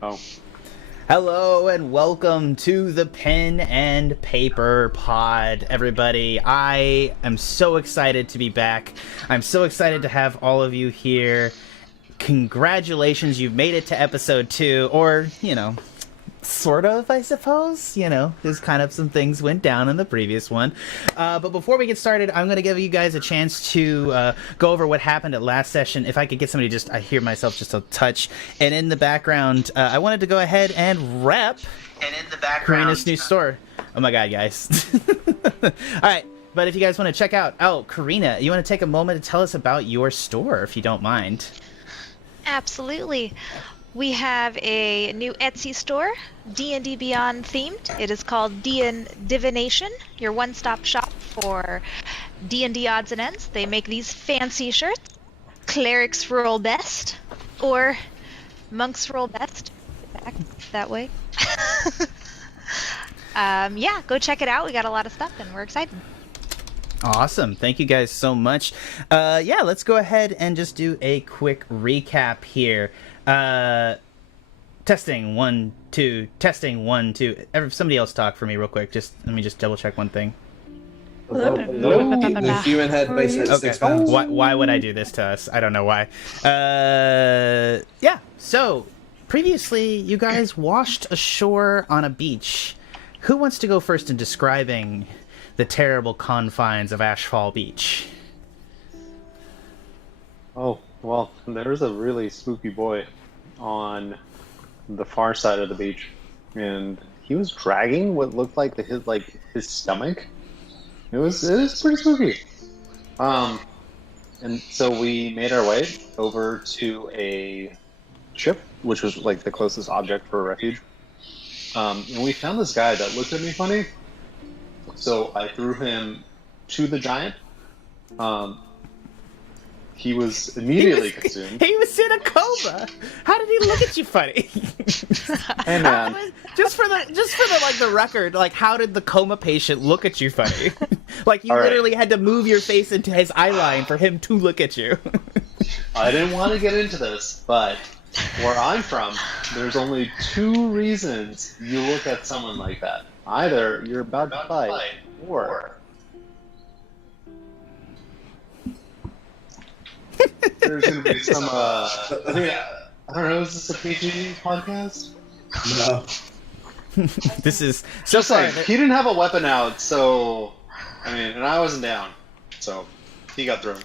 Oh. Hello and welcome to the Pen and Paper Pod, everybody. I am so excited to be back. I'm so excited to have all of you here. Congratulations, you've made it to episode 2, or, sort of, I suppose. There's kind of some things went down in the previous one. But before we get started, I'm going to give you guys a chance to go over what happened at last session. If I could get somebody I hear myself just a touch. And in the background, I wanted to go ahead and rep Karina's new store. Oh my god, guys. All right. But if you guys want to check out, Karina, you want to take a moment to tell us about your store, if you don't mind? Absolutely. We have a new Etsy store, D&D Beyond themed. It is called Divination, your one-stop shop for D&D odds and ends. They make these fancy shirts. Clerics roll best, or monks roll best. Back that way. Yeah, go check it out. We got a lot of stuff, and we're excited. Awesome. Thank you guys so much. Yeah, let's go ahead and just do a quick recap here. Testing 1 2, testing 1 2. Somebody else talk for me real quick. Let me double check one thing. The human head weighs at 6 pounds. Why would I do this to us? I don't know why. Yeah. So previously, you guys washed ashore on a beach. Who wants to go first in describing the terrible confines of Ashfall Beach? Oh, well, there's a really spooky boy on the far side of the beach, and he was dragging what looked like his stomach. It was pretty spooky. And so we made our way over to a ship, which was like the closest object for refuge. And we found this guy that looked at me funny. So I threw him to the giant. He was immediately consumed. He was in a coma. How did he look at you funny? Hey man, just for the record, how did the coma patient look at you funny? You All right. literally had to move your face into his eye line for him to look at you. I didn't want to get into this, but where I'm from, there's only 2 reasons you look at someone like that. Either you're about to fight, or there's going to be some, I don't know, is this a PG podcast? No. This is Just like, he didn't have a weapon out, so, and I wasn't down, so he got thrown.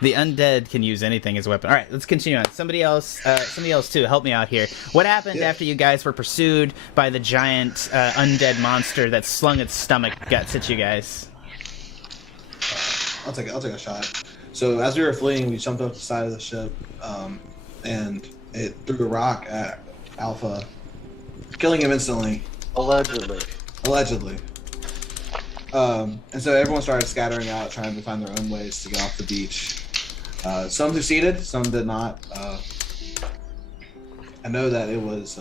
The undead can use anything as a weapon. All right, let's continue on. Somebody else too. Help me out here. What happened after you guys were pursued by the giant undead monster that slung its stomach guts at you guys? I'll take a shot. So as we were fleeing, we jumped up the side of the ship, and it threw a rock at Alpha, killing him instantly. Allegedly. And so everyone started scattering out, trying to find their own ways to get off the beach. Some succeeded, some did not. I know that it was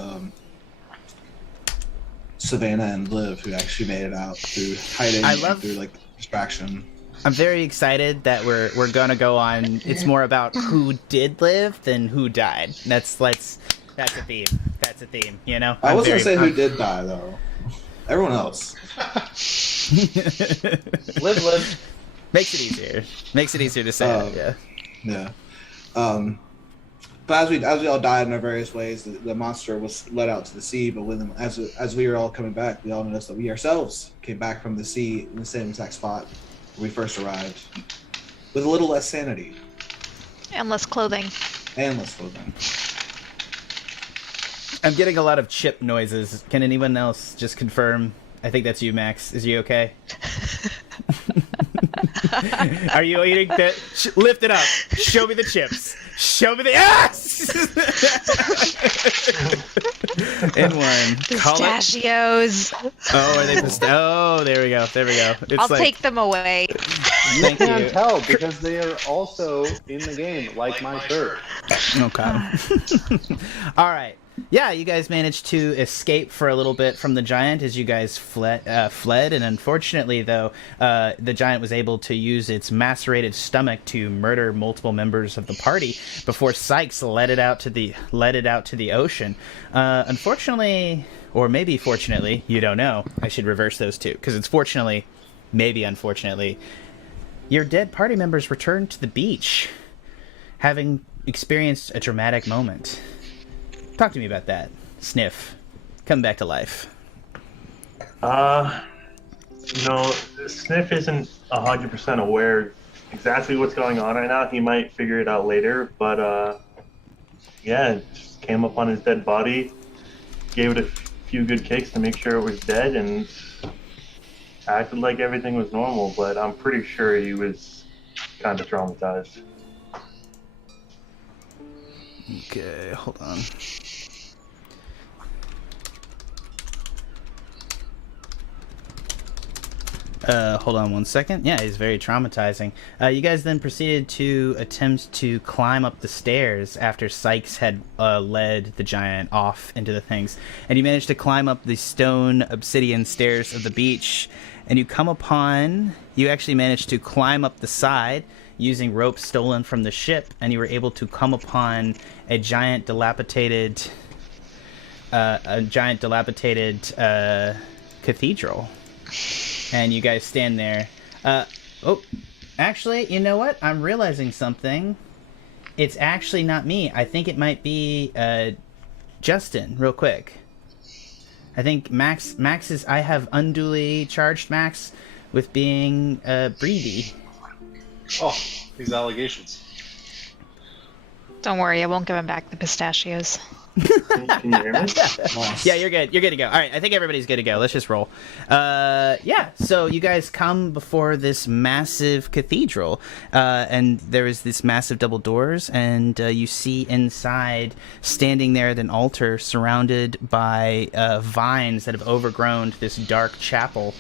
Savannah and Liv who actually made it out through hiding, through distraction. I'm very excited that we're gonna go on. It's more about who did live than who died. That's a theme. That's a theme. I was gonna say who did die though. Everyone else. Live. Makes it easier to say it, yeah. Yeah. But as we all died in our various ways, the monster was let out to the sea. But as we were all coming back, we all noticed that we ourselves came back from the sea in the same exact spot where we first arrived, with a little less sanity. And less clothing. I'm getting a lot of chip noises. Can anyone else just confirm? I think that's you, Max. Is you okay? Are you eating that? Lift it up. Show me the chips. Show me the ass. In one. Pistachios. Oh, are they Oh, there we go. It's I'll take them away. You can't tell because they are also in the game, like my shirt. Okay. All right. Yeah, you guys managed to escape for a little bit from the giant as you guys fled, and unfortunately, though, the giant was able to use its macerated stomach to murder multiple members of the party before Sikes let it out to the ocean. Unfortunately, or maybe fortunately, you don't know. I should reverse those two, because it's fortunately, maybe unfortunately, your dead party members returned to the beach, having experienced a dramatic moment. Talk to me about that. Sniff. Come back to life. Sniff isn't 100% aware exactly what's going on right now. He might figure it out later, but just came up on his dead body, gave it a few good kicks to make sure it was dead, and acted like everything was normal, but I'm pretty sure he was kind of traumatized. Okay, hold on. Hold on one second. Yeah, he's very traumatizing. You guys then proceeded to attempt to climb up the stairs after Sikes had led the giant off into the things. And you managed to climb up the stone obsidian stairs of the beach. And you actually managed to climb up the side using rope stolen from the ship. And you were able to come upon a giant dilapidated cathedral. And you guys stand there. Actually, you know what? I'm realizing something. It's actually not me. I think it might be Justin, real quick. I think Max is... I have unduly charged Max with being greedy. Oh, these allegations. Don't worry, I won't give him back the pistachios. Can you hear me? Yeah, you're good. You're good to go. All right, I think everybody's good to go. Let's just roll. So you guys come before this massive cathedral, and there is this massive double doors, and you see inside, standing there at an altar surrounded by vines that have overgrown this dark chapel,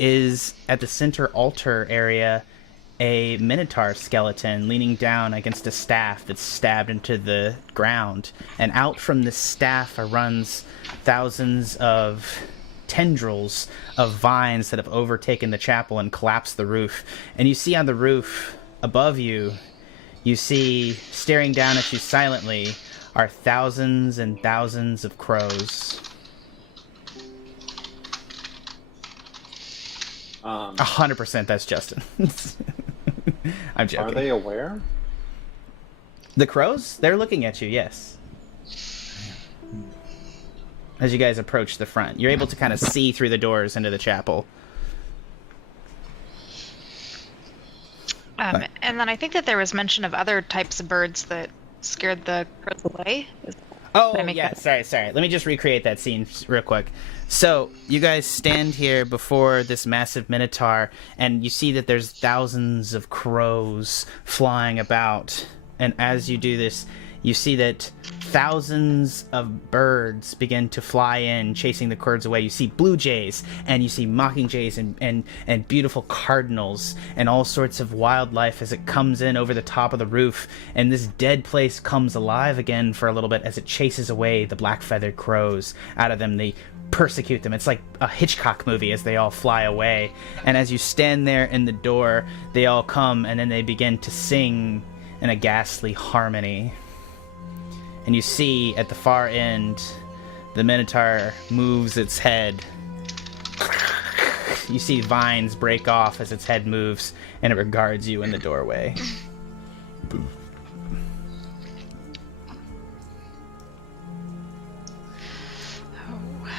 is at the center altar area a minotaur skeleton leaning down against a staff that's stabbed into the ground. And out from the staff runs thousands of tendrils of vines that have overtaken the chapel and collapsed the roof. And you see on the roof above you, you see, staring down at you silently, are thousands and thousands of crows. 100% that's Justin. I'm joking. Are they aware? The crows? They're looking at you, yes. As you guys approach the front. You're able to kind of see through the doors into the chapel. And then I think that there was mention of other types of birds that scared the crows away. Oh, yeah, sorry. Let me just recreate that scene real quick. So, you guys stand here before this massive minotaur, and you see that there's thousands of crows flying about. And as you do this, you see that thousands of birds begin to fly in, chasing the crows away. You see blue jays, and you see mockingjays, and beautiful cardinals, and all sorts of wildlife as it comes in over the top of the roof. And this dead place comes alive again for a little bit as it chases away the black-feathered crows out of them. They persecute them. It's like a Hitchcock movie as they all fly away. And as you stand there in the door, they all come, and then they begin to sing in a ghastly harmony. And you see at the far end, the minotaur moves its head. You see vines break off as its head moves, and it regards you in the doorway.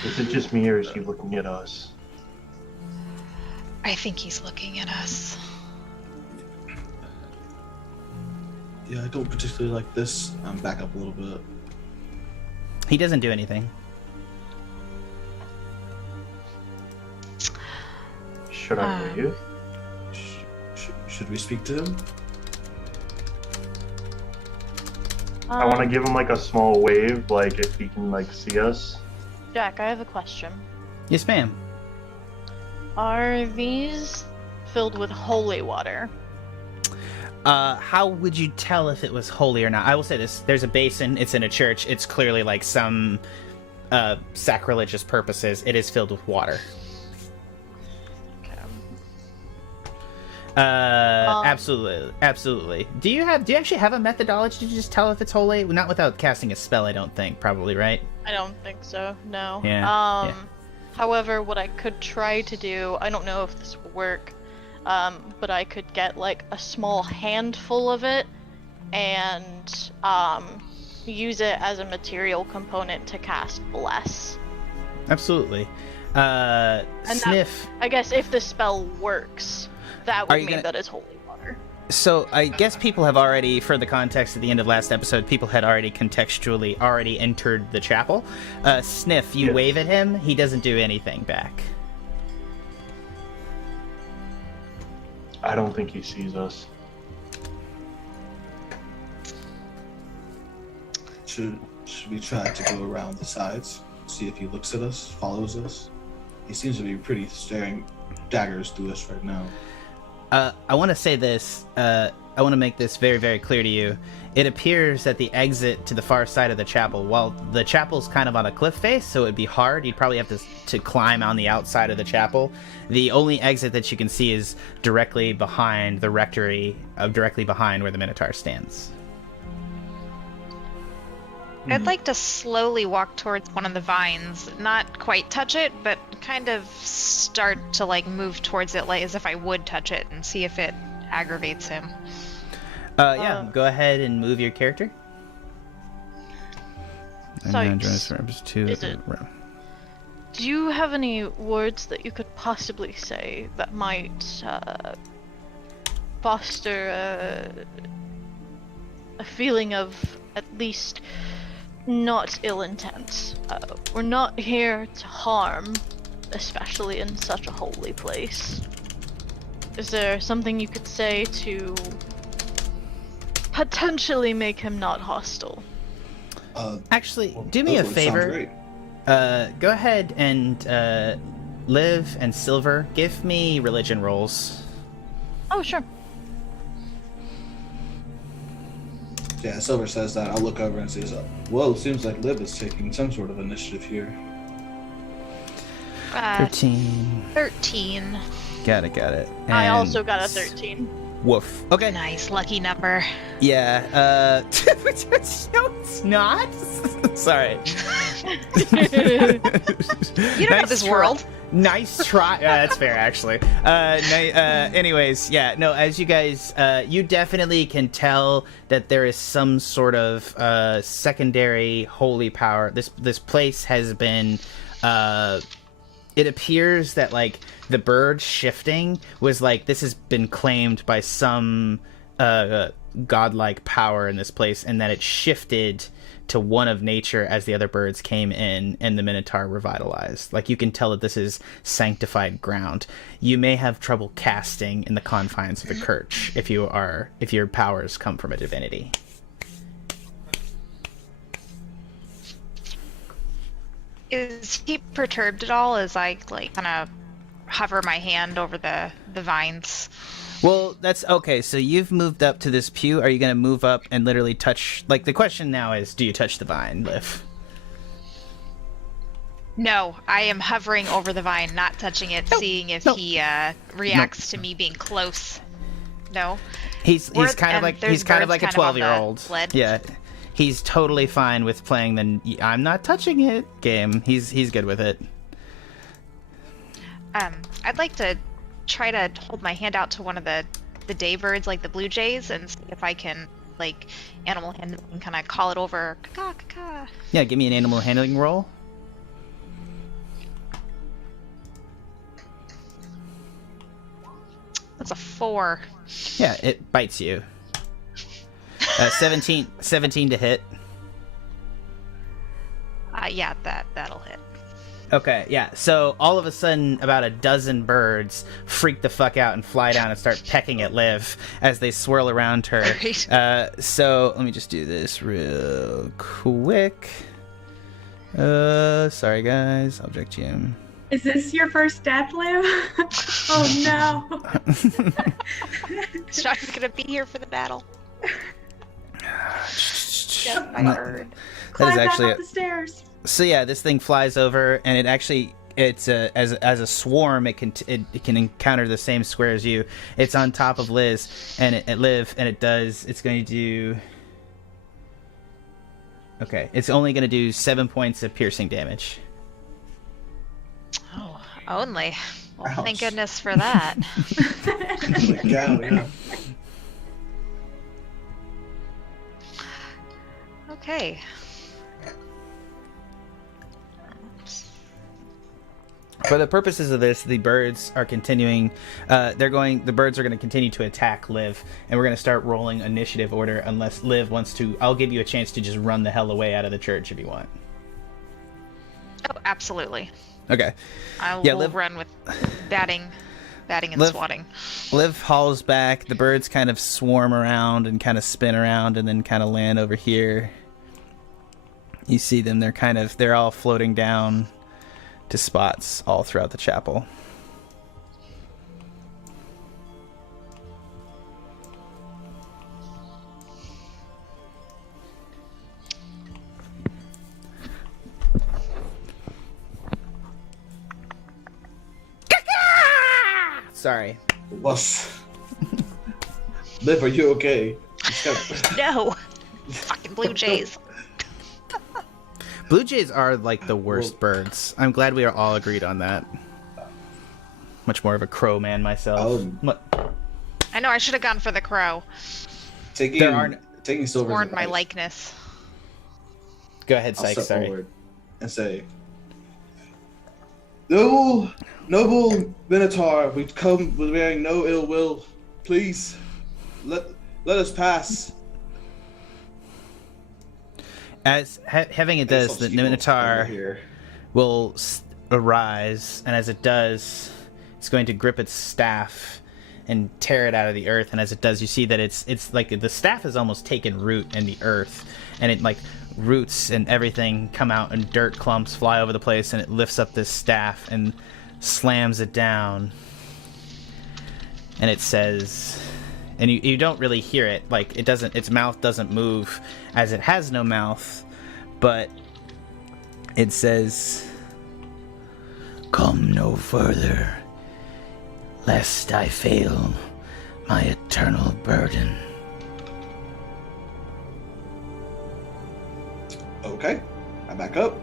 Is it just me, or is he looking at us? I think he's looking at us. Yeah, I don't particularly like this. Back up a little bit. He doesn't do anything. Should I leave? Should we speak to him? I want to give him like a small wave, like if he can like see us. Jack, I have a question. Yes, ma'am. Are these filled with holy water? How would you tell if it was holy or not? I will say this. There's a basin. It's in a church. It's clearly like some sacrilegious purposes. It is filled with water. Absolutely. Do you actually have a methodology to just tell if it's holy? Not without casting a spell, I don't think. Probably, right? I don't think so. No. Yeah. However, what I could try to do, I don't know if this will work, but I could get like a small handful of it and use it as a material component to cast Bless. Absolutely. And Sniff. I guess if the spell works, that would mean that it's holy water. So I guess people have already, for the context at the end of last episode, people had already contextually entered the chapel. Sniff, you wave at him, he doesn't do anything back. I don't think he sees us. Should we try to go around the sides, see if he looks at us, follows us? He seems to be pretty staring daggers through us right now. I want to say this. I want to make this very, very clear to you. It appears that the exit to the far side of the chapel, while the chapel's kind of on a cliff face, so it'd be hard. You'd probably have to climb on the outside of the chapel. The only exit that you can see is directly behind the rectory, directly behind where the Minotaur stands. I'd like to slowly walk towards one of the vines, not quite touch it, but kind of start to like move towards it, like as if I would touch it, and see if it aggravates him. Yeah, go ahead and move your character. Sikes, do you have any words that you could possibly say that might foster a feeling of at least not ill intent? We're not here to harm, especially in such a holy place. Is there something you could say to potentially make him not hostile? Actually, do me a favor. Go ahead and Liv and Silver, give me religion rolls. Oh, sure. Yeah, Silver says that. I'll look over and says, "Whoa, seems like Liv is taking some sort of initiative here." 13. 13. Got it. And I also got a 13. Woof. Okay. Nice, lucky number. Yeah, no, it's not. Sorry. You don't know this world. Nice try. That's fair, actually. Anyways, yeah, no, as you guys, you definitely can tell that there is some sort of secondary holy power. This place has been, it appears that, like, the bird shifting was, like, this has been claimed by some godlike power in this place, and that it shifted to one of nature as the other birds came in and the Minotaur revitalized. Like, you can tell that this is sanctified ground. You may have trouble casting in the confines of the church if your powers come from a divinity. Is he perturbed at all as I like kind of hover my hand over the vines? Well, that's okay. So you've moved up to this pew. Are you going to move up and literally touch? Like, the question now is, do you touch the vine, Liv? No, I am hovering over the vine, not touching it, seeing if he reacts to me being close. No. He's kind of like a 12-year-old. Yeah. He's totally fine with playing the "I'm not touching it" game. He's good with it. I'd like to try to hold my hand out to one of the day birds, like the blue jays, and see if I can, like, animal handling and kind of call it over. Caw, caw, caw. Yeah, give me an animal handling roll. That's a 4. Yeah, it bites you. 17 to hit. Yeah, that'll hit. Okay, yeah. So all of a sudden, about a dozen birds freak the fuck out and fly down and start pecking at Liv as they swirl around her. Right. So let me just do this real quick. Sorry guys, Object Gym. Is this your first death, Liv? Oh no. Josh's gonna be here for the battle. Yep, my bird. That is Climb actually back up the stairs. So yeah, this thing flies over, and it actually it's as a swarm. It can encounter the same square as you. It's on top of Liz and it's going to do. Okay, it's only going to do 7 points of piercing damage. Oh, only. Well, Ouch. thank goodness for that. Yeah. Okay. For the purposes of this, the birds are continuing. The birds are going to continue to attack Liv, and we're going to start rolling initiative order. Unless Liv wants to, I'll give you a chance to just run the hell away out of the church if you want. Oh, absolutely. Okay. I Yeah, will Liv- run with batting and Liv- swatting. Liv hauls back. The birds kind of swarm around and kind of spin around, and then kind of land over here. You see them. They're all floating down to spots all throughout the chapel. Sorry. What's... Liv, are you okay? No! Fucking blue jays. Blue jays are like the worst birds. I'm glad we are all agreed on that. Much more of a crow man myself. I know, I should have gone for the crow. Taking Silver's Warned my advice, likeness. Go ahead, I'll Sikes. step Sorry. forward and say, Noble Minotaur, we come with bearing no ill will. Please, let us pass. As having it does, the Minotaur will arise, and as it does, it's going to grip its staff and tear it out of the earth. And as it does, you see that it's like the staff has almost taken root in the earth, and it like roots and everything come out, and dirt clumps fly over the place, and it lifts up this staff and slams it down, and it says, and you don't really hear it, like it doesn't, its mouth doesn't move as it has no mouth, but it says, "Come no further, lest I fail my eternal burden." Okay, I back up.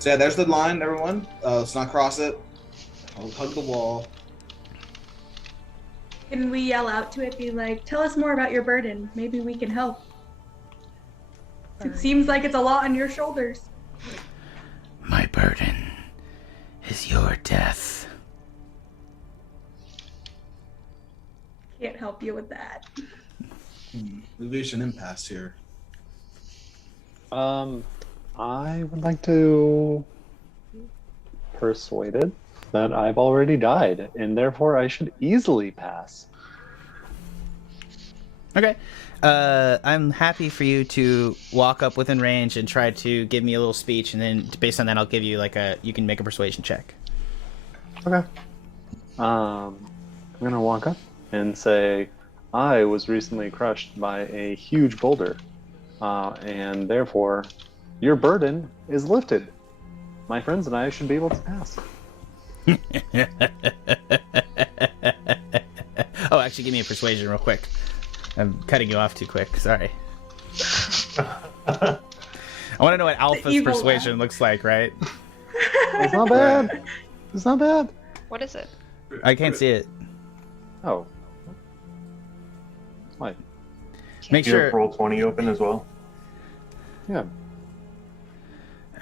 So yeah, there's the line, everyone. Let's not cross it. Hug the wall. Can we yell out to it, be like, tell us more about your burden. Maybe we can help. It seems like it's a lot on your shoulders. My burden is your death. Can't help you with that. We reached an impasse here. I would like to persuade it that I've already died, and therefore I should easily pass. Okay. I'm happy for you to walk up within range and try to give me a little speech, and then based on that, I'll give you you can make a persuasion check. Okay. I'm gonna walk up and say, I was recently crushed by a huge boulder, and therefore your burden is lifted. My friends and I should be able to pass. Oh, actually, give me a persuasion real quick. I'm cutting you off too quick. Sorry. I want to know what Alpha's evil persuasion looks like, right? It's not bad. It's not bad. What is it? I can't see it. Oh. Why? Make Do you sure. have roll 20 open as well? Yeah.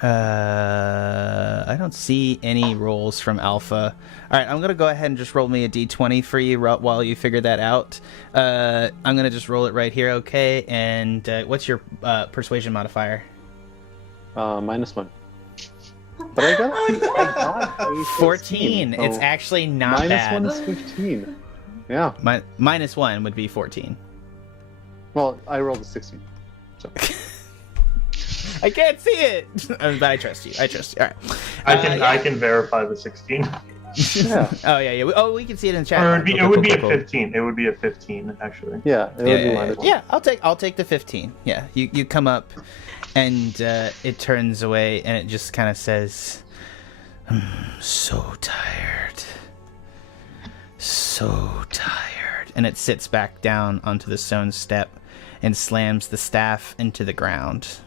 I don't see any rolls from Alpha. All right, I'm gonna go ahead and just roll me a d20 for you while you figure that out. I'm gonna just roll it right here, okay? And what's your persuasion modifier? -1. But I got a 14. so It's actually not bad. -1 is 15. Yeah. -1 would be 14. Well, I rolled a 16. So. I can't see it, but I trust you. All right. I can verify the 16. Yeah. Oh yeah. We can see it in chat. Or it would be a Cool. 15. It would be a 15 actually. Yeah, it would be mine. Yeah, I'll take the 15. Yeah, you come up, and it turns away, and it just kind of says, "I'm so tired, so tired," and it sits back down onto the stone step, and slams the staff into the ground.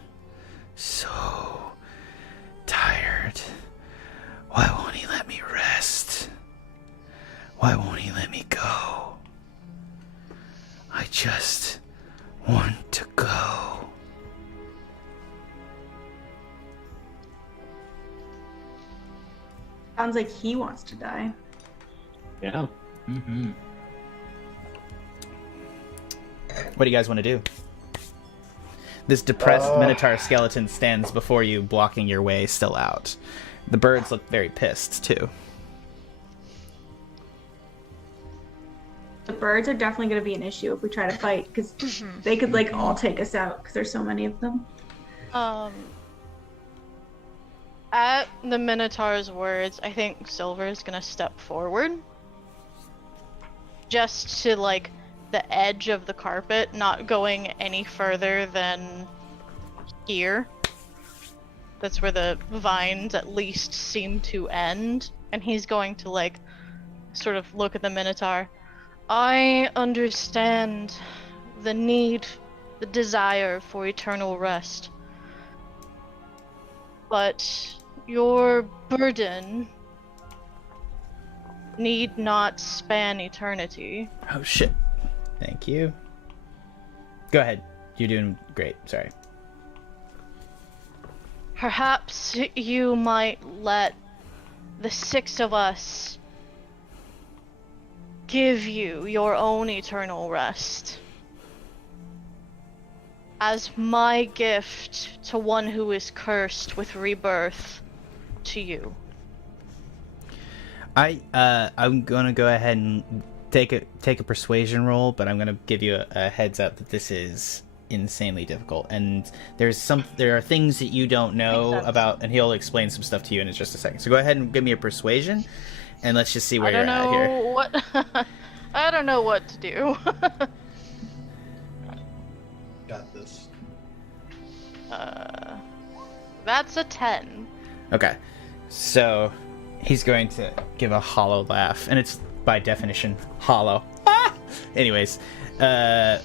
So tired. Why won't he let me rest? Why won't he let me go? I just want to go. Sounds like he wants to die. Yeah. Mm-hmm. What do you guys want to do? This depressed Minotaur skeleton stands before you, blocking your way still out. The birds look very pissed, too. The birds are definitely going to be an issue if we try to fight, because they could, like, all take us out, because there's so many of them. At the Minotaur's words, I think Silver is gonna step forward. Just to, like, the edge of the carpet, not going any further than here. That's where the vines at least seem to end. And he's going to, like, sort of look at the Minotaur. I understand the need, the desire for eternal rest. But your burden need not span eternity. Oh, shit. Thank you. Go ahead. You're doing great. Sorry. Perhaps you might let the 6 of us give you your own eternal rest. As my gift to one who is cursed with rebirth to you. I'm gonna go ahead and take a persuasion roll, but I'm gonna give you a heads up that this is insanely difficult, and there are things that you don't know about, and he'll explain some stuff to you in just a second. So go ahead and give me a persuasion, and let's just see where you're at here. I don't know what to do. Got this. That's a 10. Okay, so he's going to give a hollow laugh, and it's by definition hollow. Ah! Anyways, and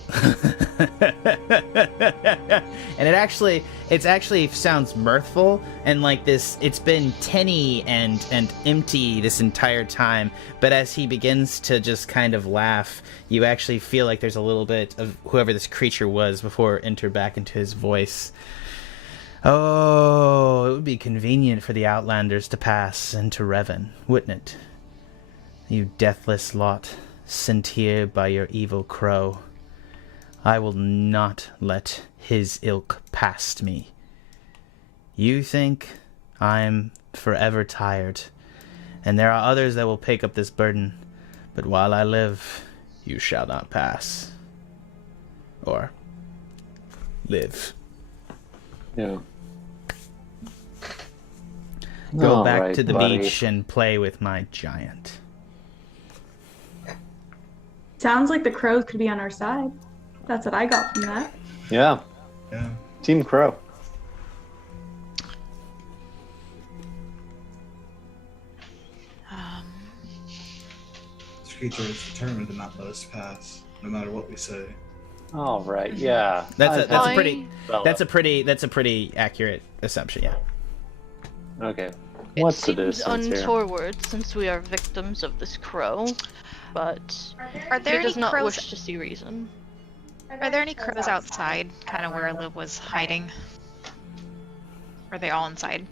it actually sounds mirthful, and like this, it's been tinny and empty this entire time, but as he begins to just kind of laugh, you actually feel like there's a little bit of whoever this creature was before it entered back into his voice. Oh, it would be convenient for the Outlanders to pass into Revon, wouldn't it? You deathless lot, sent here by your evil crow. I will not let his ilk past me. You think I'm forever tired, and there are others that will pick up this burden, but while I live, you shall not pass. Or live. Yeah. Go back to the beach and play with my giant. Sounds like the crows could be on our side. That's what I got from that. Yeah. Yeah. Team Crow. This creature is determined to not let us pass, no matter what we say. All right. Yeah. That's a pretty accurate assumption. Yeah. Okay. What's the It seems distance here? untoward since we are victims of this crow, but Are there he any does not crows? wish to see reason. Are there any crows outside, kind of where Liv was hiding? Or are they all inside?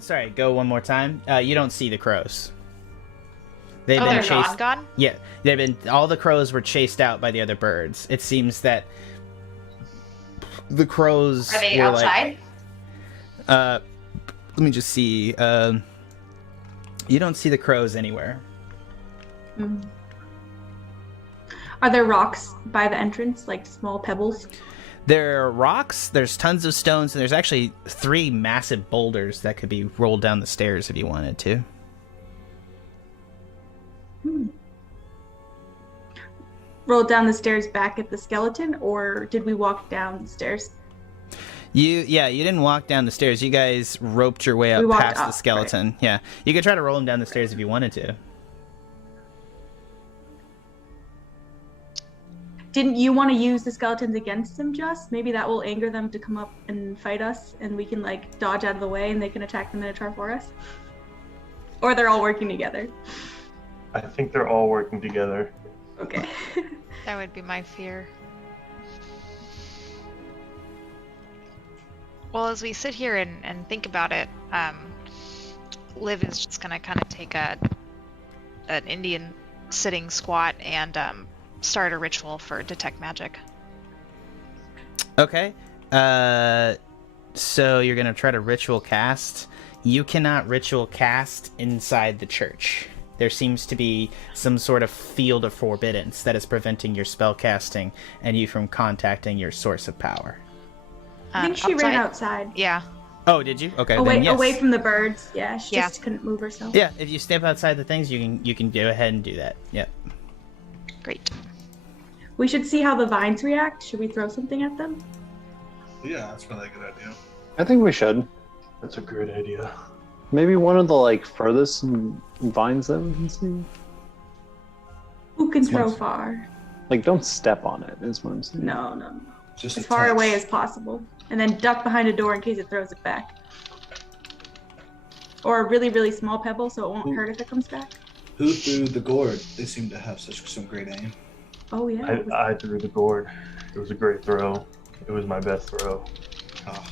Sorry, go one more time. You don't see the crows. They've Oh, been they're chased. gone? Yeah, they've been. All the crows were chased out by the other birds. It seems that the crows Are they were outside? Let me just see. You don't see the crows anywhere. Are there rocks by the entrance, like small pebbles? There are rocks, there's tons of stones, and there's actually 3 massive boulders that could be rolled down the stairs if you wanted to. Rolled down the stairs back at the skeleton, or did we walk down the stairs? You didn't walk down the stairs. You guys roped your way up We walked past the up, skeleton. right. Yeah, you could try to roll him down the stairs if you wanted to. Didn't you want to use the skeletons against them, Just? Maybe that will anger them to come up and fight us, and we can, like, dodge out of the way, and they can attack the Minotaur for us? Or they're all working together? I think they're all working together. Okay. That would be my fear. Well, as we sit here and think about it, Liv is just gonna kind of take an Indian sitting squat and start a ritual for detect magic. Okay. So you're gonna try to ritual cast. You cannot ritual cast inside the church. There seems to be some sort of field of forbiddance that is preventing your spell casting and you from contacting your source of power. I think she ran outside. Yeah. Oh, did you? Okay. Away, then yes. away from the birds. Yeah, she Yeah. just couldn't move herself. Yeah, if you step outside the things, you can go ahead and do that. Yep. Great. We should see how the vines react. Should we throw something at them? Yeah, that's probably a good idea. I think we should. That's a great idea. Maybe one of the like furthest vines that we can see. Who can throw Yes. far? Like, don't step on it. Is what I'm saying. No. Just As a far touch. away as possible. And then duck behind a door in case it throws it back. Or a really, really small pebble so it won't hurt if it comes back. Who threw the gourd? They seem to have some great aim. Oh, yeah. I threw the gourd. It was a great throw. It was my best throw. Oh,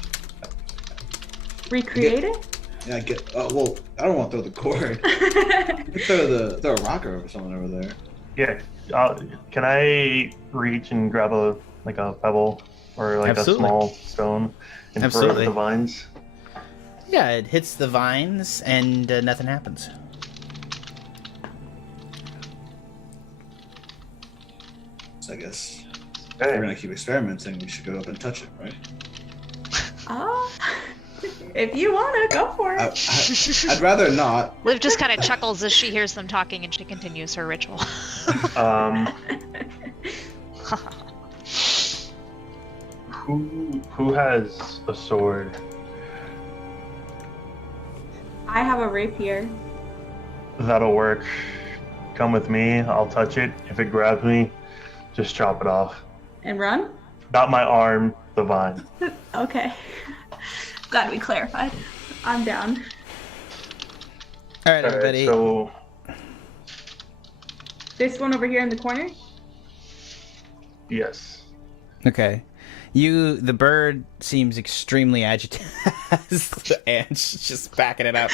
Recreate it? yeah, I get. Oh well, I don't want to throw the gourd. Throw a rocker or something over there. Yeah. Can I reach and grab a pebble or like Absolutely. a small stone and throw it Absolutely. at the vines? Yeah, it hits the vines and nothing happens. So I guess if Hey. we're gonna keep experimenting, we should go up and touch it, right? Oh, if you want to, go for it. I'd rather not. Liv just kind of chuckles as she hears them talking and she continues her ritual. Who has a sword? I have a rapier. That'll work. Come with me. I'll touch it. If it grabs me, just chop it off. And run? Not my arm, the vine. Okay. Glad we clarified. I'm down. All right, Alright, everybody. so This one over here in the corner? yes. Okay. The bird seems extremely agitated. And she's just backing it up.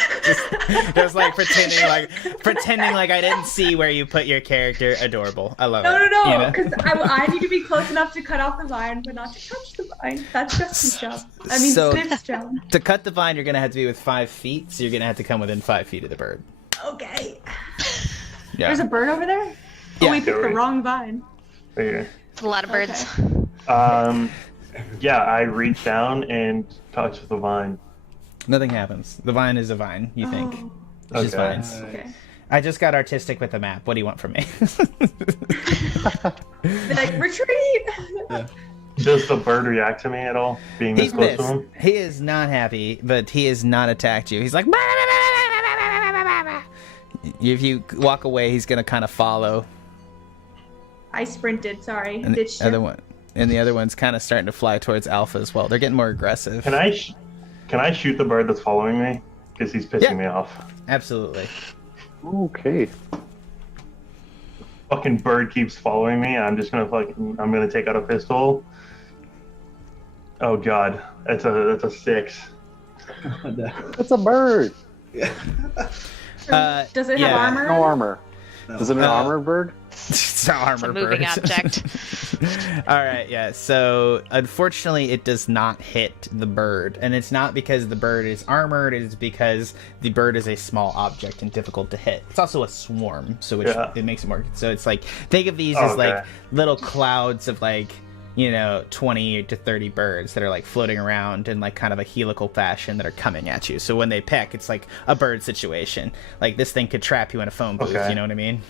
Just like pretending like I didn't see where you put your character. Adorable. I love it. No, You know? because I need to be close enough to cut off the vine, but not to touch the vine. That's Justin's job. I mean, So- Sniff's job. To cut the vine, you're going to have to be with 5 feet, so you're going to have to come within 5 feet of the bird. Okay. Yeah. There's a bird over there? Yeah. Oh, we picked the Right. wrong vine. Right here. It's a lot of birds. Yeah, I reach down and touch the vine. Nothing happens. The vine is a vine, you think. Oh, It's just Okay. vines. okay. I just got artistic with the map. What do you want from me? They're like, retreat! Does the bird react to me at all? Being this He's close to pissed. him? He is not happy, but he has not attacked you. He's like, if you walk away, he's gonna kind of follow. I sprinted, sorry. And Ditched the other him. one, and the other one's kind of starting to fly towards Alpha as well. They're getting more aggressive. Can I shoot the bird that's following me? Because he's pissing Yeah. me off. Absolutely. Okay. Fucking bird keeps following me. I'm gonna take out a pistol. Oh god, that's a 6. It's a bird. Yeah. Does it yeah. have armor? No armor. No. Is it an armored bird? It's an armor It's a moving bird. object. All right, yeah. So unfortunately, it does not hit the bird, and it's not because the bird is armored. It is because the bird is a small object and difficult to hit. It's also a swarm, so it makes it more. So it's like think of these as like Okay. little clouds of 20 to 30 birds that are like floating around in like kind of a helical fashion that are coming at you. So when they peck, it's like a bird situation. Like this thing could trap you in a phone booth, you know what I mean?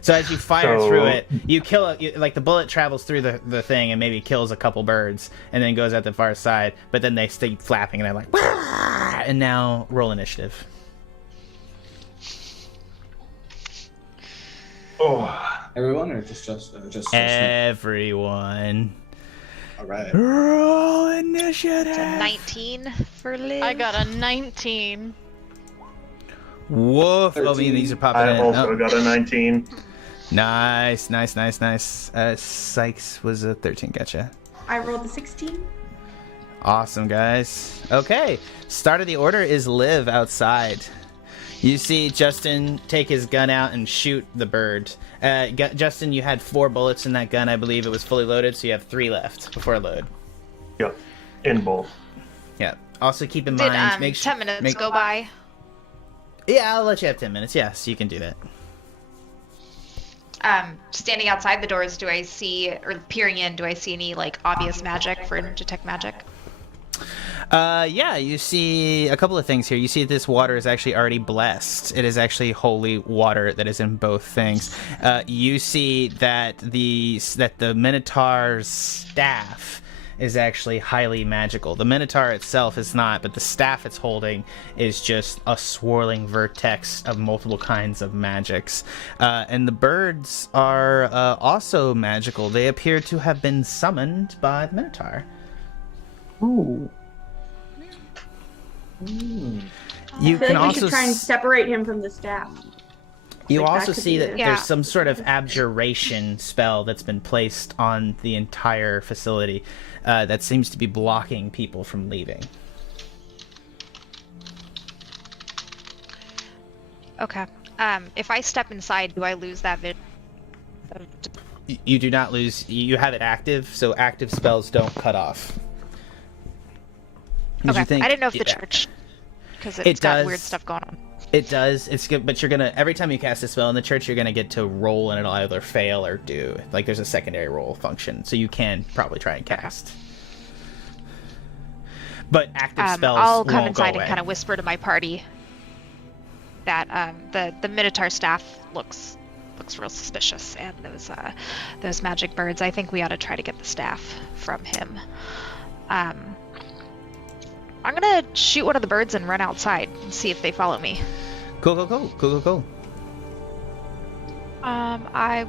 So as you fire through it, you kill it, like the bullet travels through the thing and maybe kills a couple birds and then goes out the far side, but then they stay flapping and they're like, Wah! And now roll initiative. Oh, Everyone or just everyone. All right. Roll initiative. It's a 19 for Liv. I got a 19. Woof. 13. Oh, these are popping I in. also got a 19. Nice. Sikes was a 13. Gotcha. I rolled a 16. Awesome, guys. Okay, start of the order is Liv outside. You see Justin take his gun out and shoot the bird. Justin, you had 4 bullets in that gun. I believe it was fully loaded, so you have 3 left before load. Yep, in both. Yeah. Also keep in Did mind, make 10 minutes go by? Yeah, I'll let you have 10 minutes. Yes, you can do that. Standing outside the doors, do I see, or peering in, do I see any like obvious magic for detect magic? Yeah, you see a couple of things here. You see this water is actually already blessed. It is actually holy water that is in both things. You see that the Minotaur's staff is actually highly magical. The Minotaur itself is not, but the staff it's holding is just a swirling vertex of multiple kinds of magics. And the birds are also magical. They appear to have been summoned by the Minotaur. Ooh. You I feel can like we also should try and separate him from the staff. You Like, also that could see be that it. Yeah. there's some sort of abjuration spell that's been placed on the entire facility that seems to be blocking people from leaving. Okay. If I step inside, do I lose that vision? You do not lose. You have it active, so active spells don't cut off. 'Cause Okay. you think- I didn't know if the yeah. church, because It it's got does. weird stuff going on. It does. It's good, but you're gonna every time you cast a spell in the church, you're gonna get to roll, and it'll either fail or do. Like there's a secondary roll function, so you can probably try and cast. But active spells I'll come won't inside go and away. kind of whisper to my party that the Minotaur staff looks real suspicious, and those magic birds. I think we ought to try to get the staff from him. I'm gonna shoot one of the birds and run outside and see if they follow me. Cool. I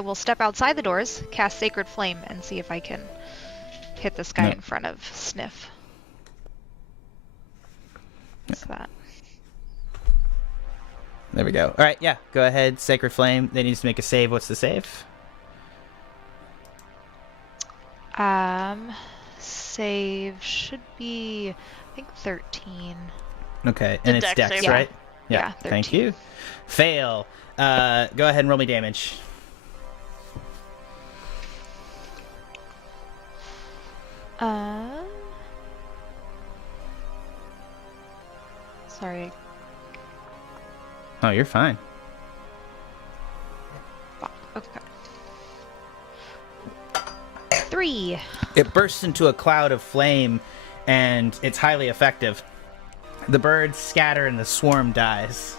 will step outside the doors, cast Sacred Flame, and see if I can hit this guy in front of Sniff. What's that? There we go. All right, yeah, go ahead. Sacred Flame. They need to make a save. What's the save? Save should be, I think, 13. Okay, and it's Dex Dex, save. right? Yeah, Thank 13. you. Fail. Go ahead and roll me damage. Sorry. Oh, you're fine. Fuck. Okay. 3. It bursts into a cloud of flame, and it's highly effective. The birds scatter and the swarm dies.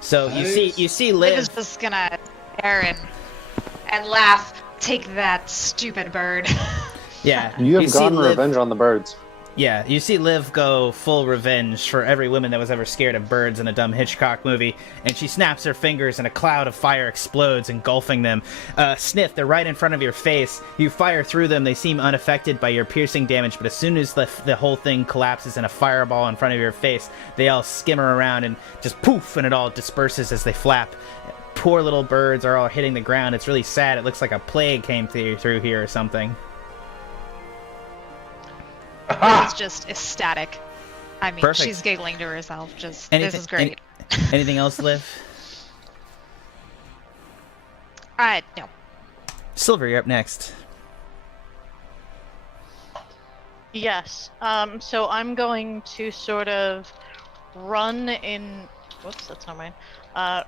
So Nice. you see Liv is Liv. just gonna stare and laugh. Take that, stupid bird. Yeah, You have see gotten Liv- revenge on the birds. Yeah, you see Liv go full revenge for every woman that was ever scared of birds in a dumb Hitchcock movie, and she snaps her fingers and a cloud of fire explodes, engulfing them. Sniff, they're right in front of your face. You fire through them, they seem unaffected by your piercing damage, but as soon as the whole thing collapses in a fireball in front of your face, they all skimmer around and just poof, and it all disperses as they flap. Poor little birds are all hitting the ground. It's really sad. It looks like a plague came through here or something. It's just ecstatic. I mean, Perfect. she's giggling to herself. Just Anything- this is great. Anything else, Liv? No. Silver, you're up next. Yes. So I'm going to sort of run in. Whoops, that's not mine.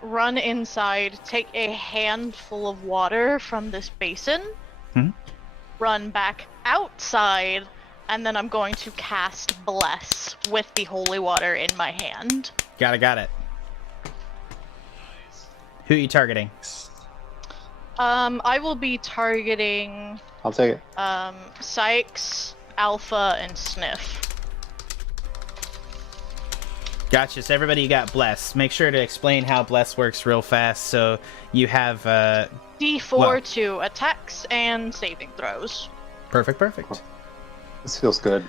run inside, take a handful of water from this basin, run back outside, and then I'm going to cast Bless with the holy water in my hand. Got it. Who are you targeting? I will be targeting I'll take it. Sikes, Alpha, and Sniff. Gotcha. So everybody got Bless. Make sure to explain how Bless works real fast. So you have D4 to attacks and saving throws. Perfect. This feels good.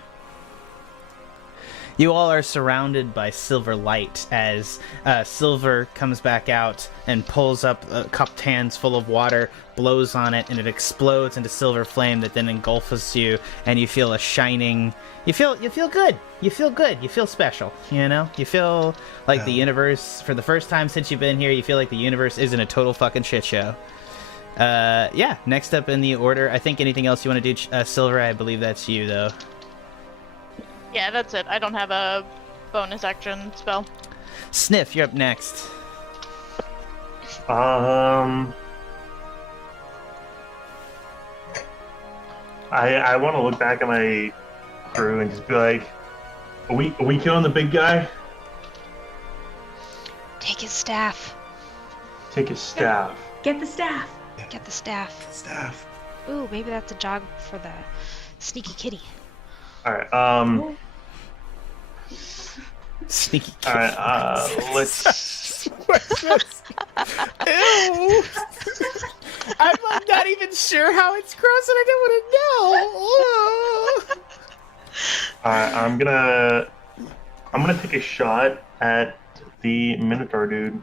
You all are surrounded by silver light as Silver comes back out and pulls up a cupped hands full of water, blows on it, and it explodes into silver flame that then engulfs you, and you feel a shining... You feel good. You feel good. You feel special, you know? You feel like the universe, for the first time since you've been here, you feel like the universe isn't a total fucking shit show. Yeah, next up in the order, I think anything else you want to do, Silver, I believe that's you, though. Yeah, that's it. I don't have a bonus action spell. Sniff, you're up next. I want to look back at my crew and just be like, are we killing the big guy? Take his staff. Take his staff. Get the staff. Get the staff. Staff. Ooh, maybe that's a jog for the sneaky kitty. Alright, Sneaky. alright, let's... Ew! I'm not even sure how it's gross and I don't want to know. Alright, I'm gonna take a shot at the Minotaur dude.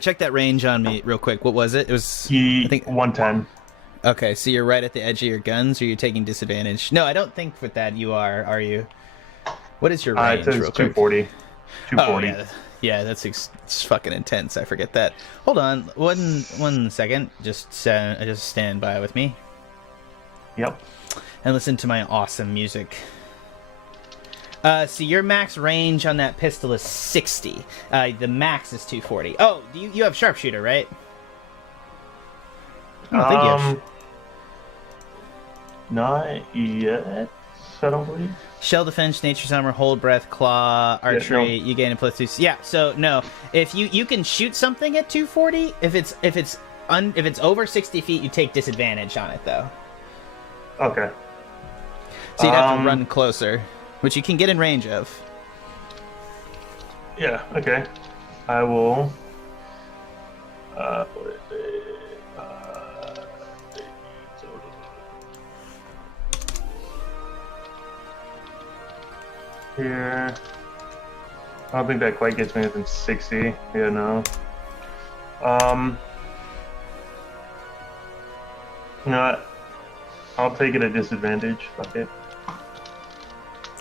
Check that range on me real quick. What was it? It was... I think 110. Okay, so you're right at the edge of your guns, or you're taking disadvantage? No, I don't think with that you are you? What is your range, It says real quick? 240. Oh, 240. yeah, that's it's fucking intense. I forget that. Hold on, one second. Just stand by with me. Yep. And listen to my awesome music. So your max range on that pistol is 60. The max is 240. Oh, you have sharpshooter, right? I don't think you have... Not yet, I don't believe. Shell defense, nature's armor, hold breath, claw, archery. Yeah, no. You gain a +2. Yeah, so no. If you can shoot something at 240, if it's over 60 feet, you take disadvantage on it though. Okay. So you'd have to run closer, which you can get in range of. Yeah. Okay. I will. Here. I don't think that quite gets me within 60. Yeah, no. You know what? I'll take it at disadvantage. Fuck it.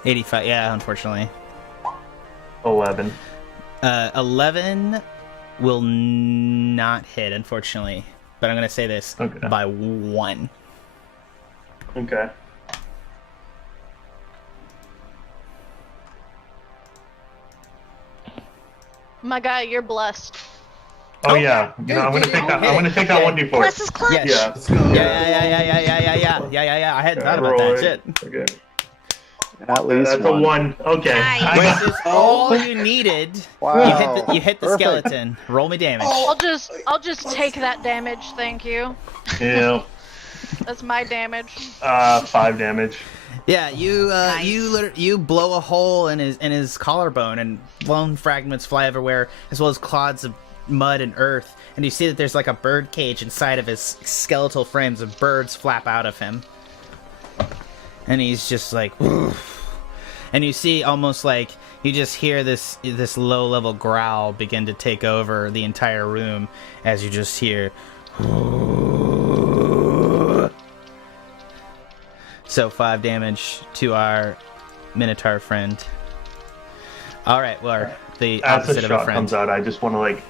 85. Yeah, unfortunately. 11. 11 will not hit, unfortunately. But I'm gonna say this by 1. Okay. My guy, you're blessed. Oh yeah. No, I'm gonna take that. I'm gonna take that 1d4. Bless his clutch. Yes. Yeah. Let's go. Yeah. I hadn't thought about that shit. Okay. At least That's one. a 1. Okay. Nice. I Wait, got- this is all you needed. Wow. You hit the Perfect. skeleton. Roll me damage. I'll just take that damage, thank you. Yeah. That's my damage. 5 damage. Yeah, you blow a hole in his collarbone, and bone fragments fly everywhere, as well as clods of mud and earth. And you see that there's like a bird cage inside of his skeletal frames, and birds flap out of him. And he's just like, oof. And you see almost like you just hear this low-level growl begin to take over the entire room as you just hear. So 5 damage to our Minotaur friend. All right, well, the After opposite the of a shot friend. comes out, I just want to like.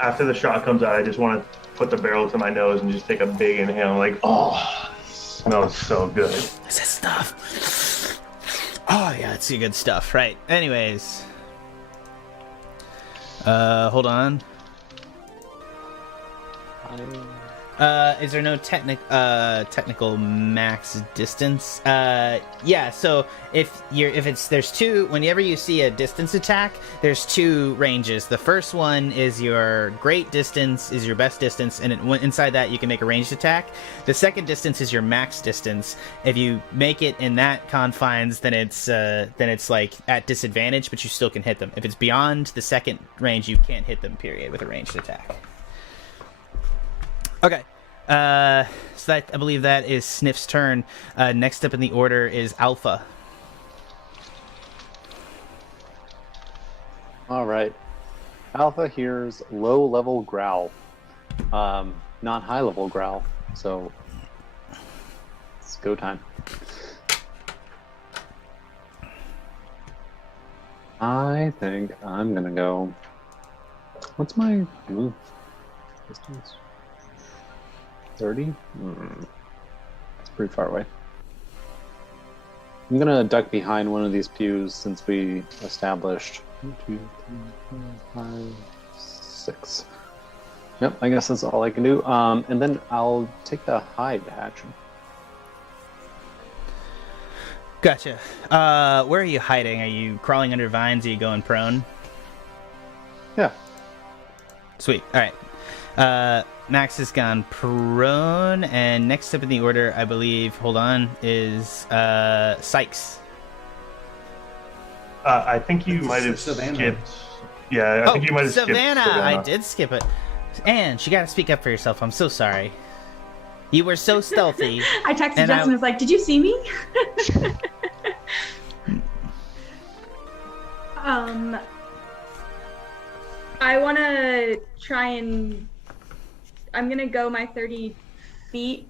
After the shot comes out, I just want to put the barrel to my nose and just take a big inhale. I'm like, oh, it smells so good. What's this stuff? Oh yeah, it's good stuff, right? Anyways, Hold on. Is there no technical max distance? Yeah. So there's two. Whenever you see a distance attack, there's two ranges. The first one is your great distance, is your best distance, and inside that you can make a ranged attack. The second distance is your max distance. If you make it in that confines, then it's like at disadvantage, but you still can hit them. If it's beyond the second range, you can't hit them. Period. With a ranged attack. Okay, so I believe that is Sniff's turn. Next up in the order is Alpha. All right. Alpha hears low-level growl, not high-level growl. So it's go time. I think I'm gonna go. What's my move distance? 30? It's pretty far away. I'm gonna duck behind one of these pews since we established 1, 2, 3, 4, 5, 6. Yep, I guess that's all I can do. And then I'll take the hide action. Gotcha. Where are you hiding? Are you crawling under vines? Are you going prone? Yeah. Sweet. All right. Max has gone prone, and next up in the order, I believe, hold on, is Sikes. I think you might have Savannah. skipped. Yeah, I think you might have Savannah. skipped Savannah. I did skip it. Anne, you gotta speak up for yourself. I'm so sorry. You were so stealthy. I texted Justin and was like, "Did you see me?" I want to try and I'm gonna go my 30 feet,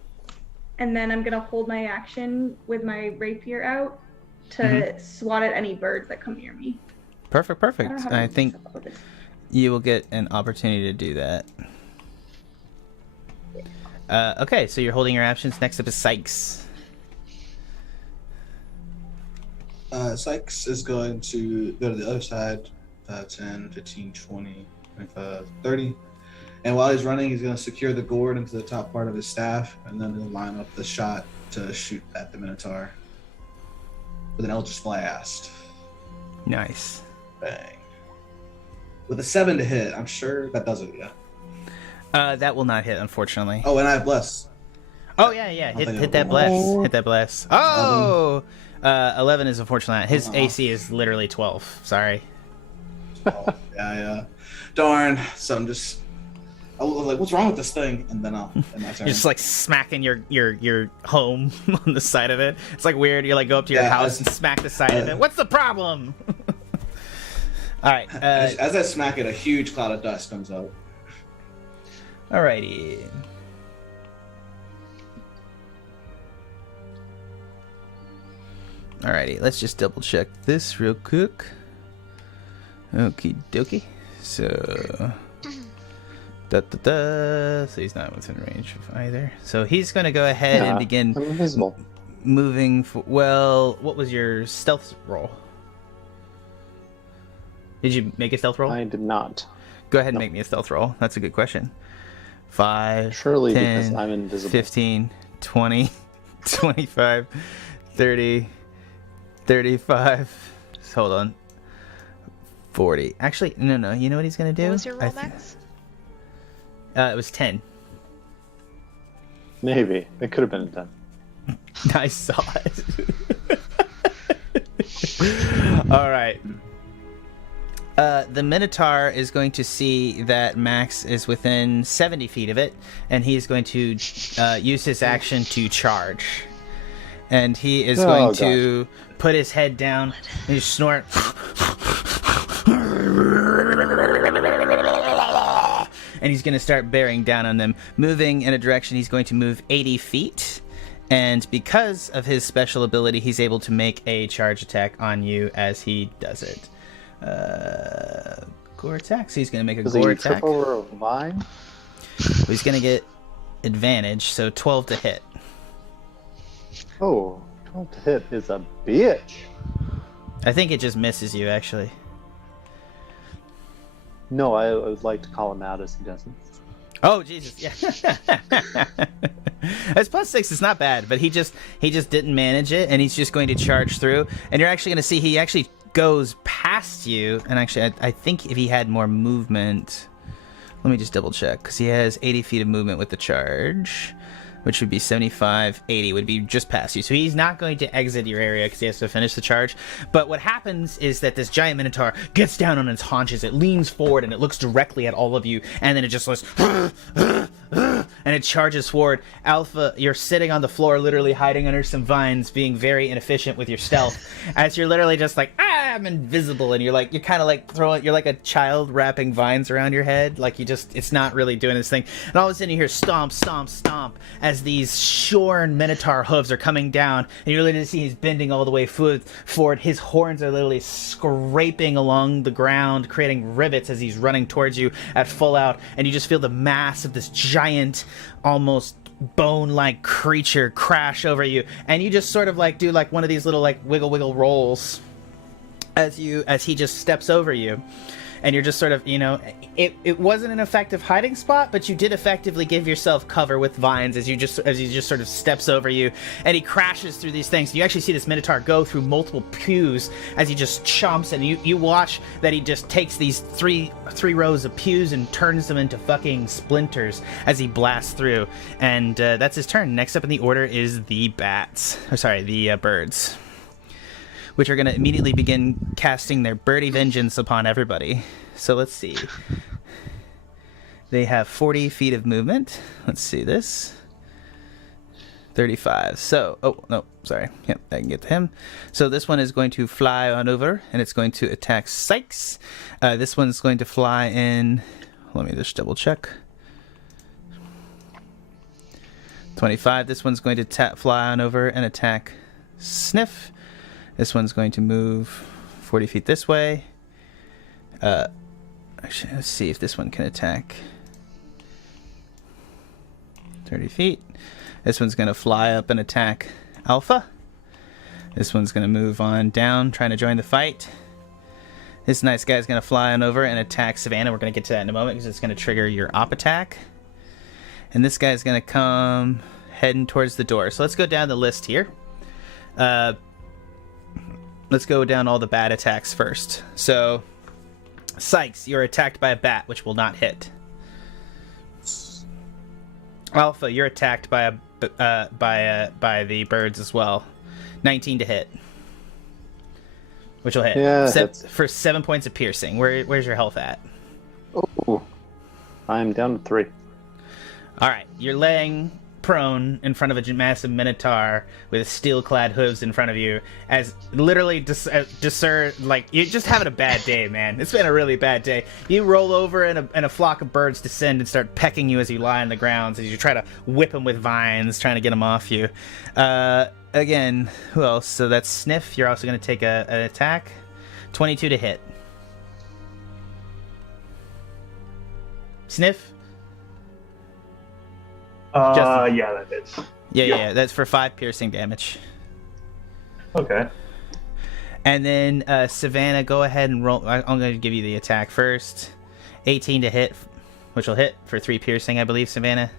and then I'm gonna hold my action with my rapier out to swat at any birds that come near me. Perfect. I think you will get an opportunity to do that. Okay, so you're holding your actions. Next up is Sikes. Sikes is going to go to the other side, 10, 15, 20, 25, 30. And while he's running, he's going to secure the gourd into the top part of his staff, and then he'll line up the shot to shoot at the Minotaur with an Eldritch Blast. Nice. Bang. With a 7 to hit, I'm sure that does it, yeah. That will not hit, unfortunately. Oh, and I have Bless. Oh, yeah. Hit that bless. Hit that bless. Oh! 11 is unfortunately not. His AC is literally 12. Sorry. Oh, yeah. Darn. So I was like, what's wrong with this thing? And then my turn. You're just like smacking your home on the side of it. It's like weird. You like go up to your house and smack the side of it. What's the problem? All right. As I smack it, a huge cloud of dust comes out. Alrighty. Alrighty, let's just double check this real quick. Okie dokie. So, so he's not within range of either. So he's going to go ahead and begin I'm invisible. moving. Well, what was your stealth roll? Did you make a stealth roll? I did not. Go ahead and make me a stealth roll. That's a good question. 5, Surely 10, because I'm invisible. 15, 20, 25, 30, 35. Hold on. 40. Actually, no. You know what he's going to do? What was your roll, Max? It was 10. Maybe. It could have been a 10. I saw it. All right. The Minotaur is going to see that Max is within 70 feet of it, and he's going to use his action to charge. And he is going to put his head down and snort. And he's going to start bearing down on them, moving in a direction. He's going to move 80 feet. And because of his special ability, he's able to make a charge attack on you as he does it. Gore attack. So he's going to make a gore attack. Trip over a vine? He's going to get advantage, so 12 to hit. Oh, 12 to hit is a bitch. I think it just misses you, actually. No, I would like to call him out as he doesn't. Oh Jesus! Yeah, that's +6. It's not bad, but he just didn't manage it, and he's just going to charge through. And you're actually going to see he actually goes past you. And actually, I think if he had more movement, let me just double check, because he has 80 feet of movement with the charge, which would be 75, 80 would be just past you. So he's not going to exit your area because he has to finish the charge. But what happens is that this giant minotaur gets down on its haunches, it leans forward, and it looks directly at all of you, and then it just goes, and it charges forward. Alpha, you're sitting on the floor, literally hiding under some vines, being very inefficient with your stealth, as you're literally just like, I'm invisible, and you're kind of like throwing, you're like a child wrapping vines around your head, like it's not really doing this thing. And all of a sudden you hear stomp, stomp, stomp, as these shorn minotaur hooves are coming down, and you're literally see he's bending all the way forward. His horns are literally scraping along the ground, creating rivets as he's running towards you at full out, and you just feel the mass of this giant, almost bone-like creature crash over you, and you just sort of like do like one of these little like wiggle rolls as he just steps over you. And you're just sort of, it wasn't an effective hiding spot, but you did effectively give yourself cover with vines as he just sort of steps over you, and he crashes through these things. You actually see this minotaur go through multiple pews as he just chomps, and you watch that he just takes these three rows of pews and turns them into fucking splinters as he blasts through. And that's his turn. Next up in the order is the birds, which are going to immediately begin casting their birdie vengeance upon everybody. So let's see. They have 40 feet of movement. Let's see this. 35. So, oh, no, sorry. Yep, I can get to him. So this one is going to fly on over, and it's going to attack Sikes. This one's going to fly in. Let me just double check. 25. This one's going to fly on over and attack Sniff. This one's going to move 40 feet this way. Actually, let's see if this one can attack 30 feet. This one's going to fly up and attack Alpha. This one's going to move on down, trying to join the fight. This nice guy's going to fly on over and attack Savannah. We're going to get to that in a moment because it's going to trigger your op attack. And this guy's going to come heading towards the door. So let's go down the list here. Let's go down all the bat attacks first. So, Sikes, you're attacked by a bat, which will not hit. Alpha, you're attacked by the birds as well. 19 to hit, which will hit. Yeah, for 7 points of piercing. Where's your health at? Oh, I'm down to 3. All right, you're laying prone in front of a massive minotaur with steel-clad hooves in front of you, as literally like you're just having a bad day, man. It's been a really bad day. You roll over and a flock of birds descend and start pecking you as you lie on the ground, as you try to whip them with vines, trying to get them off you. Again, who else? So that's Sniff. You're also going to take an attack. 22 to hit. Sniff? Yeah, that is. Yeah, that's for 5 piercing damage. Okay. And then Savannah, go ahead and roll. I'm going to give you the attack first. 18 to hit, which will hit for 3 piercing, I believe, Savannah.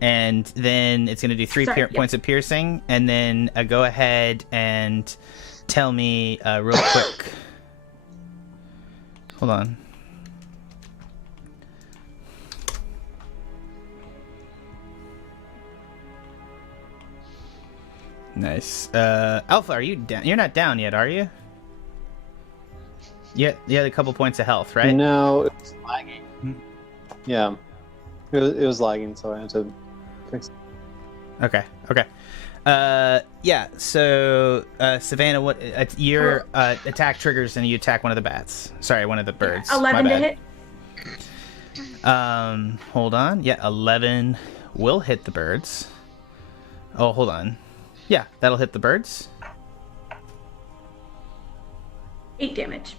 And then it's going to do 3 points of piercing. And then go ahead and tell me real quick. Hold on. Nice. Alpha, are you down? You're not down yet, are you? You had a couple points of health, right? No, it was lagging. Yeah. It was lagging, so I had to fix it. Okay. Yeah, so, Savannah, what your attack triggers and you attack one of the bats. Sorry, one of the birds. 11 to hit. Hold on. Yeah, 11 will hit the birds. Oh, hold on. Yeah, that'll hit the birds. 8 damage.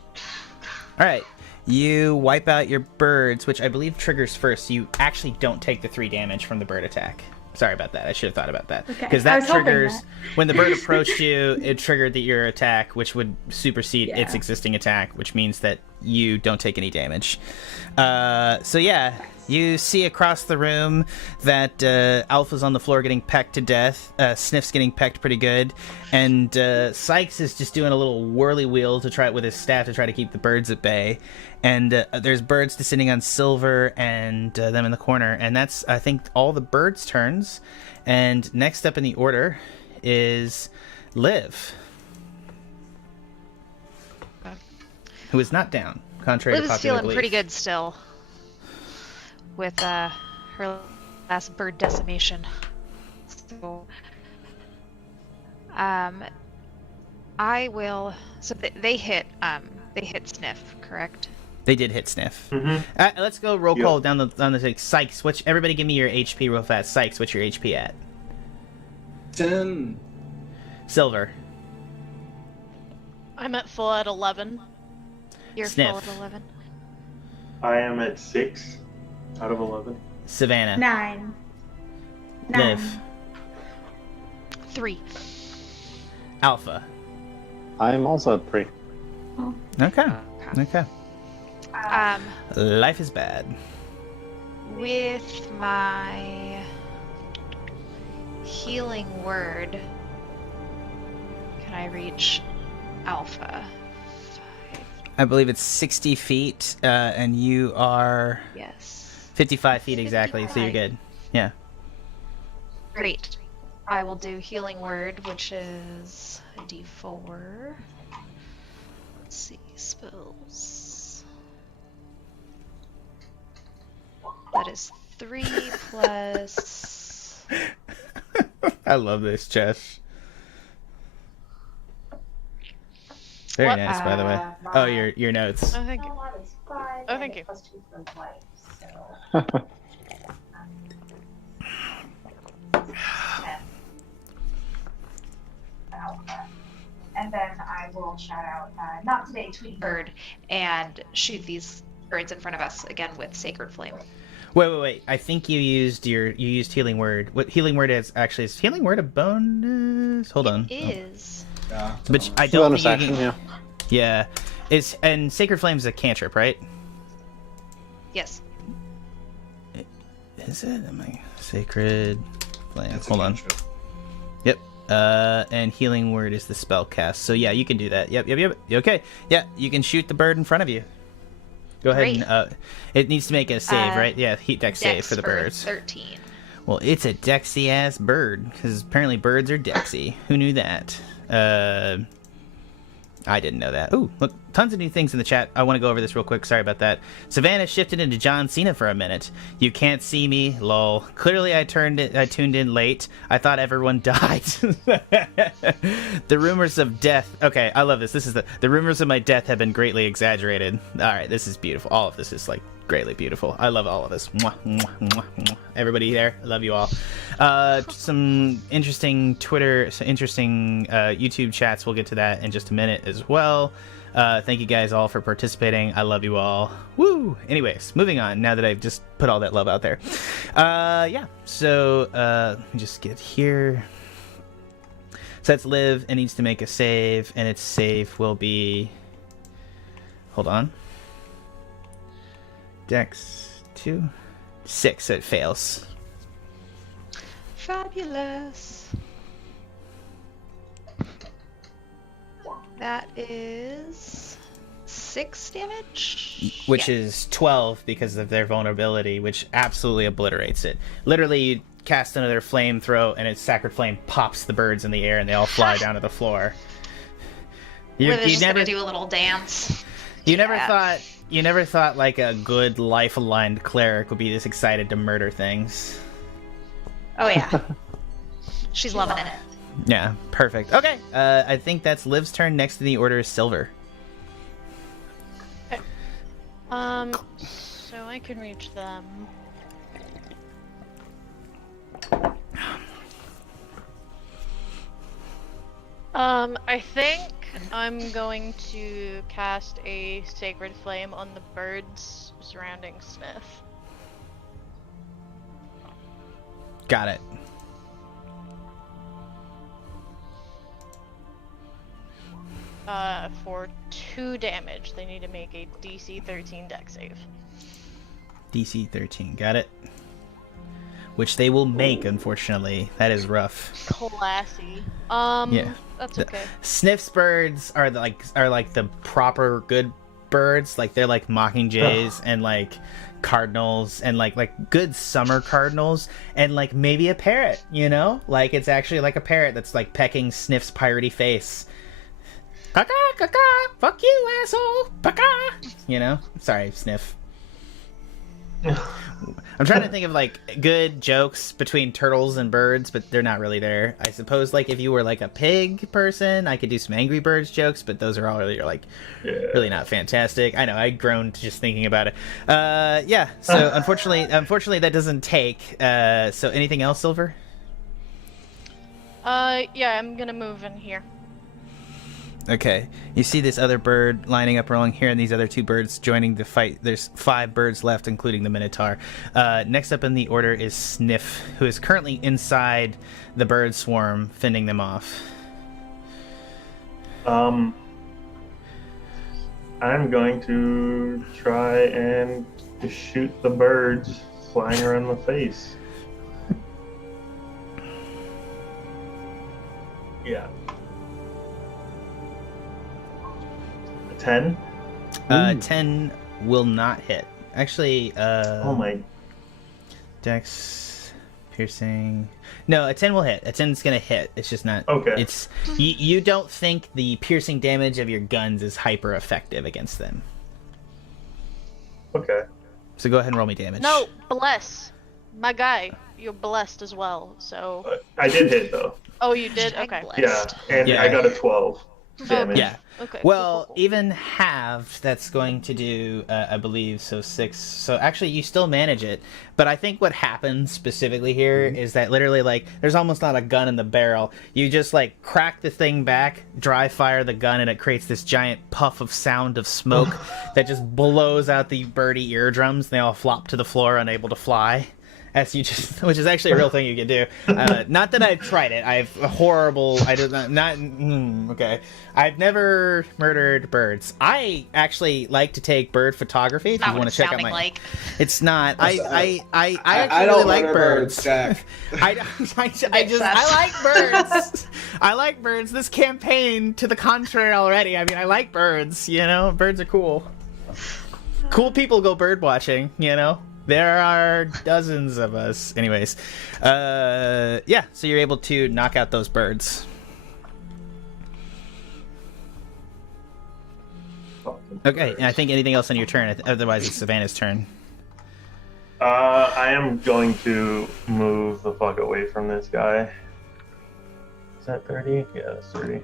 Alright, you wipe out your birds, which I believe triggers first. You actually don't take the 3 damage from the bird attack. Sorry about that. I should have thought about that. Okay. Because I that was hoping triggers, that. when the bird approached you, it triggered your attack, which would supersede its Yeah. existing attack, which means that you don't take any damage. So yeah, you see across the room that Alpha's on the floor getting pecked to death, Sniff's getting pecked pretty good, and Sikes is just doing a little whirly wheel to try with his staff to try to keep the birds at bay. And there's birds descending on Silver and them in the corner, and that's, I think, all the birds' turns. And next up in the order is Liv, who is not down, contrary Liv to is popular feeling belief. pretty good still with her last bird decimation. So, I will. So they hit Sniff, correct? They did hit Sniff. Mhm. Let's go roll call down the Sikes. Everybody give me your HP real fast. Sikes, what's your HP at? 10. Silver. I'm at full at 11. You're Sniff. full at 11. I am at 6 out of 11. Savannah. 9. Liv. 3. Alpha. I'm also at 3. Okay. Okay. Life is bad. With my healing word, can I reach Alpha? I believe it's 60 feet, and you are Yes. 55 feet exactly, so you're good. Yeah. Great. I will do healing word, which is a D4. Let's see, spells. That is 3 plus. I love this, Chesh. Very What? nice, by the way. Oh, your notes. Oh, thank you. Oh, thank you. And then I will shout out, not today, tweet bird, and shoot these birds in front of us again with Sacred Flame. Wait. I think you used healing word. What healing word is actually? Is healing word a bonus? Hold on. It is. Yeah. But I don't Bonus think you action, can. yeah. Yeah. And Sacred Flame is a cantrip, right? Yes. Is it? Am I Sacred Flame? That's a Hold on. cantrip. Yep. And healing word is the spell cast. So yeah, you can do that. Yep. Okay. Yeah, you can shoot the bird in front of you. Go ahead Great. and it needs to make a save, right? Yeah, heat dex save Dex for the birds. 13. Well, it's a dexy ass bird because apparently birds are dexy. Who knew that? I didn't know that. Ooh, look, tons of new things in the chat. I want to go over this real quick. Sorry about that. Savannah shifted into John Cena for a minute. You can't see me, lol. Clearly, I tuned in late. I thought everyone died. The rumors of death. Okay, I love this. This is the rumors of my death have been greatly exaggerated. All right, this is beautiful. All of this is like greatly beautiful. I love all of this. Mwah, mwah, mwah, mwah. Everybody there, I love you all. Some interesting YouTube chats. We'll get to that in just a minute as well. Thank you guys all for participating. I love you all. Woo! Anyways, moving on. Now that I've just put all that love out there. Yeah. So let me just get here. So that's Liv. It needs to make a save, and its save will be. Hold on. Dex 2, 6. So it fails. Fabulous. That is 6 damage. Which Yeah. is 12 because of their vulnerability, which absolutely obliterates it. Literally, you cast another flame throw, and its sacred flame pops the birds in the air, and they all fly down to the floor. Where they're just gonna do a little dance. You never Yeah. thought like a good life-aligned cleric would be this excited to murder things. Oh yeah. She's loving it. Yeah, perfect. Okay, I think that's Liv's turn. Next in the order is Silver. So I can reach them. I think I'm going to cast a Sacred Flame on the birds surrounding Sniff. Got it. For 2 damage, they need to make a DC 13 dex save. DC 13. Got it. Which they will make, unfortunately. That is rough. Classy. Yeah. That's okay. Sniff's birds are like the proper good birds. Like they're like mockingjays and like cardinals and like good summer cardinals and like maybe a parrot, you know? Like it's actually like a parrot that's like pecking Sniff's piratey face. Caca, caca, fuck you, asshole, caca. You know? Sorry, Sniff. I'm trying to think of like good jokes between turtles and birds, but they're not really there. I suppose like if you were like a pig person, I could do some Angry Birds jokes, but those are all really not fantastic. I know, I groaned just thinking about it. Yeah. So unfortunately that doesn't take. So anything else, Silver? Yeah, I'm gonna move in here. Okay, you see this other bird lining up along here and these other 2 birds joining the fight. There's 5 birds left, including the Minotaur. Next up in the order is Sniff, who is currently inside the bird swarm, fending them off. I'm going to try and shoot the birds flying around the face. Yeah. 10? 10 will not hit. Actually, oh my. Dex, piercing. No, a 10 will hit. A 10's gonna hit. It's just not. Okay. It's you don't think the piercing damage of your guns is hyper effective against them. Okay. So go ahead and roll me damage. No, bless. My guy, you're blessed as well, so... I did hit, though. Oh, you did? Okay. Yeah, and I got a 12 damage. Yeah. Okay. Well, cool. even halved, that's going to do, I believe, so 6. So actually, you still manage it. But I think what happens specifically here is that literally, like, there's almost not a gun in the barrel. You just, like, crack the thing back, dry fire the gun, and it creates this giant puff of sound of smoke that just blows out the birdie eardrums. And they all flop to the floor, unable to fly. As you just, which is actually a real thing you can do. Not that I've tried it. I've a horrible. I did not. Okay. I've never murdered birds. I actually like to take bird photography. If Not you what want it's to check out sounding my. like. It's not. I I actually don't really like murder birds. Jack. I like birds. I like birds. This campaign, to the contrary, already. I mean, I like birds. You know, birds are cool. Cool people go bird watching. You know. There are dozens of us. Anyways, yeah, so you're able to knock out those birds. Okay, and I think anything else on your turn, otherwise it's Savannah's turn. I am going to move the fuck away from this guy. Is that 30? Yeah, that's 30.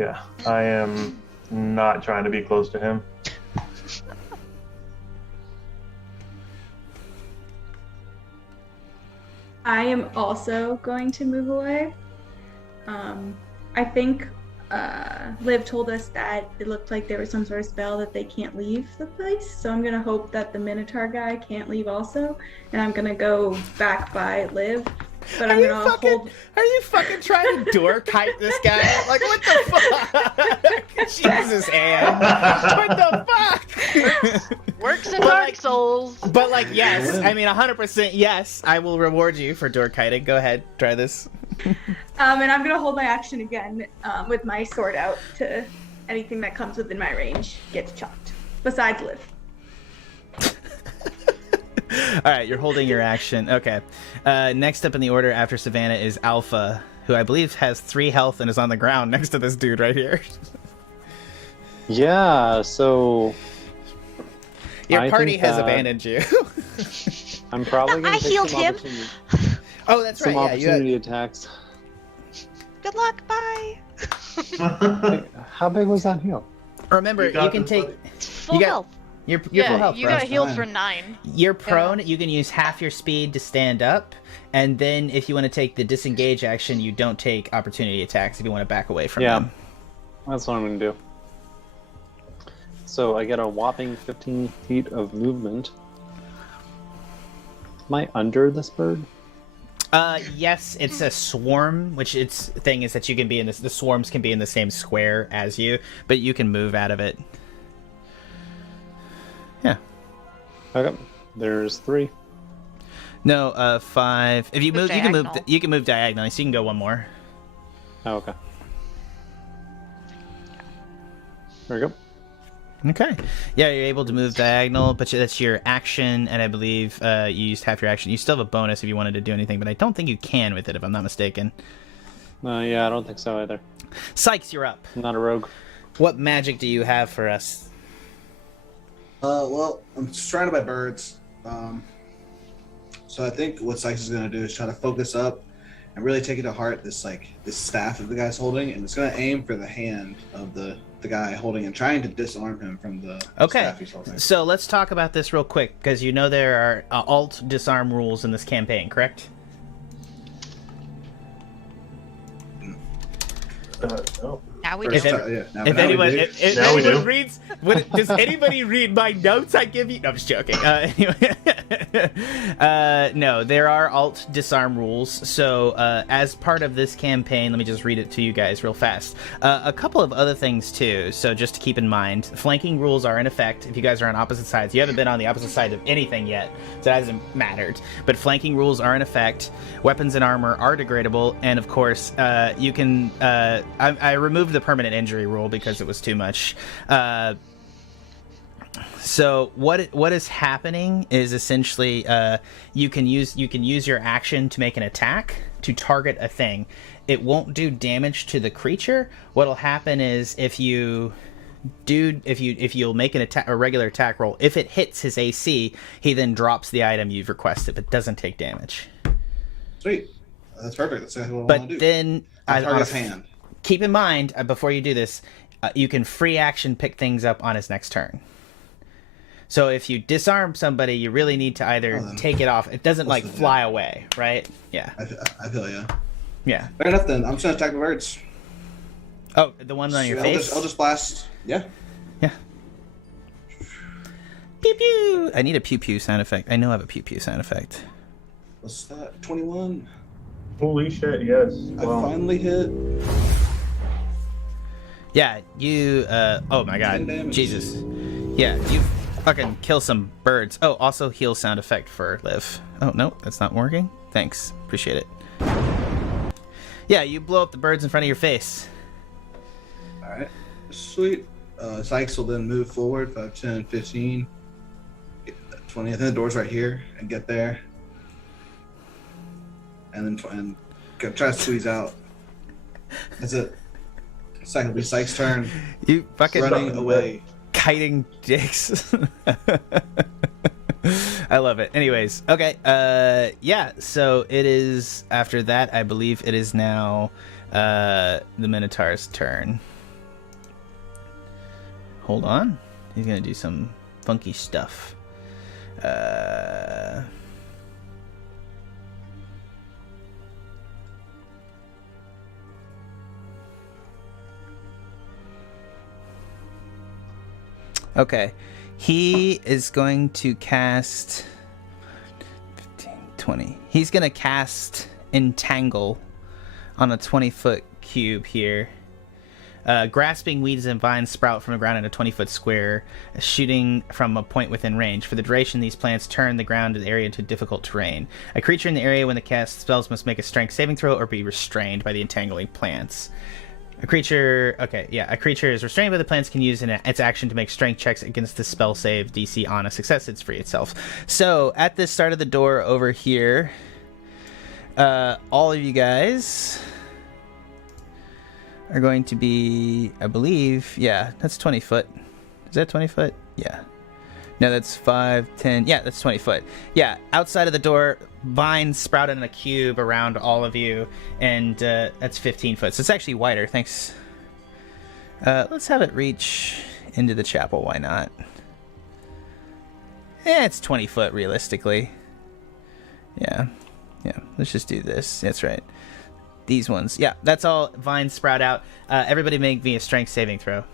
Yeah, I am not trying to be close to him. I am also going to move away. I think Liv told us that it looked like there was some sort of spell that they can't leave the place. So I'm going to hope that the Minotaur guy can't leave also. And I'm going to go back by Liv. But I'm going to hold... Are you fucking trying to door kite this guy? Like, what the fuck? Jesus, Ann. What the fuck? Works in Dark Souls. But, like, yes. I mean, 100% yes. I will reward you for door kiting. Go ahead. Try this. and I'm going to hold my action again with my sword out to anything that comes within my range gets chopped. Besides Liv. All right, you're holding your action. Okay. Next up in the order after Savannah is Alpha, who I believe has 3 health and is on the ground next to this dude right here. Yeah, so... Your party has abandoned you. I'm probably going I to take healed some him. Oh, that's some right. Yeah, opportunity attacks. Good luck, bye. How big was that heal? Remember, you can take... It's full You got- health. You're full Yeah, health, you bro. got healed for 9. You're prone, you can use half your speed to stand up, and then if you want to take the disengage action, you don't take opportunity attacks if you want to back away from them. That's what I'm going to do. So I get a whopping 15 feet of movement. Am I under this bird? Yes, it's a swarm, which its thing is that you can be in this. The swarms can be in the same square as you, but you can move out of it. Yeah. Okay. There's 3. No, 5. If you move, you can move. Diagonal. You can move diagonally, so you can go one more. Oh, okay. There we go. Okay. Yeah, you're able to move diagonal, but that's your action, and I believe you used half your action. You still have a bonus if you wanted to do anything, but I don't think you can with it, if I'm not mistaken. Yeah, I don't think so either. Sikes, you're up. I'm not a rogue. What magic do you have for us? Well, I'm surrounded by birds. So I think what Sikes is going to do is try to focus up and really take it to heart, this staff that the guy's holding, and it's going to aim for the hand of the guy holding and trying to disarm him from the staff he's holding. So let's talk about this real quick, because you know there are alt disarm rules in this campaign, correct? No. Now we If do. If anyone reads, does anybody read my notes I give you? No, I'm just joking. Anyway, no, there are alt disarm rules. So as part of this campaign, let me just read it to you guys real fast. A couple of other things too. So just to keep in mind, flanking rules are in effect if you guys are on opposite sides. You haven't been on the opposite side of anything yet, so that hasn't mattered. But flanking rules are in effect. Weapons and armor are degradable, and of course, you can. I removed the permanent injury rule because it was too much. So what is happening is essentially you can use your action to make an attack to target a thing. It won't do damage to the creature. What'll happen is if you'll make a regular attack roll, if it hits his AC, he then drops the item you've requested, but doesn't take damage. Sweet. That's perfect. That's exactly what I want to do. But then Target his hand. Keep in mind, before you do this, you can free action pick things up on his next turn. So if you disarm somebody, you really need to either take it off. It doesn't fly away, right? Yeah. I feel yeah. Yeah. Fair enough then. I'm just gonna attack the birds. Oh, the one on your face? I'll just blast. Yeah. Yeah. Pew pew. I need a pew pew sound effect. I know I have a pew pew sound effect. What's that? 21. Holy shit! Yes. I finally hit. Yeah, you. Oh my god, Jesus. Yeah, you fucking kill some birds. Oh, also heal sound effect for Liv. Oh no, that's not working. Thanks, appreciate it. Yeah, you blow up the birds in front of your face. All right, sweet. Sikes will then move forward 5, 10, 15, 20. I think the door's right here, and get there, and then try to squeeze out. That's it. Second will be Sykes' turn. You fucking running away. Kiting dicks. I love it. Anyways, okay. Yeah, so it is, after that, I believe it is now the Minotaur's turn. Hold on. He's gonna do some funky stuff. Okay, he is going to cast 15, 20. He's going to cast Entangle on a 20-foot cube here. Grasping weeds and vines sprout from the ground in a 20-foot square, shooting from a point within range. For the duration, these plants turn the ground area into difficult terrain. A creature in the area when the cast spells must make a strength saving throw or be restrained by the entangling plants. A creature is restrained by the plants, can use its action to make strength checks against the spell save DC. On a success, it's free itself. So, at the start of the door over here, all of you guys are going to be, I believe, yeah, that's 20 foot. Is that 20 foot? Yeah. No, that's 5, 10. Yeah, that's 20 foot. Yeah, outside of the door, vines sprout in a cube around all of you, and that's 15 foot. So it's actually wider. Thanks. Let's have it reach into the chapel. Why not? It's 20 foot realistically. Yeah. Let's just do this. That's right. These ones. Yeah, that's all. Vines sprout out. Everybody make me a strength saving throw.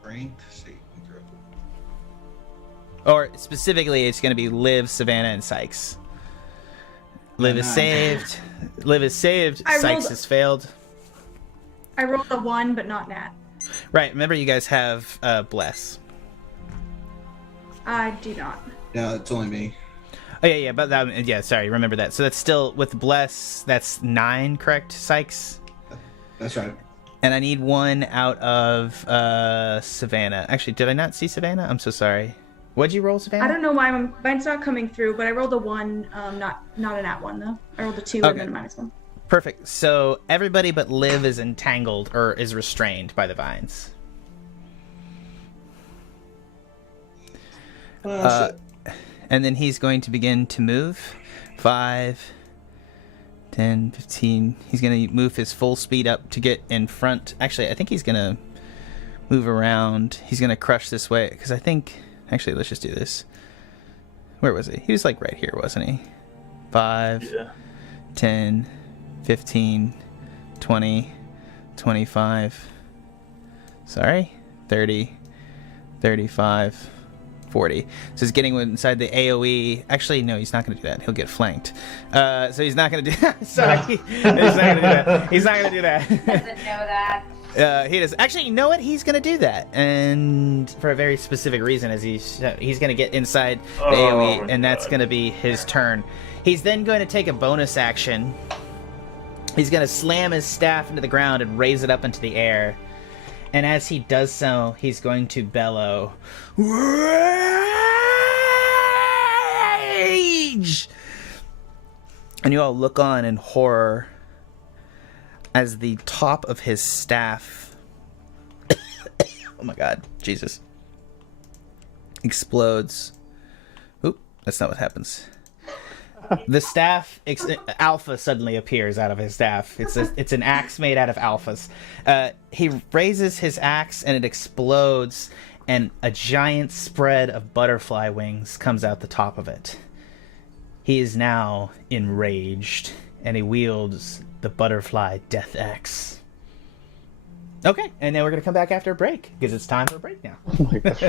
Strength saving throw. Or specifically, it's going to be Liv, Savannah, and Sikes. Liv is saved. Liv is saved. Sikes has failed. I rolled a 1, but not nat. Right. Remember, you guys have Bless. I do not. Yeah, it's only me. Oh, yeah, but that, yeah, sorry, remember that. So that's still, with Bless, that's 9, correct, Sikes? That's right. And I need 1 out of Savannah. Actually, did I not see Savannah? I'm so sorry. What'd you roll, Savannah? I don't know why mine's not coming through, but I rolled a 1, not a nat 1, though. I rolled a 2 and then a -1. Perfect. So everybody but Liv is entangled, or is restrained by the vines. And then he's going to begin to move. 5, 10, 15. He's going to move his full speed up to get in front. Actually, I think he's going to move around. He's going to crush this way. Because I think... Actually, let's just do this. Where was he? He was like right here, wasn't he? 5, 10, 15, 20, 25. Sorry? 30, 35... 40. So he's getting inside the AoE. Actually, no, he's not going to do that. He'll get flanked. So he's not going to do that. Sorry. He's not going to do that. He's not going to do that. Doesn't know that. He does. Actually, you know what? He's going to do that. And for a very specific reason, as he's going to get inside the AoE, and that's going to be his turn. He's then going to take a bonus action. He's going to slam his staff into the ground and raise it up into the air. And as he does so, he's going to bellow, "Rage!" And you all look on in horror as the top of his staff, oh my god, Jesus, explodes. Oop, that's not what happens. The staff, alpha suddenly appears out of his staff. It's an axe made out of alphas. He raises his axe and it explodes, and a giant spread of butterfly wings comes out the top of it. He is now enraged, and he wields the butterfly death axe. Okay, and then we're going to come back after a break, because it's time for a break now. Oh my gosh.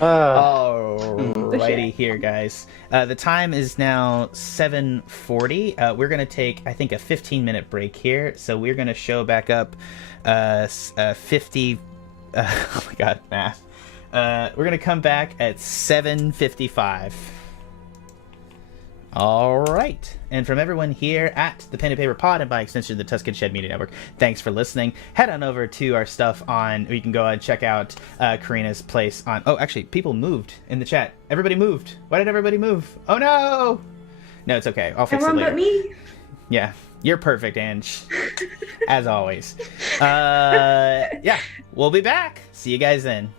Alrighty here, guys. The time is now 7:40. We're going to take, I think, a 15-minute break here. So we're going to show back up 50... oh my god, math. We're going to come back at 7:55. All right. And from everyone here at the Pen and Paper Pod, and by extension the Tuscan Shed Media Network, thanks for listening. Head on over to our stuff on, you can go and check out Karina's place on, oh, actually, people moved in the chat. Everybody moved. Why did everybody move? Oh, no. No, it's okay. I'll fix it later. Everyone but me? Yeah, you're perfect, Ange. As always. Yeah, we'll be back. See you guys then.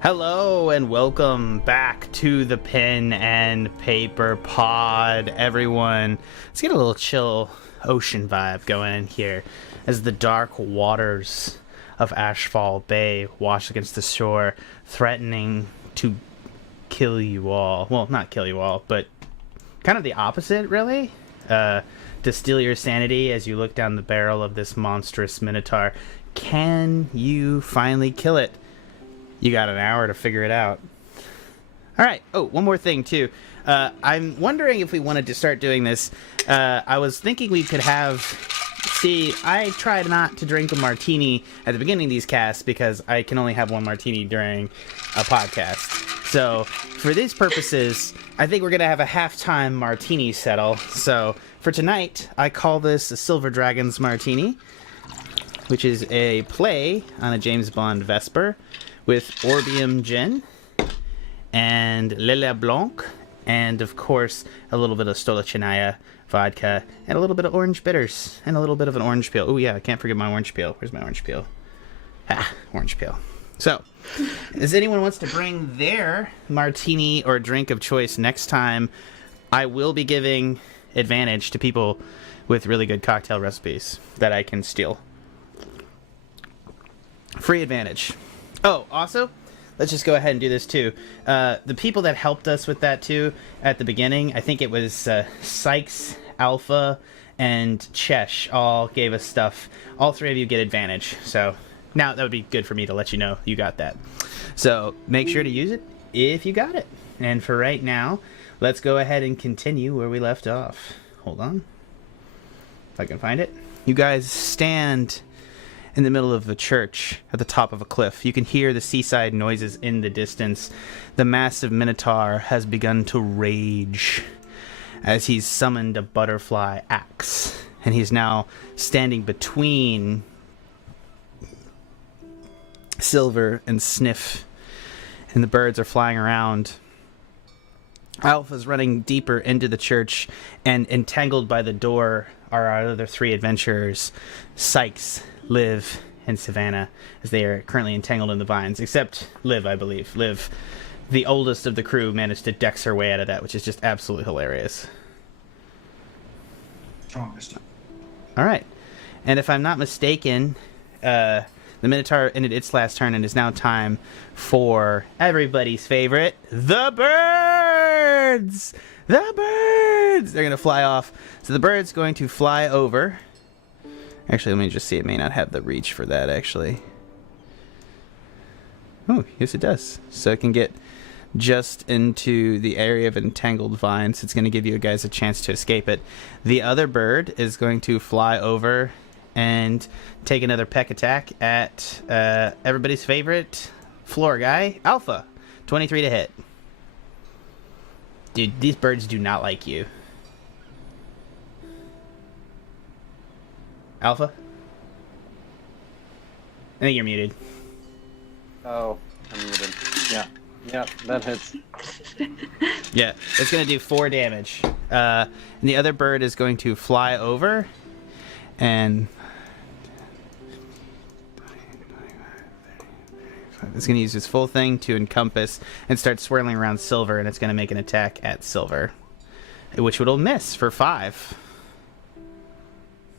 Hello and welcome back to the Pen and Paper Pod, everyone. Let's get a little chill ocean vibe going in here as the dark waters of Ashfall Bay wash against the shore, threatening to kill you all. Well, not kill you all, but kind of the opposite, really. To steal your sanity as you look down the barrel of this monstrous minotaur. Can you finally kill it? You got an hour to figure it out. All right. Oh, one more thing, too. I'm wondering if we wanted to start doing this. I was thinking we could have... See, I try not to drink a martini at the beginning of these casts because I can only have one martini during a podcast. So, for these purposes, I think we're going to have a halftime martini settle. So, for tonight, I call this a Silver Dragon's Martini, which is a play on a James Bond Vesper, with Orbium Gin, and Lila Blanc, and of course, a little bit of Stolichnaya vodka, and a little bit of orange bitters, and a little bit of an orange peel. Oh yeah, I can't forget my orange peel. Where's my orange peel? Ah, orange peel. So, if anyone wants to bring their martini or drink of choice next time, I will be giving advantage to people with really good cocktail recipes that I can steal. Free advantage. Oh, also, let's just go ahead and do this too. The people that helped us with that too at the beginning, I think it was Sikes, Alpha, and Chesh all gave us stuff. All three of you get advantage. So now that would be good for me to let you know you got that. So make sure to use it if you got it. And for right now, let's go ahead and continue where we left off. Hold on. If I can find it. You guys stand in the middle of a church at the top of a cliff. You can hear the seaside noises in the distance. The massive minotaur has begun to rage as he's summoned a butterfly axe, and he's now standing between Silver and Sniff, and the birds are flying around. Alpha's running deeper into the church, and entangled by the door are our other three adventurers, Sikes, Liv, and Savannah, as they are currently entangled in the vines, except Liv, I believe. Liv, the oldest of the crew, managed to dex her way out of that, which is just absolutely hilarious. Strongest. All right. And if I'm not mistaken, the Minotaur ended its last turn, and it's now time for everybody's favorite, the birds! The birds! They're going to fly off. So the bird's going to fly over. Actually, let me just see. It may not have the reach for that, actually. Oh, yes it does. So it can get just into the area of entangled vines. It's going to give you guys a chance to escape it. The other bird is going to fly over and take another peck attack at everybody's favorite floor guy, Alpha. 23 to hit. Dude, these birds do not like you. Alpha? I think you're muted. Oh, I'm muted. Yeah. Yeah, that hits. Yeah, it's going to do 4 damage. And the other bird is going to fly over and it's going to use its full thing to encompass and start swirling around Silver, and it's going to make an attack at Silver, which it'll miss for 5.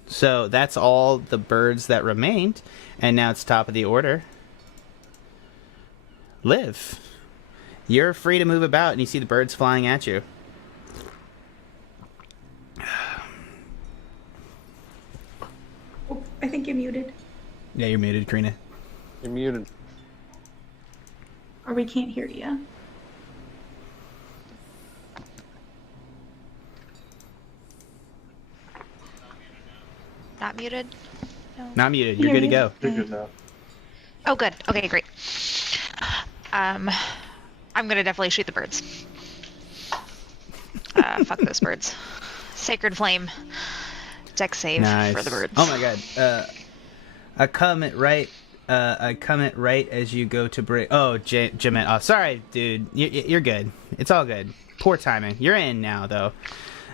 So that's all the birds that remained, and now it's top of the order. Liv, you're free to move about, and you see the birds flying at you. Oh, I think you're muted. Yeah, you're muted, Karina. You're muted. Or we can't hear you. Not muted? No. Not muted. You're good to go. You're good now. Oh, good. Okay, great. I'm gonna definitely shoot the birds. Fuck those birds. Sacred Flame. Deck save Nice. for the birds. Oh my god. I come it right as you go to break. Oh, Jimmy. Oh, sorry, dude. You're good. It's all good. Poor timing. You're in now, though.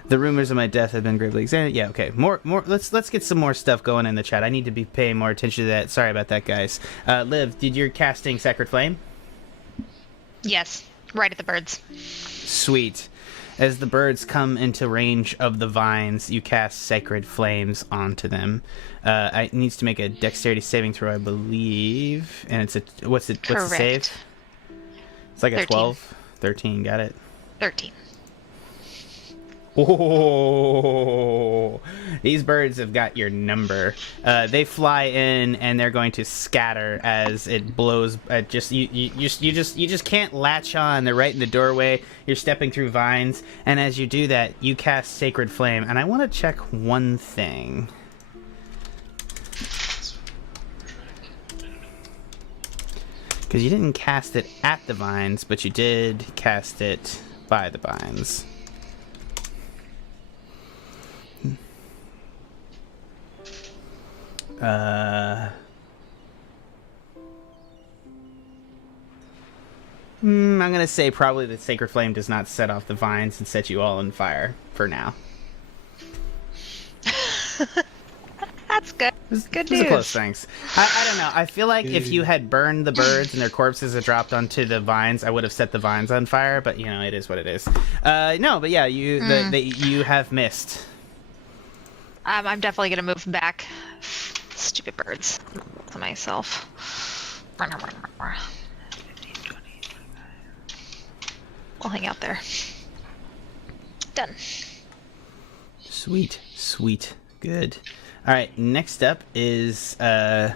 The rumors of my death have been gravely examined. Yeah, okay. More. Let's get some more stuff going in the chat. I need to be paying more attention to that. Sorry about that, guys. Liv, did your casting Sacred Flame? Yes, right at the birds. Sweet. As the birds come into range of the vines, you cast Sacred Flames onto them. It needs to make a Dexterity saving throw, I believe. And it's a... What's the save? It's like a 13. 12? 13, got it. 13. Oh, these birds have got your number. They fly in and they're going to scatter as it blows. You just can't latch on. They're right in the doorway. You're stepping through vines, and as you do that, you cast Sacred Flame. And I want to check one thing. Because you didn't cast it at the vines, but you did cast it by the vines. I'm gonna say probably the Sacred Flame does not set off the vines and set you all on fire for now. That's good. Good news. Those are close things. I don't know. I feel like if you had burned the birds and their corpses had dropped onto the vines, I would have set the vines on fire. But you know, it is what it is. No, but yeah, you have missed. I'm definitely gonna move back. Stupid birds. To myself. I'll hang out there. Done. Sweet. Good. Alright, next up is, I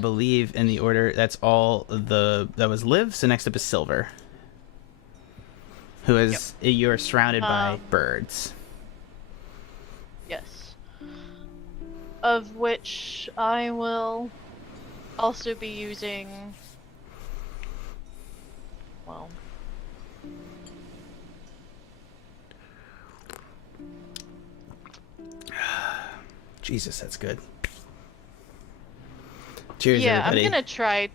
believe in the order, that's all that was Liv, so next up is Silver. Who is, you're surrounded by birds. Yes. Of which I will also be using, well, Jesus, that's good. Cheers, yeah, everybody. I'm gonna try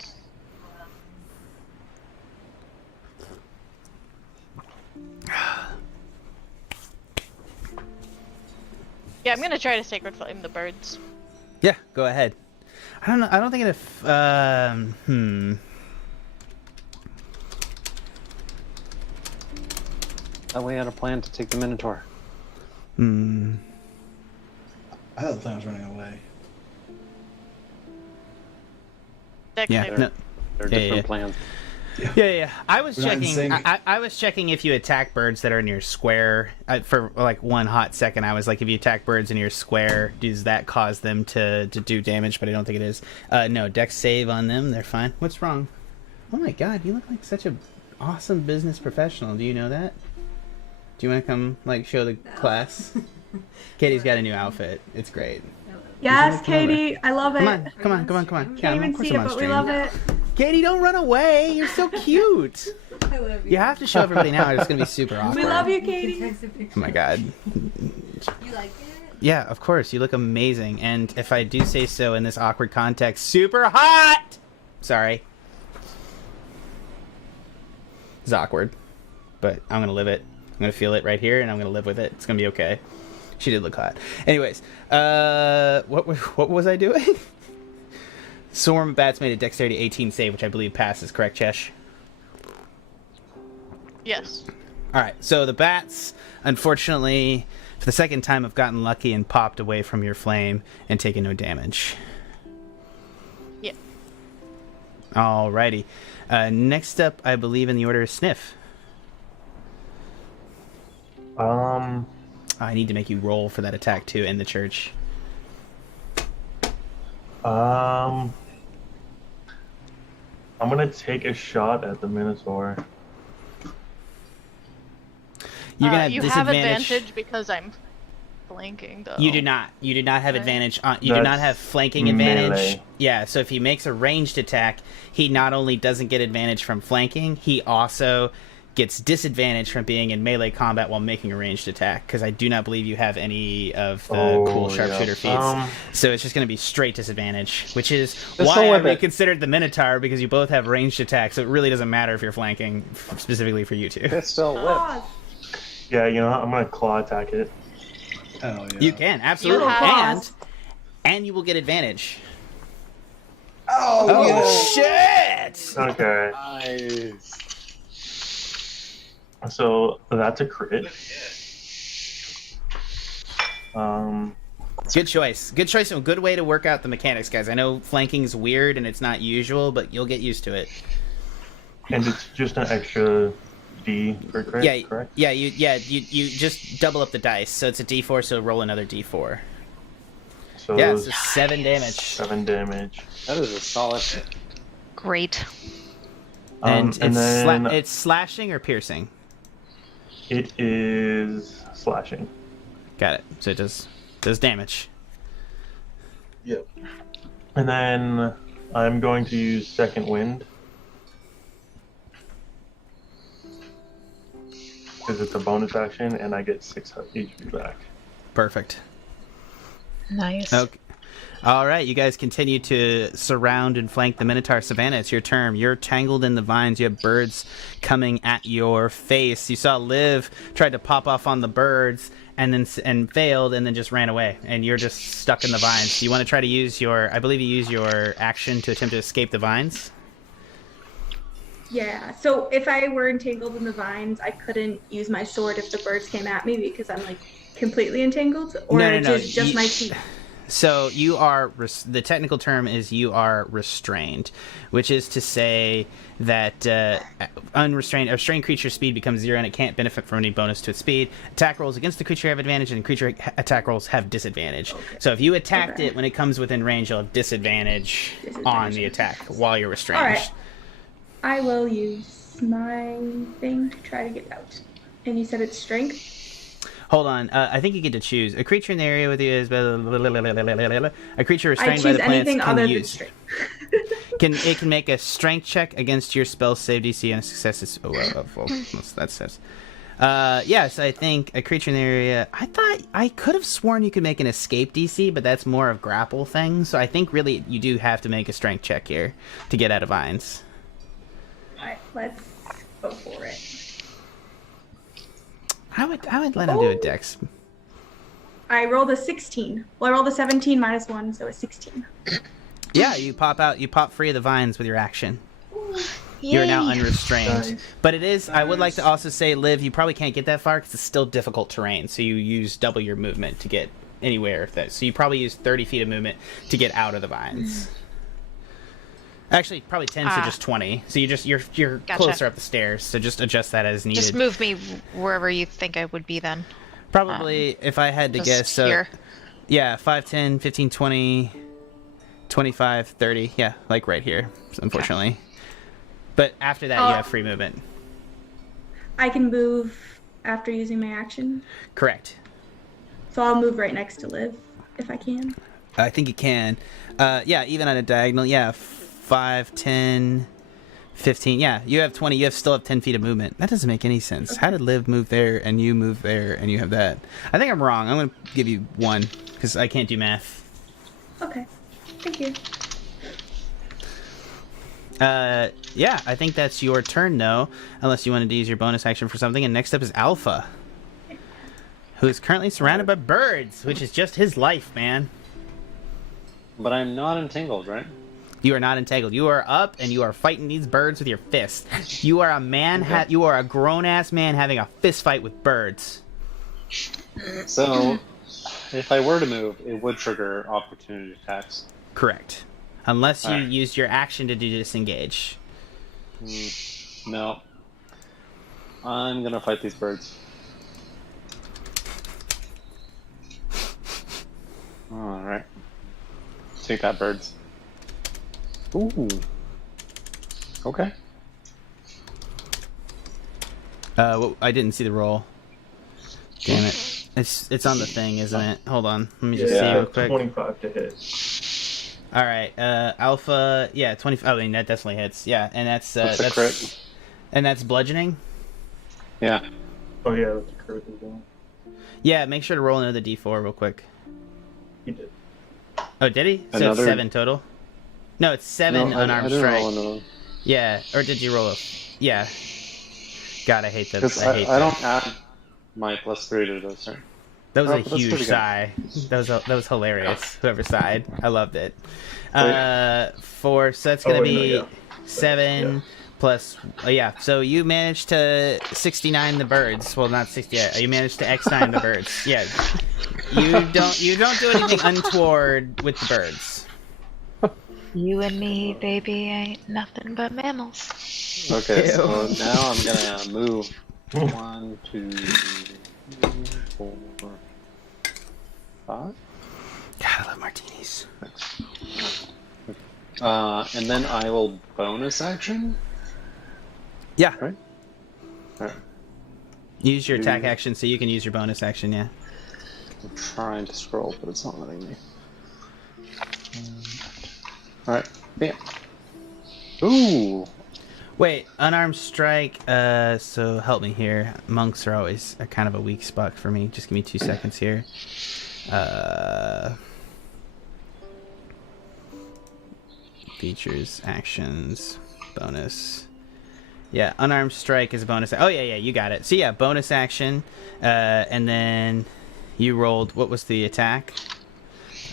Yeah, I'm gonna try to Sacred Flame the birds. Yeah, go ahead. I don't know. I don't think it. That way, I had a plan to take the Minotaur. I thought the plan was running away. Yeah, no. They're different plans. Yeah. I was We're not in checking. sync. I was checking if you attack birds that are in your square. For like one hot second, I was like, if you attack birds in your square, does that cause them to do damage? But I don't think it is. No, Dex save on them. They're fine. What's wrong? Oh my God, you look like such a awesome business professional. Do you know that? Do you want to come like show the class? Katie's got a new outfit. It's great. Yes, Katie, I love it. Come on. Can't even see it, but we love it. Katie, don't run away. You're so cute. I love you. You have to show everybody now. It's gonna be super awkward. We love you, Katie. Oh my God. You like it? Yeah, of course. You look amazing. And if I do say so in this awkward context, super hot! Sorry. It's awkward. But I'm gonna live it. I'm gonna feel it right here, and I'm gonna live with it. It's gonna be okay. She did look hot. Anyways, what was I doing? Swarm of Bats made a Dexterity 18 save, which I believe passes. Correct, Chesh? Yes. Alright, so the bats, unfortunately, for the second time, have gotten lucky and popped away from your flame and taken no damage. Yeah. Alrighty. Next up, I believe in the order is Sniff. I need to make you roll for that attack too in the church. I'm gonna take a shot at the Minotaur. You're gonna have you have disadvantage. advantage because I'm flanking, though. You do not. You do not have Right. advantage. You do not have flanking advantage. melee. Yeah. So if he makes a ranged attack, he not only doesn't get advantage from flanking, he also gets disadvantage from being in melee combat while making a ranged attack, because I do not believe you have any of the cool sharpshooter feats. So it's just going to be straight disadvantage, which is why I would considered the Minotaur, because you both have ranged attacks, so it really doesn't matter if you're flanking, specifically for you two. Pistol whip. Yeah, you know what? I'm gonna claw attack it. Hell yeah. You can, absolutely. have- And you will get advantage. Oh, Shit! Okay. Nice. So that's a crit. Good choice. Good choice and a good way to work out the mechanics, guys. I know flanking's weird and it's not usual, but you'll get used to it. And it's just an extra D for crit, Yeah, correct? you just double up the dice. So it's a D4, so roll another D4. So Yeah, so 7 damage. 7 damage. That is a solid hit. Great. And then it's slashing or piercing? it is slashing. Got it. So it does damage. Yep. And then I'm going to use Second Wind. Because it's a bonus action, and I get 6 HP back. Perfect. Nice. Okay. All right, you guys continue to surround and flank the Minotaur. Savannah, it's your turn. You're tangled in the vines. You have birds coming at your face. You saw Liv tried to pop off on the birds and failed and then just ran away. And you're just stuck in the vines. Do you want to try to use I believe you use your action to attempt to escape the vines? Yeah, so if I were entangled in the vines, I couldn't use my sword if the birds came at me because I'm like completely entangled, or No. just my feet. So you are, the technical term is you are restrained, which is to say that a restrained creature's speed becomes 0 and it can't benefit from any bonus to its speed. Attack rolls against the creature have advantage and creature attack rolls have disadvantage. Okay. So if you attacked it when it comes within range, you'll have disadvantage on the attack while you're restrained. All right. I will use my thing to try to get out. And you said it's strength? Hold on. I think you get to choose. A creature in the area with you is... A creature restrained by the plants it can make a strength check against your spell save DC and a success is... that says... yes, I think a creature in the area... I could have sworn you could make an escape DC, but that's more of grapple thing. So I think really you do have to make a strength check here to get out of vines. Alright, let's go for it. I would let him do a dex. I rolled a 16. Well, I rolled a 17 minus 1, so a 16. Yeah, you pop free of the vines with your action. You're now unrestrained. Nice. But it is, I would like to also say, Liv, you probably can't get that far because it's still difficult terrain, so you use double your movement to get anywhere. So you probably use 30 feet of movement to get out of the vines. Actually, probably 10 to just 20. So you're Gotcha. Closer up the stairs. So just adjust that as needed. Just move me wherever you think I would be then. Probably, if I had to guess, so here. Yeah, 5, 10, 15, 20, 25, 30. Yeah, like right here, unfortunately. Okay. But after that, you have free movement. I can move after using my action? Correct. So I'll move right next to Liv, if I can. I think you can. Yeah, even on a diagonal, yeah. 5, 10, 15. Yeah, you have 20. You still have 10 feet of movement. That doesn't make any sense. Okay. How did Liv move there and you move there and you have that? I think I'm wrong. I'm going to give you 1 because I can't do math. Okay. Thank you. Yeah, I think that's your turn, though, unless you wanted to use your bonus action for something. And next up is Alpha, who is currently surrounded by birds, which is just his life, man. But I'm not entangled, right? You are not entangled. You are up, and you are fighting these birds with your fists. You are a man. You are a grown-ass man having a fist fight with birds. So, if I were to move, it would trigger opportunity attacks. Correct. Unless you used your action to do disengage. No. I'm gonna fight these birds. Alright. Take that, birds. Ooh. Okay. Well, I didn't see the roll. Damn it. It's on the thing, isn't it? Hold on. Let me just see real quick. 25 to hit. Alright, Alpha, yeah, 20. I mean, that definitely hits. Yeah, and that's a crit. And that's bludgeoning? Yeah. Oh, yeah, that's a crit as well. Yeah, make sure to roll another d4 real quick. He did. Oh, did he? So it's 7 total? No, it's 7 unarmed strike. Yeah, or did you roll a... Yeah. God, I hate that. I don't add my +3 to those, right? That was a huge sigh. That was hilarious. Whoever sighed, I loved it. So that's gonna be 7 plus yeah. So you managed to 69 the birds. Well, not 60. Yeah, you managed to X9 the birds. Yeah. You don't do anything untoward with the birds. You and me, baby, ain't nothing but mammals. Okay, so now I'm gonna move 1, 2, 3, 4, 5. God, I love martinis. And then I will bonus action. Yeah. Right. Alright. Use your attack action so you can use your bonus action. Yeah. I'm trying to scroll, but it's not letting me. Alright, bam. Ooh! Wait, unarmed strike. So help me here. Monks are always a kind of a weak spot for me. Just give me 2 seconds here. Features, actions, bonus. Yeah, unarmed strike is a bonus. Oh yeah, you got it. So yeah, bonus action, and then you rolled. What was the attack?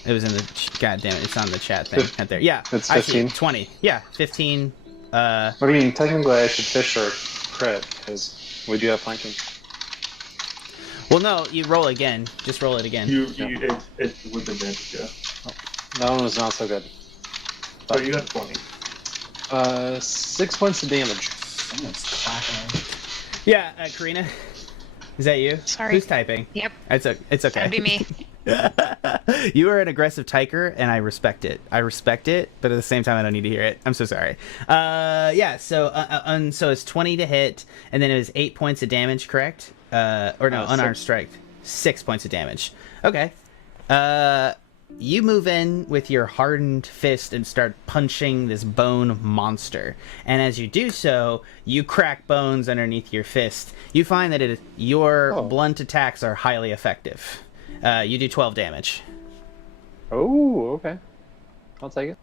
It was in the. God damn it! It's on the chat thing right there. Yeah, it's I see 15. 20. Yeah, 15. What do you mean? Technically, I should fish or crit because we do have flanking. Well, no, you roll again. Just roll it again. It's with advantage, yeah. That one was not so good. So you got 20. 6 points of damage. Someone's clapping. Yeah, Karina, is that you? Sorry. Who's typing? Yep. It's okay. That'd be me. You are an aggressive tyker, and I respect it. But at the same time, I don't need to hear it. I'm so sorry. Yeah. So, so it's 20 to hit, and then it was 8 points of damage, correct? Or no, unarmed strike, 6 points of damage. Okay. You move in with your hardened fist and start punching this bone monster. And as you do so, you crack bones underneath your fist. You find that your blunt attacks are highly effective. You do 12 damage. Oh, okay. I'll take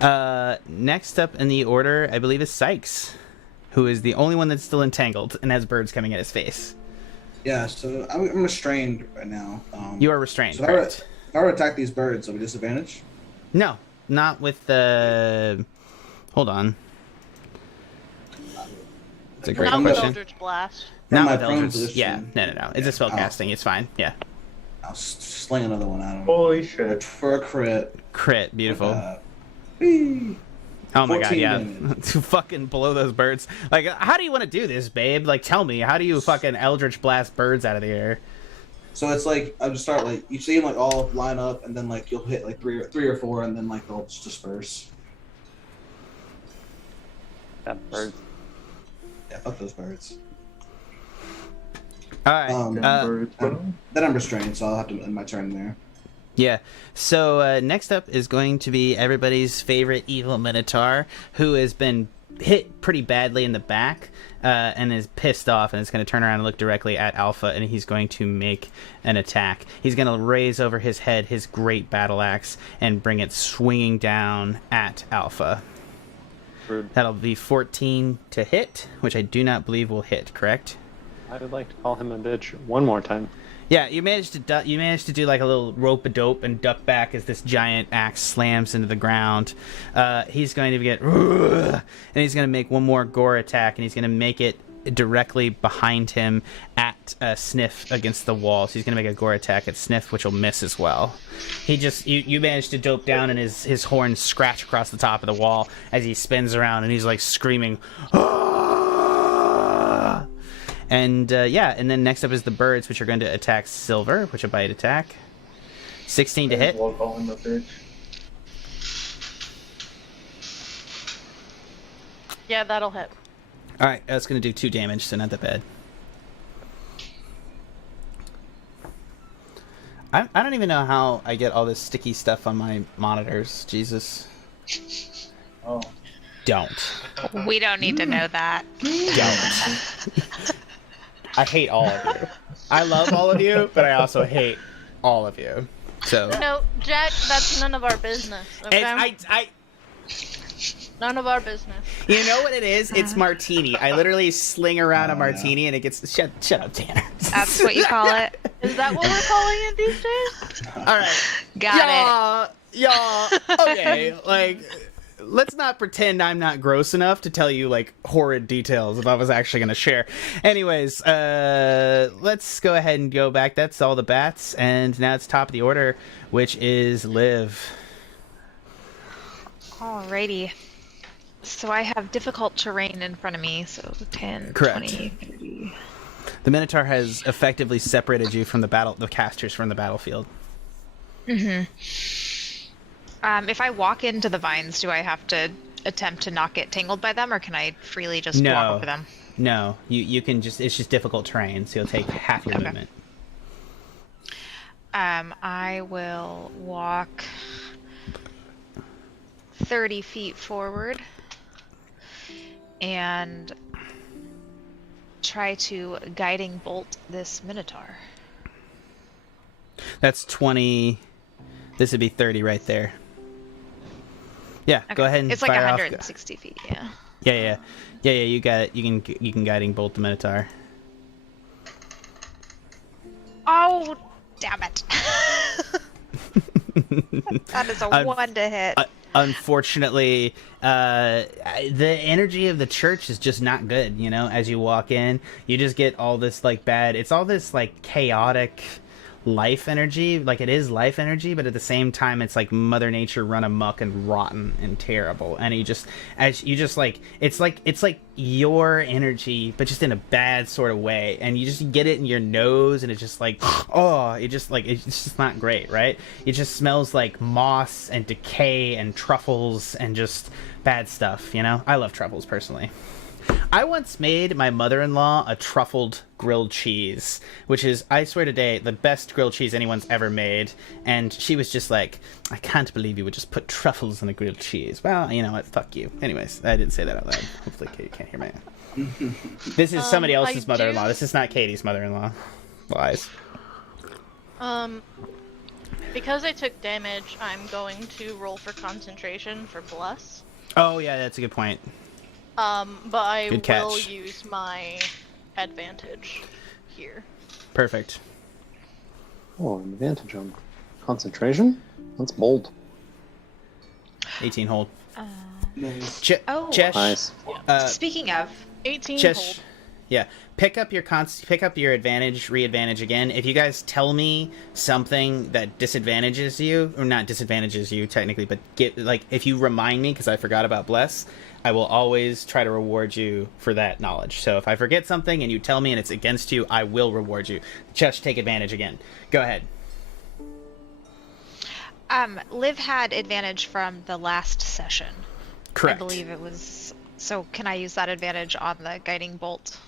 it. Next up in the order, I believe, is Sikes, who is the only one that's still entangled and has birds coming at his face. Yeah, so I'm restrained right now. You are restrained, so correct? if I were to attack these birds, will we disadvantage? No, not with the... Hold on. It's a great Not with question. Eldritch Blast. Not my with prone Eldritch. position. Yeah, no. It's a spell casting. It's fine. Yeah. I'll sling another one at him. Holy shit. For a crit. Crit. Beautiful. Whee! Oh my god, 14 yeah. damage. To fucking blow those birds. Like, how do you want to do this, babe? Like, tell me, how do you fucking Eldritch Blast birds out of the air? So it's like, I'll just start, like, you see them, like, all line up, and then, like, you'll hit, like, three or four, and then, like, they'll just disperse. That bird. Yeah, fuck those birds. Alright. Then I'm restrained, so I'll have to end my turn there. Yeah. So next up is going to be everybody's favorite evil Minotaur, who has been hit pretty badly in the back and is pissed off, and is going to turn around and look directly at Alpha, and he's going to make an attack. He's going to raise over his head his great battle axe and bring it swinging down at Alpha. Rude. That'll be 14 to hit, which I do not believe will hit, correct? I would like to call him a bitch one more time. Yeah, you managed to do like a little rope-a-dope and duck back as this giant axe slams into the ground. He's going to get, and he's going to make one more gore attack, and he's going to make it directly behind him at Sniff against the wall. So he's going to make a gore attack at Sniff, which will miss as well. He just, you managed to dope down, and his horns scratch across the top of the wall as he spins around, and he's like screaming, "Ah!" And yeah, and then next up is the birds, which are going to attack Silver, which a bite attack. 16 to hit. We'll call him a bitch. Yeah, that'll hit. Alright, that's going to do 2 damage, so not that bad. I don't even know how I get all this sticky stuff on my monitors. Jesus. Oh. Don't. We don't need to know that. Don't. I hate all of you. I love all of you, but I also hate all of you. So. No, Jack, that's none of our business. Okay? And None of our business. you know what it is? It's martini. I literally sling around a martini and it gets... Shut up, Tanner. That's what you call it. Is that what we're calling it these days? Alright. Got y'all, okay, like, let's not pretend I'm not gross enough to tell you, like, horrid details if I was actually going to share. Anyways, let's go ahead and go back. That's all the bats, and now it's top of the order, which is Liv. Alrighty. So I have difficult terrain in front of me, so 10, Correct. 20, 30. The Minotaur has effectively separated you from the casters from the battlefield. Mm-hmm. If I walk into the vines, do I have to attempt to not get tangled by them, or can I freely just walk over them? No, you can just, it's just difficult terrain, so you'll take half your movement. I will walk 30 feet forward and try to guiding bolt this Minotaur. That's 20. This would be 30 right there. Yeah, Okay. go ahead and it's like fire 160 feet, yeah. Yeah. You got it. You can guiding bolt the Minotaur. Oh, damn it! That is a 1 to hit. Unfortunately, the energy of the church is just not good. You know, as you walk in, you just get all this like bad. It's all this like chaotic life energy. Like, it is life energy, but at the same time, it's like Mother Nature run amok and rotten and terrible. And it's like your energy, but just in a bad sort of way. And you just get it in your nose, and it's just like, oh, it's just not great, right? It just smells like moss and decay and truffles and just bad stuff. You know, I love truffles personally. I once made my mother-in-law a truffled grilled cheese, which is, I swear to day, the best grilled cheese anyone's ever made. And she was just like, I can't believe you would just put truffles in a grilled cheese. Well, you know what? Fuck you. Anyways, I didn't say that out loud. Hopefully Katie can't hear me. This is somebody else's mother-in-law. This is not Katie's mother-in-law. Lies. Because I took damage, I'm going to roll for concentration for bless. Oh, yeah, that's a good point. But I Good catch. will use my advantage here. Perfect. Oh, an advantage on concentration? That's bold. 18 hold. Nice. Chesh. Nice. Speaking of, 18 Chesh. hold. Yeah, pick up your advantage, re-advantage again. If you guys tell me something that disadvantages you, or not disadvantages you technically, but if you remind me because I forgot about bless, I will always try to reward you for that knowledge. So if I forget something and you tell me and it's against you, I will reward you. Just take advantage again. Go ahead. Liv had advantage from the last session. Correct. I believe it was. So can I use that advantage on the guiding bolt?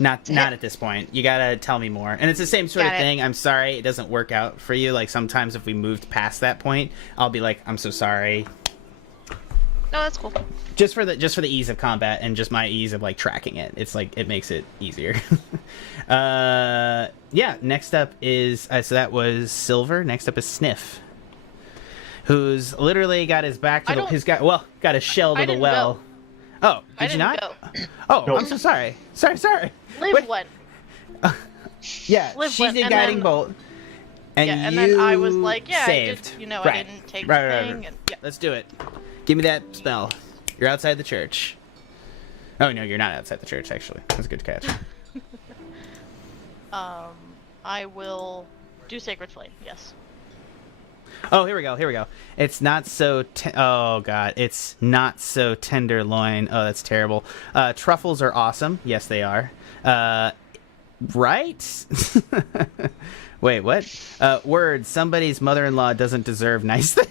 Not at this point. You gotta tell me more. And it's the same sort of thing. I'm sorry it doesn't work out for you. Like, sometimes if we moved past that point, I'll be like, I'm so sorry. No, that's cool. Just for the ease of combat and just my ease of like tracking it. It's like, it makes it easier. Yeah, next up is so that was Silver. Next up is Sniff, who's literally got his back to got his shell to the well. Go. Oh, did you not? Go. Oh, Nope. I'm so sorry. Sorry. Liv Wait. went. Yeah, Liv she went, did and guiding then- bolt. And then I was like, yeah, saved. I Right. didn't take Right. the thing. And, yeah. Let's do it. Give me that spell. You're outside the church. Oh, no, you're not outside the church, actually. That's a good catch. I will do Sacred Flame, yes. Oh, here we go. It's not so... oh, God. It's not so tenderloin. Oh, that's terrible. Truffles are awesome. Yes, they are. Right? Wait, what? Word, somebody's mother-in-law doesn't deserve nice things.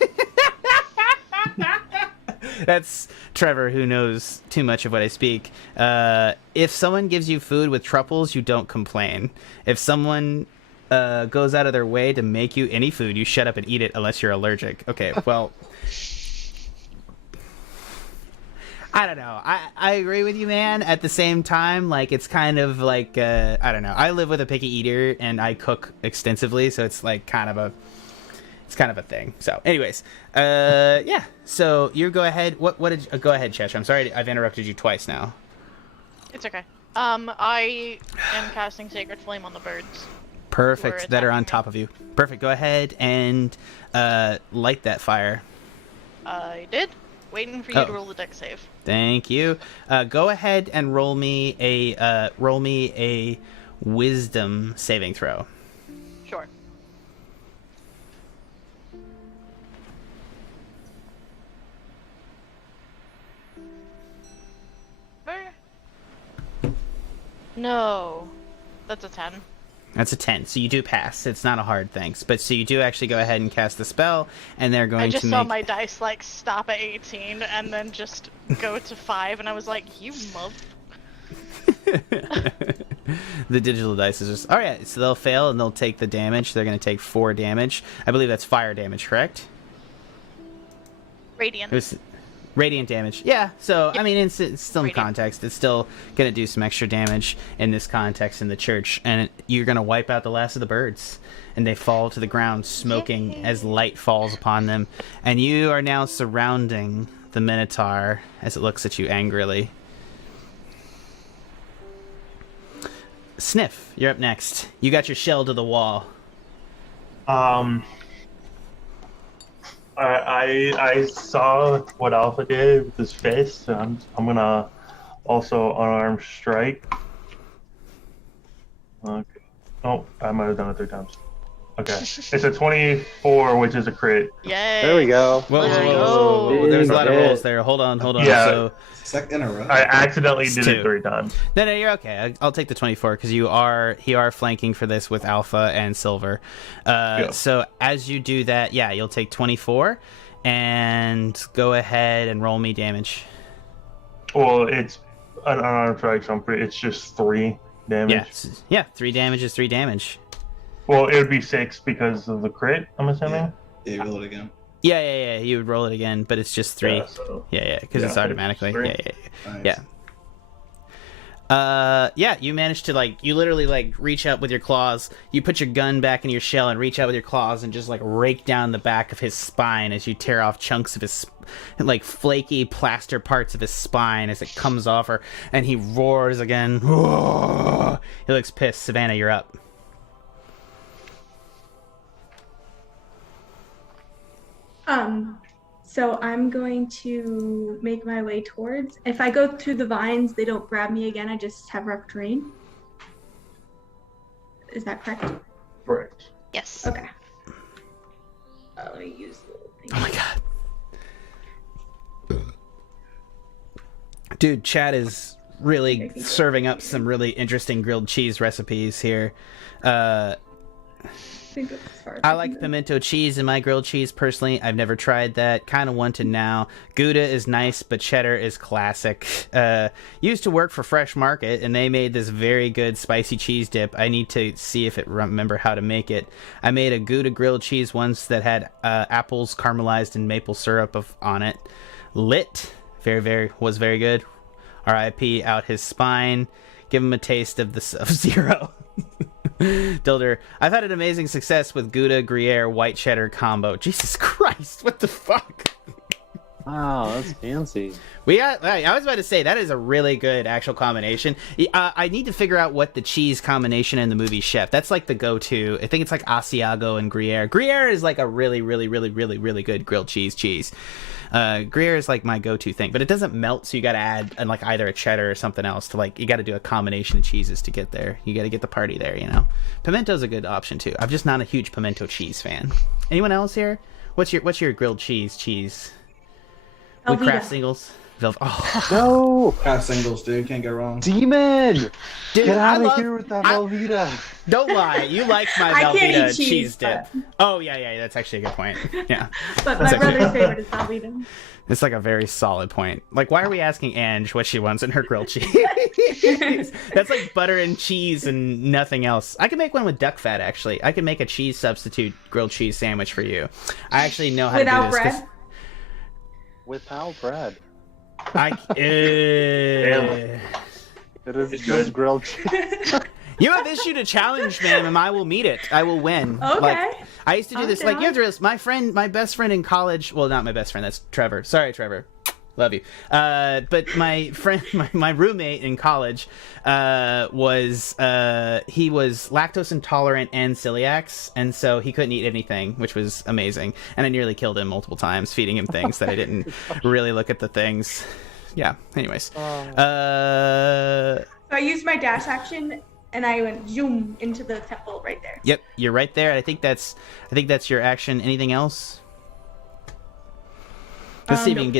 That's Trevor, who knows too much of what I speak. If someone gives you food with truffles, you don't complain. If someone goes out of their way to make you any food, you shut up and eat it unless you're allergic. Okay, well... I don't know. I agree with you, man. At the same time, like, it's kind of like, I don't know. I live with a picky eater, and I cook extensively, so it's like kind of a thing. So, anyways, yeah. So you go ahead. What did you, go ahead, Chesh. I'm sorry, I've interrupted you twice now. It's okay. I am casting Sacred Flame on the birds. Perfect. That are on top of you. Perfect. Go ahead and light that fire. I did. Waiting for you to roll the deck save. Thank you. Go ahead and roll me a wisdom saving throw. Sure. No. That's a 10. That's a 10. So you do pass. It's not a hard thing. But so you do actually go ahead and cast the spell, and they're going to I just saw my dice like stop at 18 and then just go to 5, and I was like, you mother. The digital dice is just... Alright, so they'll fail and they'll take the damage. They're going to take 4 damage. I believe that's fire damage, correct? Radiant. It was radiant damage. Yeah, so, Yep. I mean, it's still in Radiant. context. It's still going to do some extra damage in this context in the church. And you're going to wipe out the last of the birds. And they fall to the ground, smoking Yay. as light falls upon them. And you are now surrounding the Minotaur as it looks at you angrily. Sniff, you're up next. You got your shell to the wall. I saw what Alpha did with his fist, and I'm gonna also unarmed strike. Okay. Oh, I might have done it 3 times. Okay. It's a 24, which is a crit. Yay. There we go. Whoa, Let's whoa, whoa, go. whoa, whoa. There's a lot of Yeah. rolls there. Hold on. Yeah. So, Second in a row. I accidentally It's did 2. it 3 times. no, you're okay. I'll take the 24 because you are flanking for this with Alpha and Silver. Yeah. So as you do that, yeah, you'll take 24, and go ahead and roll me damage. Well, it's an unarmed strike, so it's just 3 damage. Yeah, 3 damage is 3 damage. Well, it would be 6 because of the crit, I'm assuming. Yeah, you roll it again. Yeah. You would roll it again, but it's just 3. Yeah, so, Yeah, because it's yeah, automatically. it's 3. Yeah. Nice. Yeah. You managed to you literally reach out with your claws. You put your gun back in your shell and reach out with your claws and just rake down the back of his spine as you tear off chunks of his flaky plaster parts of his spine as it comes off her, and he roars again. He looks pissed. Savannah, you're up. So I'm going to make my way towards. If I go through the vines, they don't grab me again. I just have rough terrain. Is that correct? Correct. Yes. Okay. Let me use the little thing. Oh my god. Dude, Chad is really serving up some really interesting grilled cheese recipes here. Think that's as far as I can like go. pimento cheese in my grilled cheese personally. I've never tried that. Kind of want to now. Gouda is nice, but cheddar is classic. Used to work for Fresh Market, and they made this very good spicy cheese dip. I need to see if it remember how to make it. I made a Gouda grilled cheese once that had apples caramelized in maple syrup on it. Lit, was very good. R.I.P. out his spine. Give him a taste of the Sub-Zero. Dilder, I've had an amazing success with Gouda Gruyere white cheddar combo. Jesus Christ, what the fuck? Wow, that's fancy. I was about to say, that is a really good actual combination. I need to figure out what the cheese combination in the movie Chef. That's the go-to. I think it's Asiago and Gruyere. Gruyere is a really, really, really, really, really good grilled cheese. Gruyere is my go-to thing, but it doesn't melt, so you gotta add either a cheddar or something else to you gotta do a combination of cheeses to get there. You gotta get the party there, Pimento's a good option too. I'm just not a huge pimento cheese fan. Anyone else here? What's your grilled cheese? With Velveeta. Kraft singles? Oh, No! Half singles, dude. Can't go wrong. Demon! dude, Get out I of love- here with that Velveeta. Don't lie, you like my I can't Velveeta eat cheese cheese, dip. Oh yeah, that's actually a good point. Yeah. But my brother's favorite is Velveeta. It's a very solid point. Why are we asking Ange what she wants in her grilled cheese? That's butter and cheese and nothing else. I can make one with duck fat, actually. I can make a cheese substitute grilled cheese sandwich for you. I actually know how Without to do this. bread? Without bread. Damn. It is It's just good. grilled cheese. You have issued a challenge, ma'am, and I will meet it. I will win. Okay. I used to do I'm this. down. You have to realize, my best friend in college. Well, not my best friend. That's Trevor. Sorry, Trevor. love you. But my friend, my roommate in college, was he was lactose intolerant and celiac, and so he couldn't eat anything, which was amazing. And I nearly killed him multiple times, feeding him things that I didn't really look at the things. Yeah. Anyways, So I used my dash action and I went zoom into the temple right there. Yep, you're right there. I think that's your action. Anything else? Let's see if you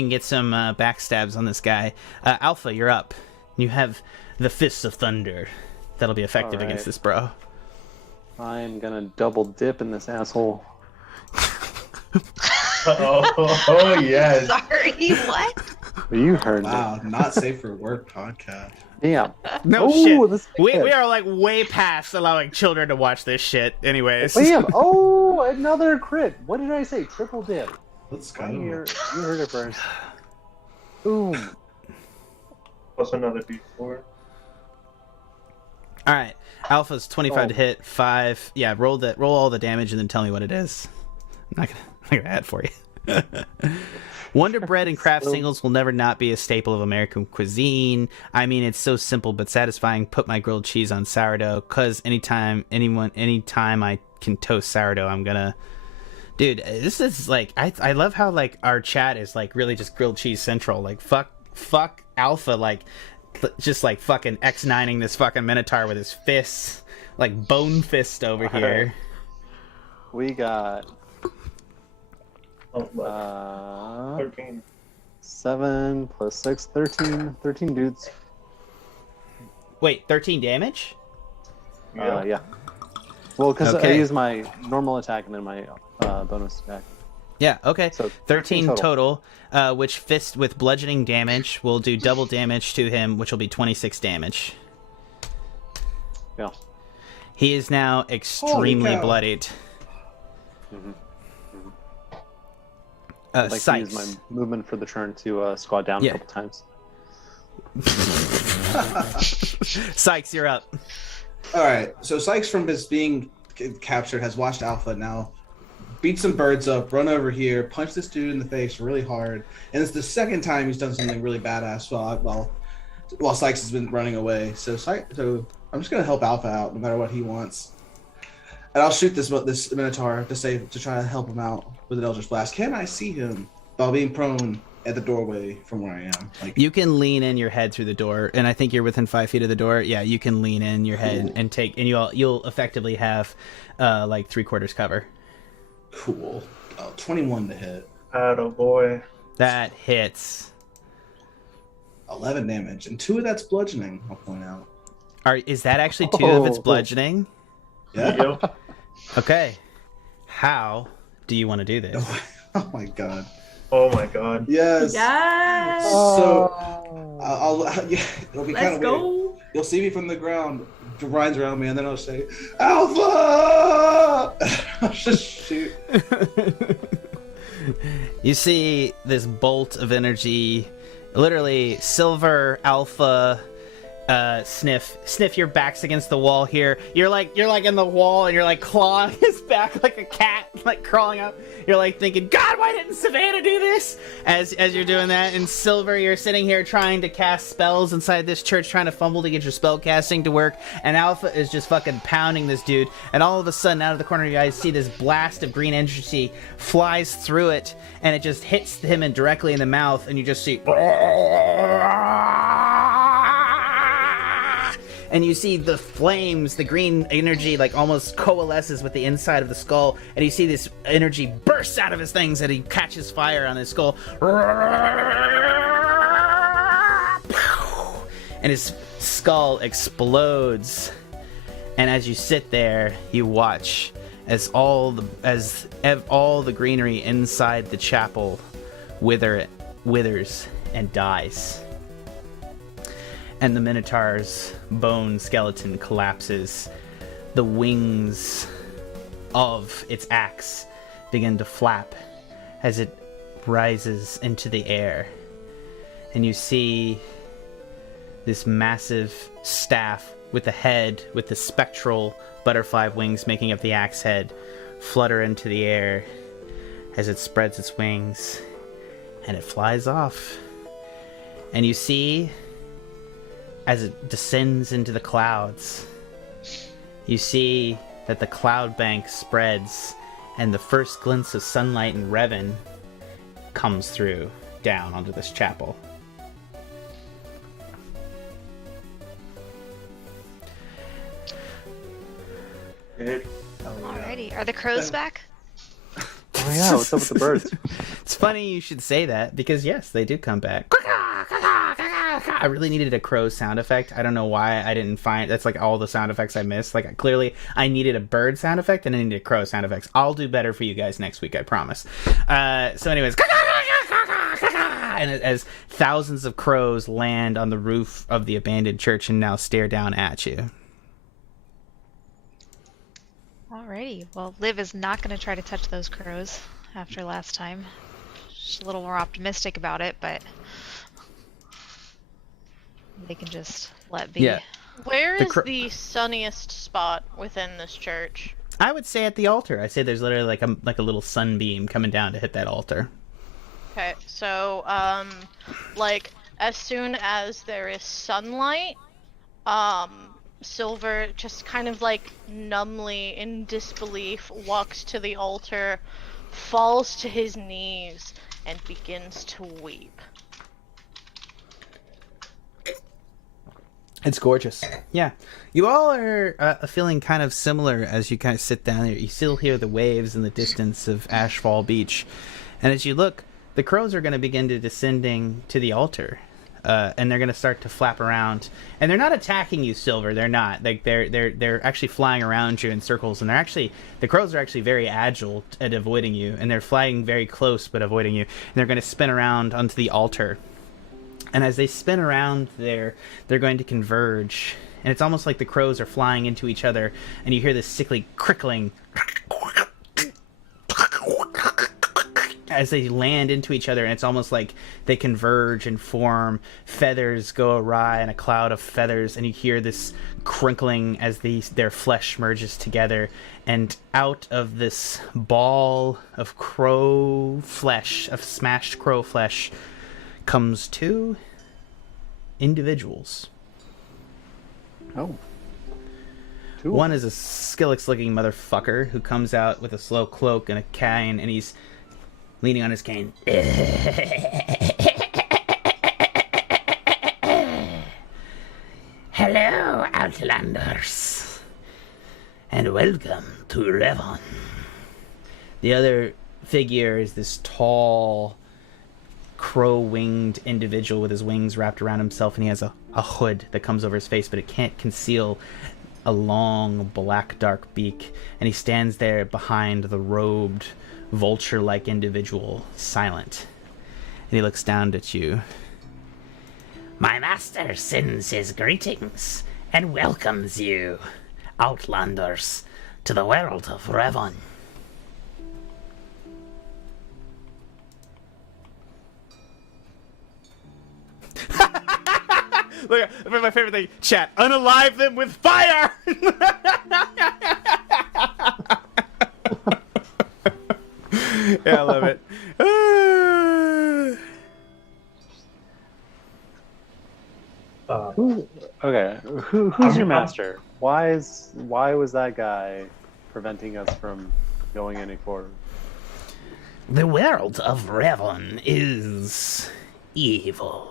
can get some backstabs on this guy. Alpha, you're up. You have the Fists of Thunder. That'll be effective against this bro. I'm gonna double dip in this asshole. Oh yes. Sorry, what? You heard Wow, me. not safe for work podcast. Yeah. No Ooh, shit. this is We good. are like way past allowing children to watch this shit. Anyways. Bam! Oh, another crit. What did I say? Triple dip. Let's go. You heard it first. Boom. Plus another D4. All right. Alpha's 25 to hit. 5. Yeah. Roll all the damage and then tell me what it is. I'm not gonna add for you. Wonder bread and craft singles will never not be a staple of American cuisine. I mean, it's so simple but satisfying. Put my grilled cheese on sourdough, cause anytime I can toast sourdough, I'm gonna. Dude, this is like I love how like our chat is like really just grilled cheese central. Like fuck Alpha, like just like fucking X9ing this fucking Minotaur with his fists, like bone fist over here. Right. We got 13. 7 plus 6, 13. 13 dudes. Wait, 13 damage? Yeah. Well, because Okay. I use my normal attack and then my bonus attack. Yeah, okay. So 13 total, which fist with bludgeoning damage will do double damage to him, which will be 26 damage. Yeah. He is now extremely cow. bloodied. I'd like to Sikes. use my movement for the turn to squat down Yeah. a couple times. Sikes, you're up. All right. So Sikes, from his being captured, has watched Alpha now beat some birds up, run over here, punch this dude in the face really hard, and it's the second time he's done something really badass while Sikes has been running away. So I'm just gonna help Alpha out no matter what he wants, and I'll shoot this Minotaur to try to help him out with an Eldritch Blast. Can I see him while being prone at the doorway from where I am? Like, You can lean in your head through the door, and I think you're within 5 feet of the door. Yeah, you can lean in your head and you'll effectively have like 3/4 cover. cool. 21 to hit, Attaboy. That hits. 11 damage, and 2 of that's bludgeoning. I'll point out. Is that actually 2 of its Oh. bludgeoning? Yeah. Yep. Okay. How do you want to do this? Oh my god. Oh my god. Yes. Yes. So yeah, it'll be kind Let's of weird. go. You'll see me from the ground, Ryan's around me, and then I'll say, Alpha! I'll just shoot. You see this bolt of energy, literally silver alpha. Sniff, your back's against the wall here. You're like in the wall and you're like clawing his back like a cat, like crawling up. You're like thinking, God, why didn't Savannah do this? As you're doing that, and Silver, you're sitting here trying to cast spells inside this church, trying to fumble to get your spell casting to work, and Alpha is just fucking pounding this dude, and all of a sudden, out of the corner of your eyes, see this blast of green energy flies through it, and it just hits him directly in the mouth, and you just see and you see the flames, the green energy, like almost coalesces with the inside of the skull, and you see this energy bursts out of his things, and he catches fire on his skull, and his skull explodes. And as you sit there, you watch as all the greenery inside the chapel withers and dies. And the Minotaur's bone skeleton collapses. The wings of its axe begin to flap as it rises into the air. And you see this massive staff with the head, with the spectral butterfly wings making up the axe head, flutter into the air as it spreads its wings and it flies off. And you see, as it descends into the clouds, you see that the cloud bank spreads, and the first glimpse of sunlight and Revon comes through down onto this chapel. Alrighty, are the crows back? Oh yeah, what's up with the birds? It's funny you should say that, because yes, they do come back. I really needed a crow sound effect. I don't know why I didn't find... That's like all the sound effects I missed. Like, clearly, I needed a bird sound effect and I needed crow sound effects. I'll do better for you guys next week, I promise. So anyways... And as thousands of crows land on the roof of the abandoned church and now stare down at you. Alrighty, well, Liv is not going to try to touch those crows after last time. She's a little more optimistic about it, but they can just let be. Yeah. Where is the sunniest spot within this church? I would say at the altar. I say there's literally like a little sunbeam coming down to hit that altar. Okay, so like as soon as there is sunlight, Silver just kind of like numbly in disbelief walks to the altar, falls to his knees, and begins to weep. It's gorgeous. Yeah. You all are feeling kind of similar as you kind of sit down there. You still hear the waves in the distance of Ashfall Beach. And as you look, the crows are going to begin to descending to the altar. And they're going to start to flap around. And they're not attacking you, Silver. They're not. Like they're actually flying around you in circles. And the crows are actually very agile at avoiding you. And they're flying very close but avoiding you. And they're going to spin around onto the altar. And as they spin around there, they're going to converge. And it's almost like the crows are flying into each other. And you hear this sickly crickling as they land into each other. And it's almost like they converge and form. Feathers go awry in a cloud of feathers. And you hear this crinkling as their flesh merges together. And out of this ball of crow flesh, of smashed crow flesh, comes two individuals. Oh. Cool. One is a Skillix-looking motherfucker who comes out with a slow cloak and a cane, and he's leaning on his cane. Hello, Outlanders, and welcome to Revon. The other figure is this tall, crow-winged individual with his wings wrapped around himself, and he has a hood that comes over his face, but it can't conceal a long, black, dark beak. And he stands there behind the robed, vulture-like individual, silent. And he looks down at you. My master sends his greetings and welcomes you, Outlanders, to the world of Revon. Look, my favorite thing, chat, unalive them with fire! Yeah, I love it. Who's your master? Why was that guy preventing us from going any forward? The world of Revon is evil.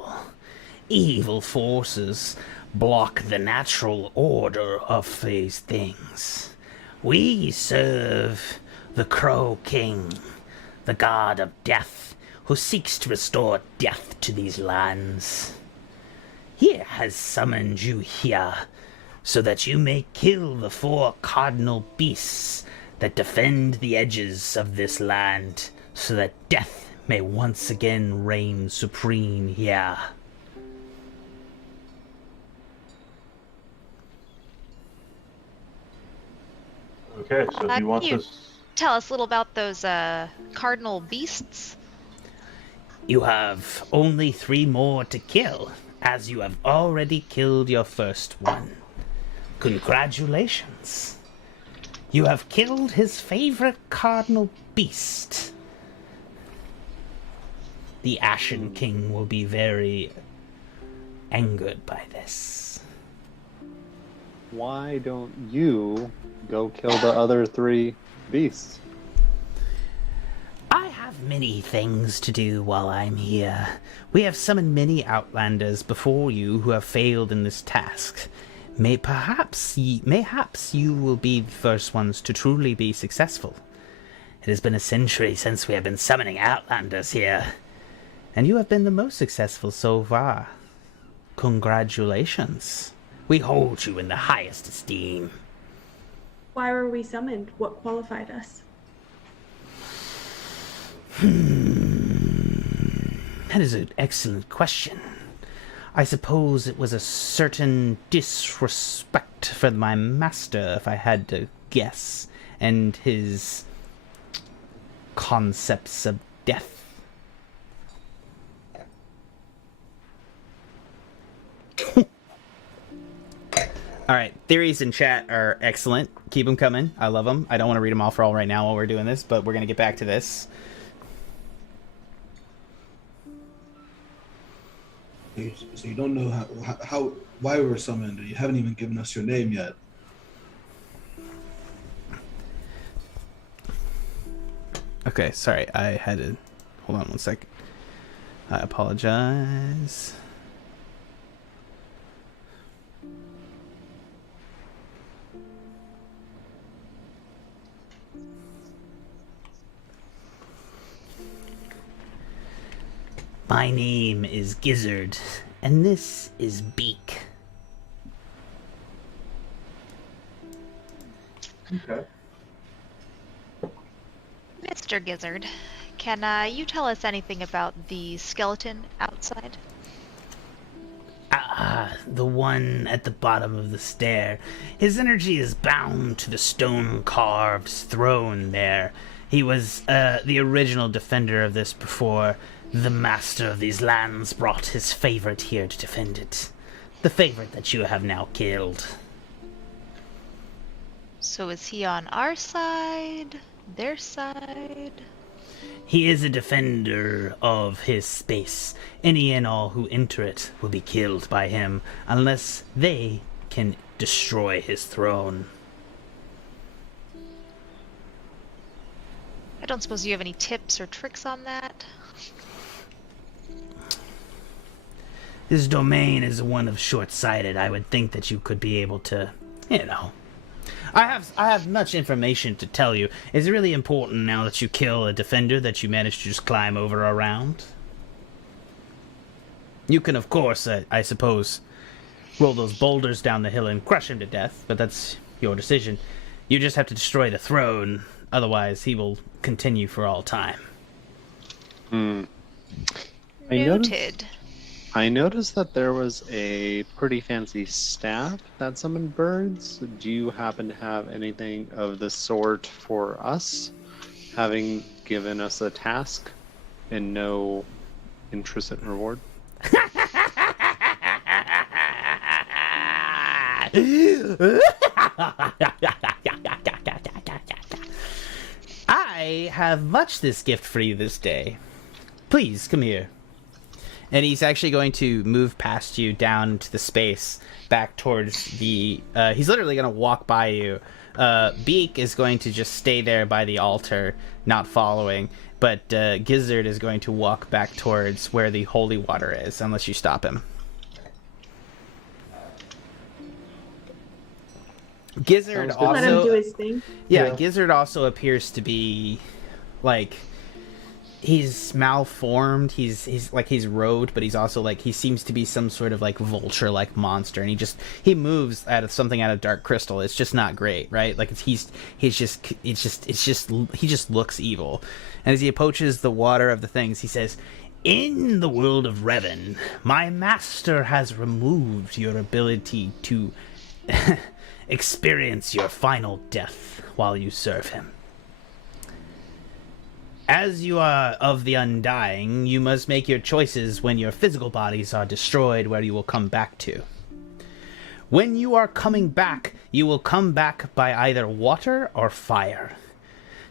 Evil forces block the natural order of these things. We serve the Crow King, the god of death, who seeks to restore death to these lands. He has summoned you here so that you may kill the 4 cardinal beasts that defend the edges of this land, so that death may once again reign supreme here. Okay, so he wants Can you us. tell us a little about those cardinal beasts? You have only 3 more to kill, as you have already killed your first one. Congratulations. You have killed his favorite cardinal beast. the Ashen King will be very angered by this. Why don't you go kill the other 3 beasts? I have many things to do while I'm here. We have summoned many Outlanders before you who have failed in this task. Mayhaps you will be the first ones to truly be successful. It has been a century since we have been summoning Outlanders here, and you have been the most successful so far. Congratulations. We hold you in the highest esteem. Why were we summoned? What qualified us? That is an excellent question. I suppose it was a certain disrespect for my master, if I had to guess, and his concepts of death. Alright, theories in chat are excellent. Keep them coming. I love them. I don't want to read them all for all right now while we're doing this, but we're going to get back to this. So you don't know why we were summoned, and you haven't even given us your name yet. Okay, sorry. I had to... Hold on one second. I apologize. My name is Gizzard, and this is Beak. Okay. Mr. Gizzard, can you tell us anything about the skeleton outside? Ah, the one at the bottom of the stair. His energy is bound to the stone-carved throne there. He was the original defender of this before the master of these lands brought his favorite here to defend it. The favorite that you have now killed. So is he on our side? Their side? He is a defender of his space. Any and all who enter it will be killed by him unless they can destroy his throne. I don't suppose you have any tips or tricks on that? His domain is one of short-sighted. I would think that you could be able to, I have much information to tell you. It's really important now that you kill a defender that you manage to just climb over around. You can, of course, I suppose, roll those boulders down the hill and crush him to death, but that's your decision. You just have to destroy the throne, otherwise he will continue for all time. Noted. I noticed that there was a pretty fancy staff that summoned birds. Do you happen to have anything of the sort for us, having given us a task and no interest in reward? I have much this gift for you this day. Please, come here. And he's actually going to move past you down to the space back towards the... he's literally going to walk by you. Beak is going to just stay there by the altar, not following. But Gizzard is going to walk back towards where the holy water is, unless you stop him. Gizzard also... Let him do his thing. Yeah, Gizzard also appears to be, like... He's malformed. He's rode, but he's also like he seems to be some sort of like vulture-like monster, and he moves out of something out of dark crystal. It's just not great, right? Like he just looks evil. And as he approaches the water of the things, he says, "In the world of Revon, my master has removed your ability to experience your final death while you serve him. As you are of the Undying, you must make your choices when your physical bodies are destroyed where you will come back to. When you are coming back, you will come back by either water or fire.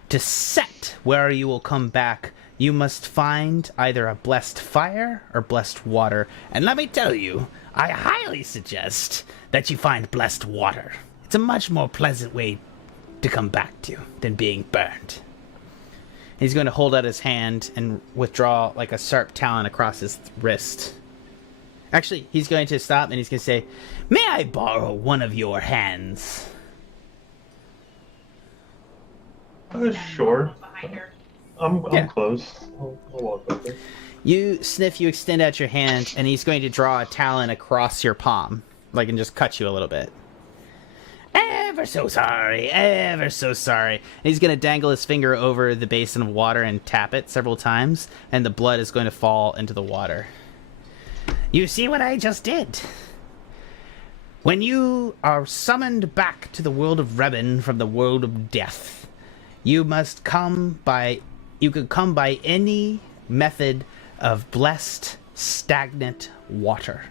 To set where you will come back, you must find either a blessed fire or blessed water. And let me tell you, I highly suggest that you find blessed water. It's a much more pleasant way to come back to than being burned. He's going to hold out his hand and withdraw like a sharp talon across his wrist. Actually, he's going to stop and he's going to say, "May I borrow one of your hands?" Sure. I'm close. I'll walk over. You, Sniff, you extend out your hand, and he's going to draw a talon across your palm, like, and just cut you a little bit. Ever so sorry, ever so sorry. And he's going to dangle his finger over the basin of water and tap it several times, and the blood is going to fall into the water. You see what I just did? When you are summoned back to the world of Revon from the world of death, you could come by any method of blessed, stagnant water.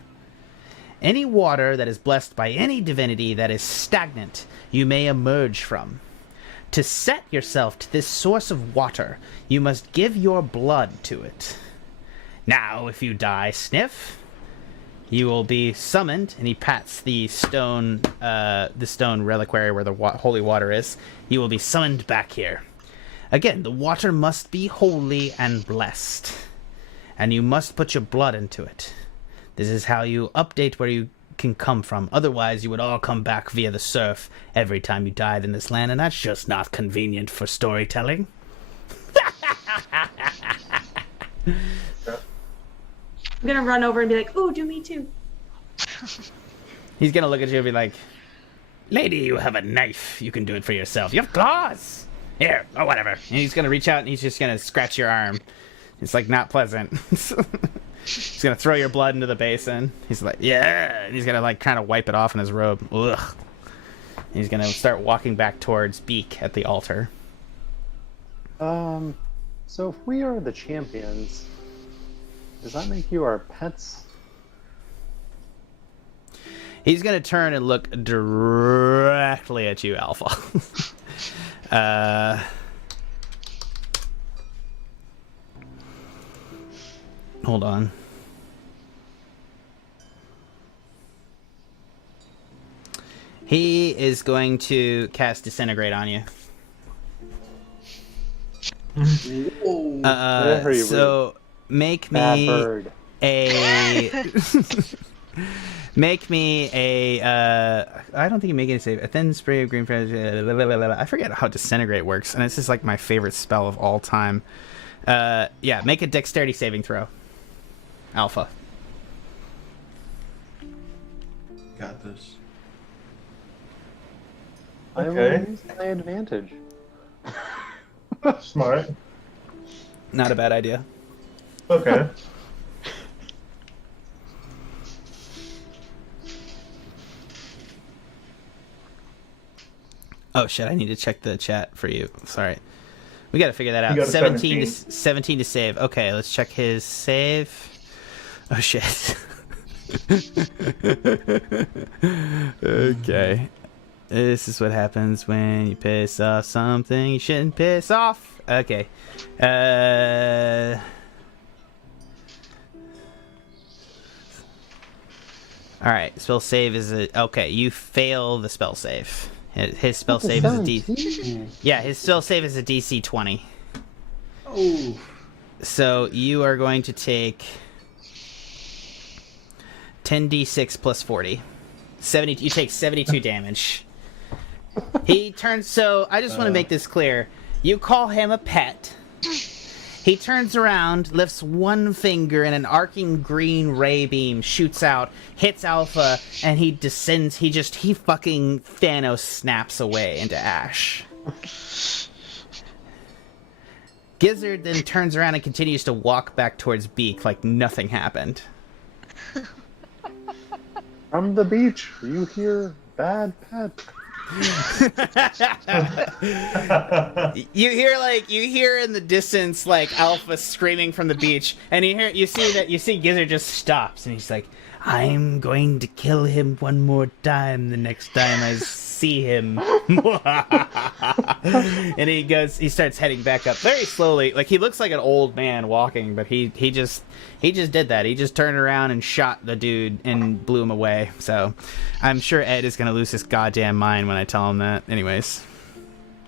Any water that is blessed by any divinity that is stagnant, you may emerge from. To set yourself to this source of water, you must give your blood to it. Now, if you die, Sniff, you will be summoned, and he pats the stone reliquary where the holy water is. You will be summoned back here. Again, the water must be holy and blessed, and you must put your blood into it. This is how you update where you can come from. Otherwise, you would all come back via the surf every time you died in this land, and that's just not convenient for storytelling. I'm gonna run over and be like, "Ooh, do me too." He's gonna look at you and be like, "Lady, you have a knife. You can do it for yourself. You have claws. Here, or whatever." And he's gonna reach out and he's just gonna scratch your arm. It's like not pleasant. He's gonna throw your blood into the basin. He's like, "Yeah," and he's gonna like kind of wipe it off in his robe. Ugh. And he's gonna start walking back towards Beak at the altar. So if we are the champions, does that make you our pets? He's gonna turn and look directly at you, Alpha. Hold on. He is going to cast Disintegrate on you. So make me make me a I don't think you make any save. A thin spray of green I forget how Disintegrate works, and it's just like my favorite spell of all time. Yeah, make a dexterity saving throw. Alpha. Got this. I will use my advantage. Smart. Not a bad idea. Okay. Oh shit, I need to check the chat for you. Sorry. We gotta figure that out. You got a 17 to save. Okay, let's check his save. Oh shit. Okay. This is what happens when you piss off something you shouldn't piss off. Okay. Alright, spell save is okay, you fail the spell save. His spell save is a DC. Yeah, his spell save is a DC 20. Oh. So you are going to take 10d6 plus 40. 70. You take 72 damage. He turns. So I just want to make this clear. You call him a pet. He turns around, lifts one finger, and an arcing green ray beam shoots out, hits Alpha, and he descends. He fucking Thanos snaps away into ash. Gizzard then turns around and continues to walk back towards Beak like nothing happened. From the beach, you hear bad pet. you hear in the distance like Alpha screaming from the beach, and you see Gizzard just stops and he's like, "I'm going to kill him one more time the next time I see him. And he starts heading back up very slowly. Like, he looks like an old man walking, but he just did that. He just turned around and shot the dude and blew him away. So I'm sure Ed is going to lose his goddamn mind when I tell him that. Anyways.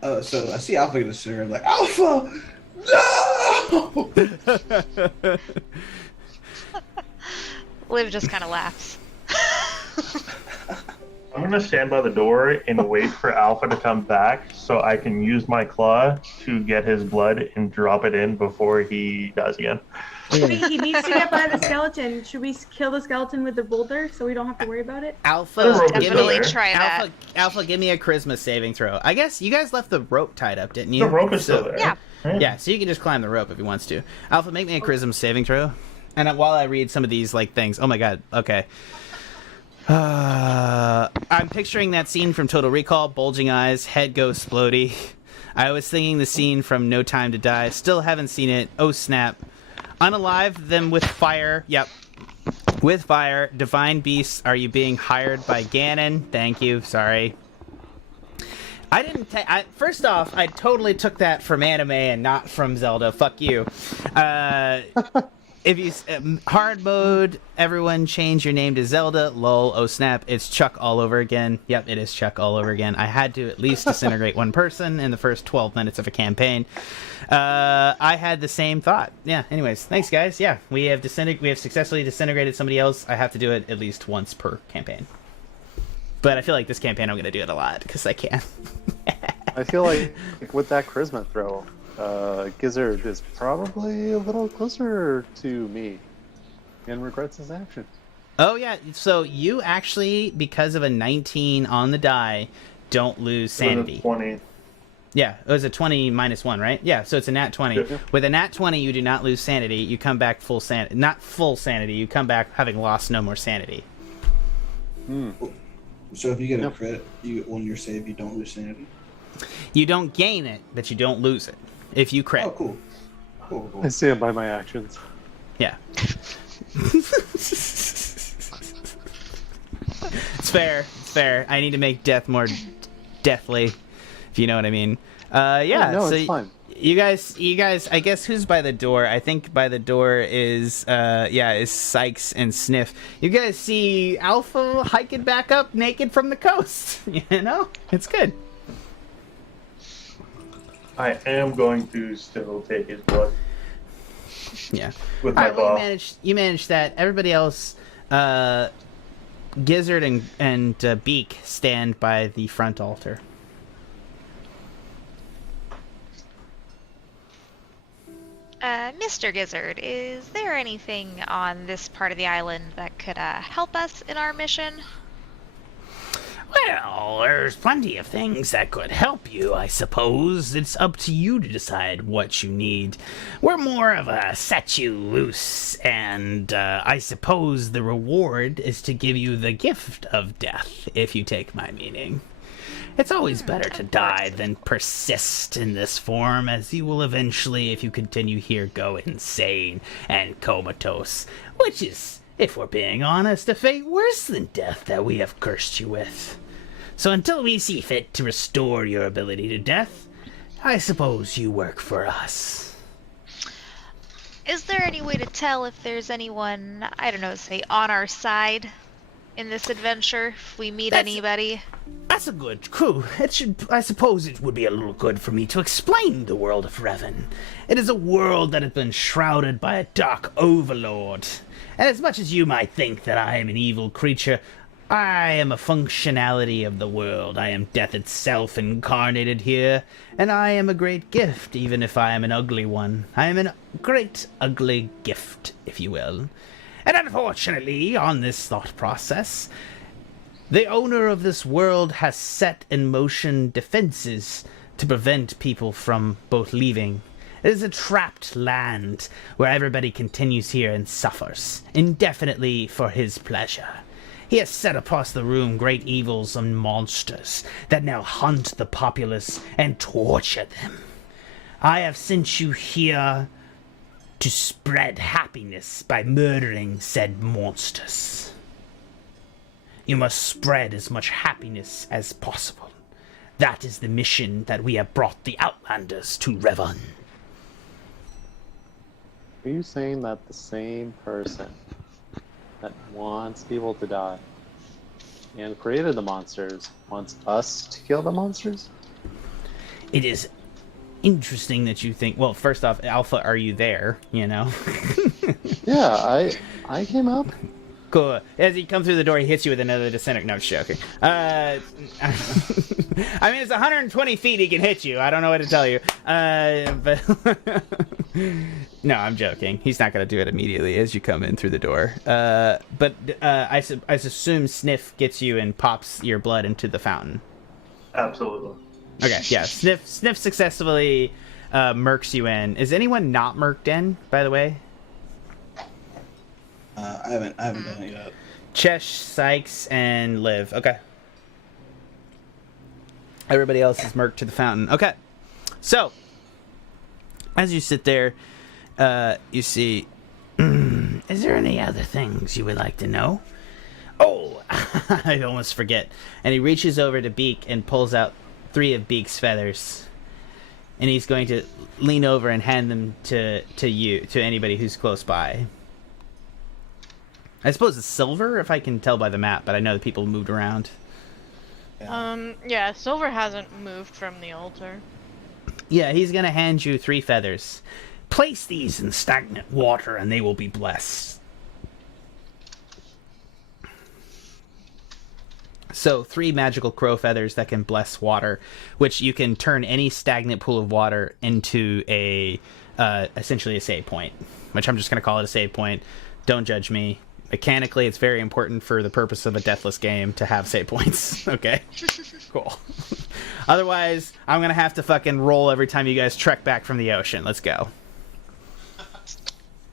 So I see Alpha gonna sit there and like, Alpha! No! Liv just kind of laughs. I'm gonna stand by the door and wait for Alpha to come back so I can use my claw to get his blood and drop it in before he dies again. Wait, he needs to get by the skeleton. Should we kill the skeleton with the boulder so we don't have to worry about it? Alpha, Definitely try that. Alpha, give me a charisma saving throw. I guess you guys left the rope tied up, didn't you? The rope is still there. Yeah. Yeah, so you can just climb the rope if he wants to. Alpha, make me a charisma saving throw. And while I read some of these like things, oh my god, okay. I'm picturing that scene from Total Recall, bulging eyes, head goes splody. I was thinking the scene from No Time to Die. Still haven't seen it. Oh snap. Unalive them with fire. Yep. With fire. Divine beasts, are you being hired by Ganon? Thank you. Sorry. I didn't first off, I totally took that from anime and not from Zelda. Fuck you. If you hard mode, everyone change your name to Zelda. Lol. Oh snap! It's Chuck all over again. Yep, it is Chuck all over again. I had to at least disintegrate one person in the first 12 minutes of a campaign. I had the same thought. Yeah. Anyways, thanks guys. Yeah, we have successfully disintegrated somebody else. I have to do it at least once per campaign. But I feel like this campaign I'm gonna do it a lot because I can. I feel like with that charisma throw, Gizzard is probably a little closer to me and regrets his action. Oh yeah, so you actually, because of a 19 on the die, don't lose sanity. 20. Yeah, it was a 20 minus 1, right? Yeah, so it's a nat 20. Yeah. With a nat 20, you do not lose sanity. You come back full sanity. Not full sanity, you come back having lost no more sanity. So if you get a crit, on your save, you don't lose sanity? You don't gain it, but you don't lose it. If you crit. Oh, cool. Cool. I stand by my actions. Yeah. It's fair. I need to make death more deathly, if you know what I mean. Yeah. No, so it's fine. You guys. I guess who's by the door? I think by the door is Sikes and Sniff. You guys see Alpha hiking back up naked from the coast. You know, it's good. I am going to still take his blood. Yeah. With my well, claw. you managed that. Everybody else, Gizzard and Beak stand by the front altar. Mr. Gizzard, is there anything on this part of the island that could help us in our mission? Well, there's plenty of things that could help you, I suppose. It's up to you to decide what you need. We're more of a set you loose, and I suppose the reward is to give you the gift of death, if you take my meaning. It's always better to die than persist in this form, as you will eventually, if you continue here, go insane and comatose, which is, if we're being honest, a fate worse than death that we have cursed you with. So until we see fit to restore your ability to death, I suppose you work for us. Is there any way to tell if there's anyone, I don't know, say, on our side in this adventure, if we meet anybody? That's a good clue. I suppose it would be a little good for me to explain the world of Revon. It is a world that has been shrouded by a dark overlord. And as much as you might think that I am an evil creature, I am a functionality of the world. I am death itself incarnated here, and I am a great gift, even if I am an ugly one. I am a great ugly gift, if you will. And unfortunately, on this thought process, the owner of this world has set in motion defenses to prevent people from both leaving. It is a trapped land where everybody continues here and suffers indefinitely for his pleasure. He has set across the room great evils and monsters that now hunt the populace and torture them. I have sent you here to spread happiness by murdering said monsters. You must spread as much happiness as possible. That is the mission that we have brought the Outlanders to Revon. Are you saying that the same person that wants people to die and created the monsters wants us to kill the monsters? It is interesting that you think, well, first off, Alpha, are you there? You know? Yeah, I came up. Cool. As he comes through the door, he hits you with another disintegrate. No, joking. I mean, it's 120 feet he can hit you. I don't know what to tell you. But no, I'm joking. He's not going to do it immediately as you come in through the door. But I assume Sniff gets you and pops your blood into the fountain. Absolutely. Okay, yeah. Sniff successfully murks you in. Is anyone not murked in, by the way? I haven't done it yet. Chesh, Sikes, and Liv. Okay. Everybody else is murked to the fountain. Okay. So, as you sit there, you see... Is there any other things you would like to know? Oh, I almost forget. And he reaches over to Beak and pulls out 3 of Beak's feathers. And he's going to lean over and hand them to anybody who's close by. I suppose it's silver, if I can tell by the map, but I know the people moved around. Yeah, silver hasn't moved from the altar. Yeah, he's gonna hand you 3 feathers. Place these in stagnant water and they will be blessed. So 3 magical crow feathers that can bless water, which you can turn any stagnant pool of water into a essentially a save point, which I'm just gonna call it a save point. Don't judge me. Mechanically, it's very important for the purpose of a deathless game to have save points. Okay? Cool. Otherwise, I'm gonna have to fucking roll every time you guys trek back from the ocean. Let's go.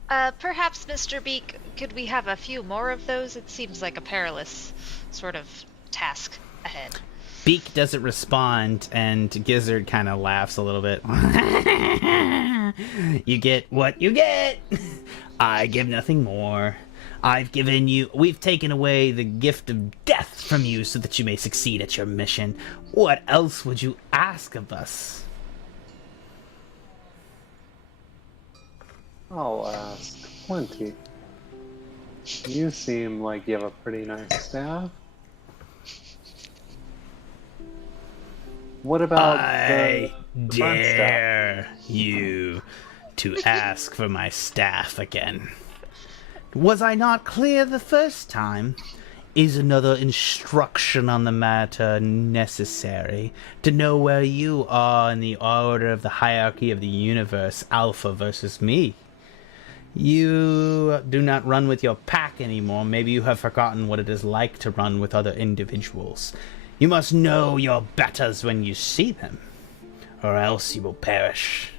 Perhaps, Mr. Beak, could we have a few more of those? It seems like a perilous sort of task ahead. Beak doesn't respond, and Gizzard kind of laughs a little bit. You get what you get. I give nothing more. We've taken away the gift of death from you so that you may succeed at your mission. What else would you ask of us? I'll ask plenty. You seem like you have a pretty nice staff. What about I the front staff? dare you to ask for my staff again. Was I not clear the first time? Is another instruction on the matter necessary to know where you are in the order of the hierarchy of the universe, Alpha versus me? You do not run with your pack anymore. Maybe you have forgotten what it is like to run with other individuals. You must know your betters when you see them, or else you will perish.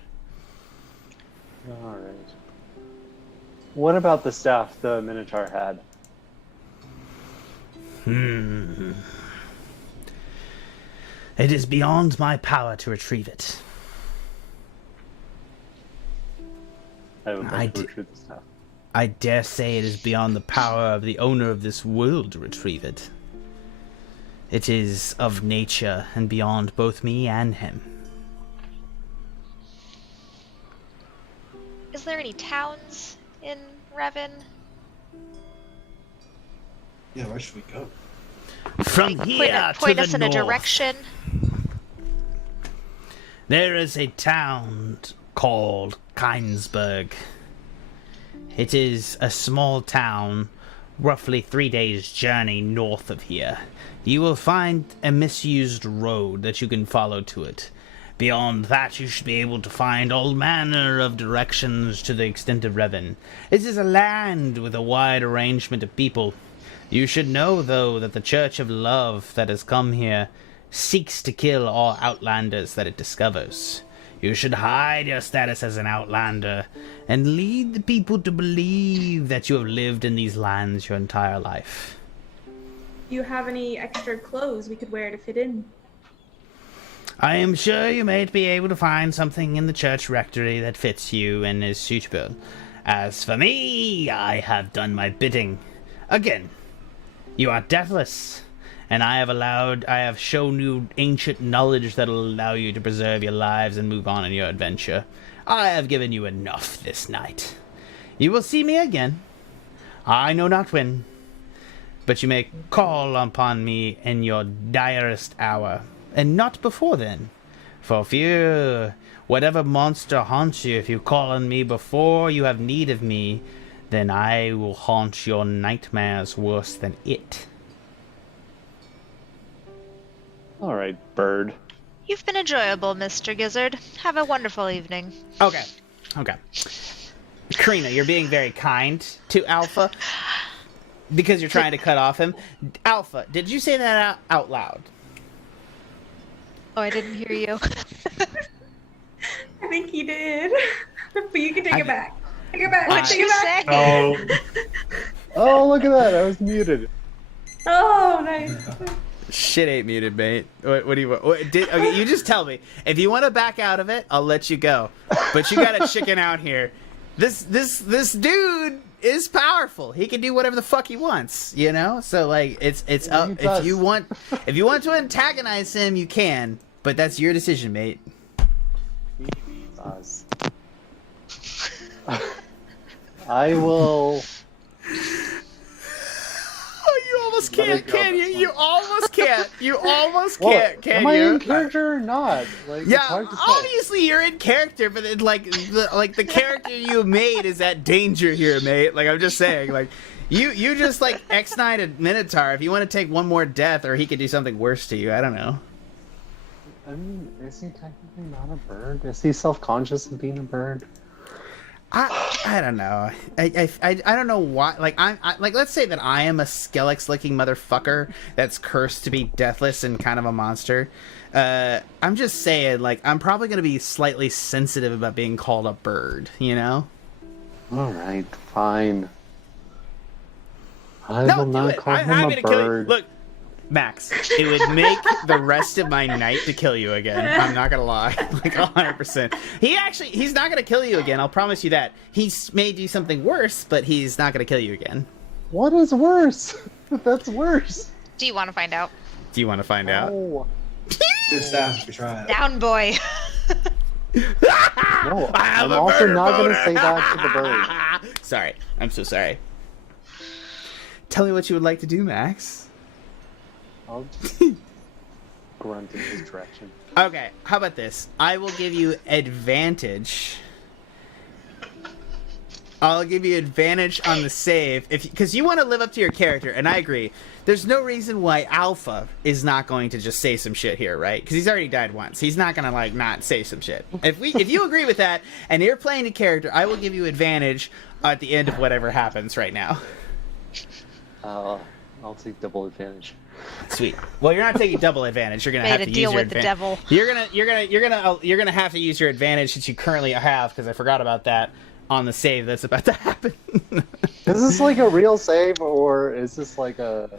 Alright. What about the staff the Minotaur had? It is beyond my power to retrieve it. I would like to retrieve the staff. I dare say it is beyond the power of the owner of this world to retrieve it. It is of nature and beyond both me and him. Is there any towns in Revon? Yeah, where should we go? From here Point to us the in a north, direction. there is a town called Keinsberg. It is a small town, roughly 3 days' journey north of here. You will find a misused road that you can follow to it. Beyond that, you should be able to find all manner of directions to the extent of Revon. It is a land with a wide arrangement of people. You should know, though, that the Church of Love that has come here seeks to kill all Outlanders that it discovers. You should hide your status as an Outlander and lead the people to believe that you have lived in these lands your entire life. Do you have any extra clothes we could wear to fit in? I am sure you may be able to find something in the church rectory that fits you and is suitable. As for me, I have done my bidding. Again, You are deathless, and I have shown you ancient knowledge that will allow you to preserve your lives and move on in your adventure. I have given you enough this night. You will see me again. I know not when, but you may call upon me in your direst hour, and not before then. For fear whatever monster haunts you, if you call on me before you have need of me, then I will haunt your nightmares worse than it. All right, bird. You've been enjoyable, Mr. Gizzard. Have a wonderful evening. Okay. Karina, you're being very kind to Alpha because you're trying to cut off him. Alpha, did you say that out loud? Oh, I didn't hear you. I think he did. But you can take it back. Take it back. What'd take you it back. say? Oh, look at that! I was muted. Oh, nice. Shit ain't muted, mate. What do you want? Okay, you just tell me. If you want to back out of it, I'll let you go. But you gotta chicken out here. This dude is powerful. He can do whatever the fuck he wants, you know? So like it's up if you want to antagonize him, you can, but that's your decision, mate. I will. Oh, you almost can't, can you? You almost can't. You almost can't, can am I you? in character or not? Like, Yeah, it's hard to say. obviously you're in character, but it, the character you made is at danger here, mate. Like I'm just saying, like you just like X9 a Minotaur. If you want to take one more death, or he could do something worse to you, I don't know. I mean, is he technically not a bird? Is he self-conscious of being a bird? I don't know. I don't know why. Like like let's say that I am a Skelix licking motherfucker that's cursed to be deathless and kind of a monster. I'm just saying, like I'm probably gonna be slightly sensitive about being called a bird. You know? All right, fine. I No, will do not it. call I'm him happy a to kill you. bird. Look, Max, it would make the rest of my night to kill you again. I'm not gonna lie, like 100%. He's not gonna kill you again. I'll promise you that. He may do something worse, but he's not gonna kill you again. What is worse? That's worse. Do you want to find out? Do you want to find out? Oh. Good staff to try it. Down, boy. No, I'm also not going to say that to the bird. Sorry, I'm so sorry. Tell me what you would like to do, Max. I'll grunt in his direction. Okay, how about this? I will give you advantage. I'll give you advantage on the save because you want to live up to your character, and I agree. There's no reason why Alpha is not going to just say some shit here, right? Because he's already died once. He's not gonna like not say some shit. If you agree with that and you're playing the character, I will give you advantage at the end of whatever happens right now. I'll take double advantage. Sweet. Well, you're not taking double advantage. You're gonna have to use your the devil. You're gonna have to use your advantage that you currently have because I forgot about that on the save that's about to happen. Is this like a real save or is this like a?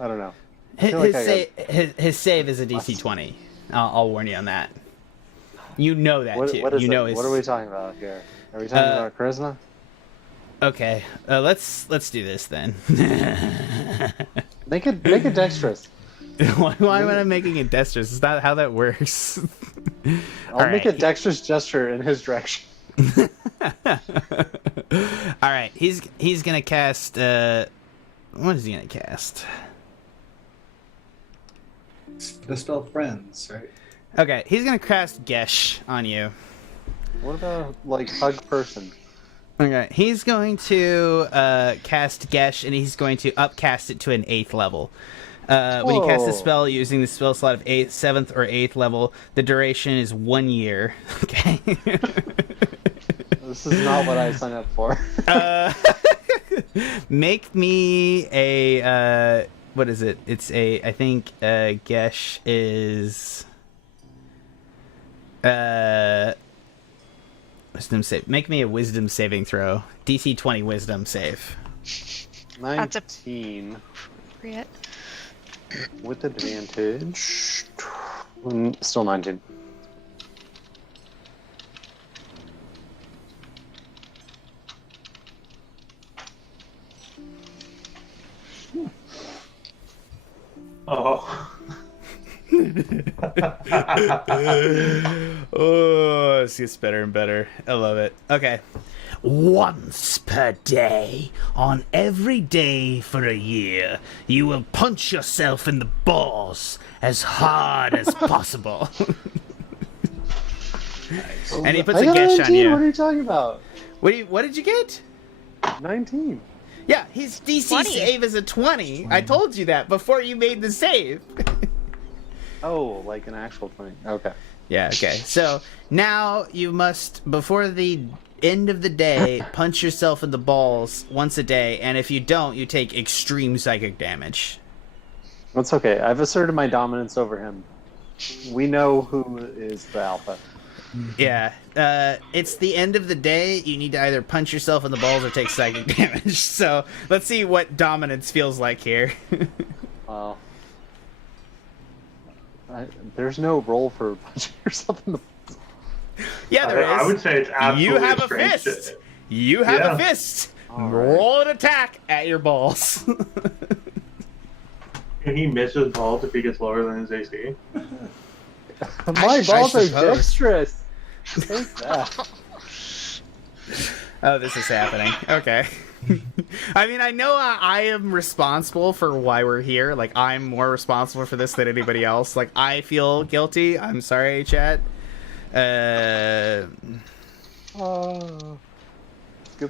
I don't know. His save is a DC 20. I'll warn you on that. You know that too. What is you know it? What are we talking about here? Are we talking about charisma? Okay, let's do this then. Make it dexterous. Why am I making it dexterous? Is that how that works? I'll make a dexterous gesture in his direction. All right, he's gonna cast. What is he gonna cast? The spell friends, right? Okay, he's gonna cast Gesh on you. What about like hug person? Okay, he's going to cast Gesh, and he's going to upcast it to an 8th level. When you cast a spell using the spell slot of 7th or 8th level, the duration is 1 year. Okay. This is not what I signed up for. Make me a what is it? It's a I think Gesh is wisdom save. Make me a wisdom saving throw. DC 20 wisdom save. 19. Appropriate. With advantage. Still 19. Oh, this gets better and better. I love it. Okay. Once per day, on every day for a year, you will punch yourself in the balls as hard as possible. And he puts I a got gesh 19. on you. What are you talking about? What did you get? 19. Yeah, his DC 20. save is a 20. I told you that before you made the save. Oh, like an actual 20. Okay. Yeah, okay. So now you must, before the end of the day, punch yourself in the balls once a day, and if you don't, you take extreme psychic damage. That's okay. I've asserted my dominance over him. We know who is the alpha. Yeah, it's the end of the day. You need to either punch yourself in the balls or take psychic damage. So let's see what dominance feels like here. Well, there's no role for punching yourself in the balls. Yeah, there is. I would say it's absolutely You have a strange. fist. You have a fist. Roll an attack at your balls. Can he miss his balls if he gets lower than his AC? My balls are suppose. dexterous. Take that. Oh, this is happening. Okay. I mean, I know I am responsible for why we're here. Like, I'm more responsible for this than anybody else. Like, I feel guilty. I'm sorry, chat. Get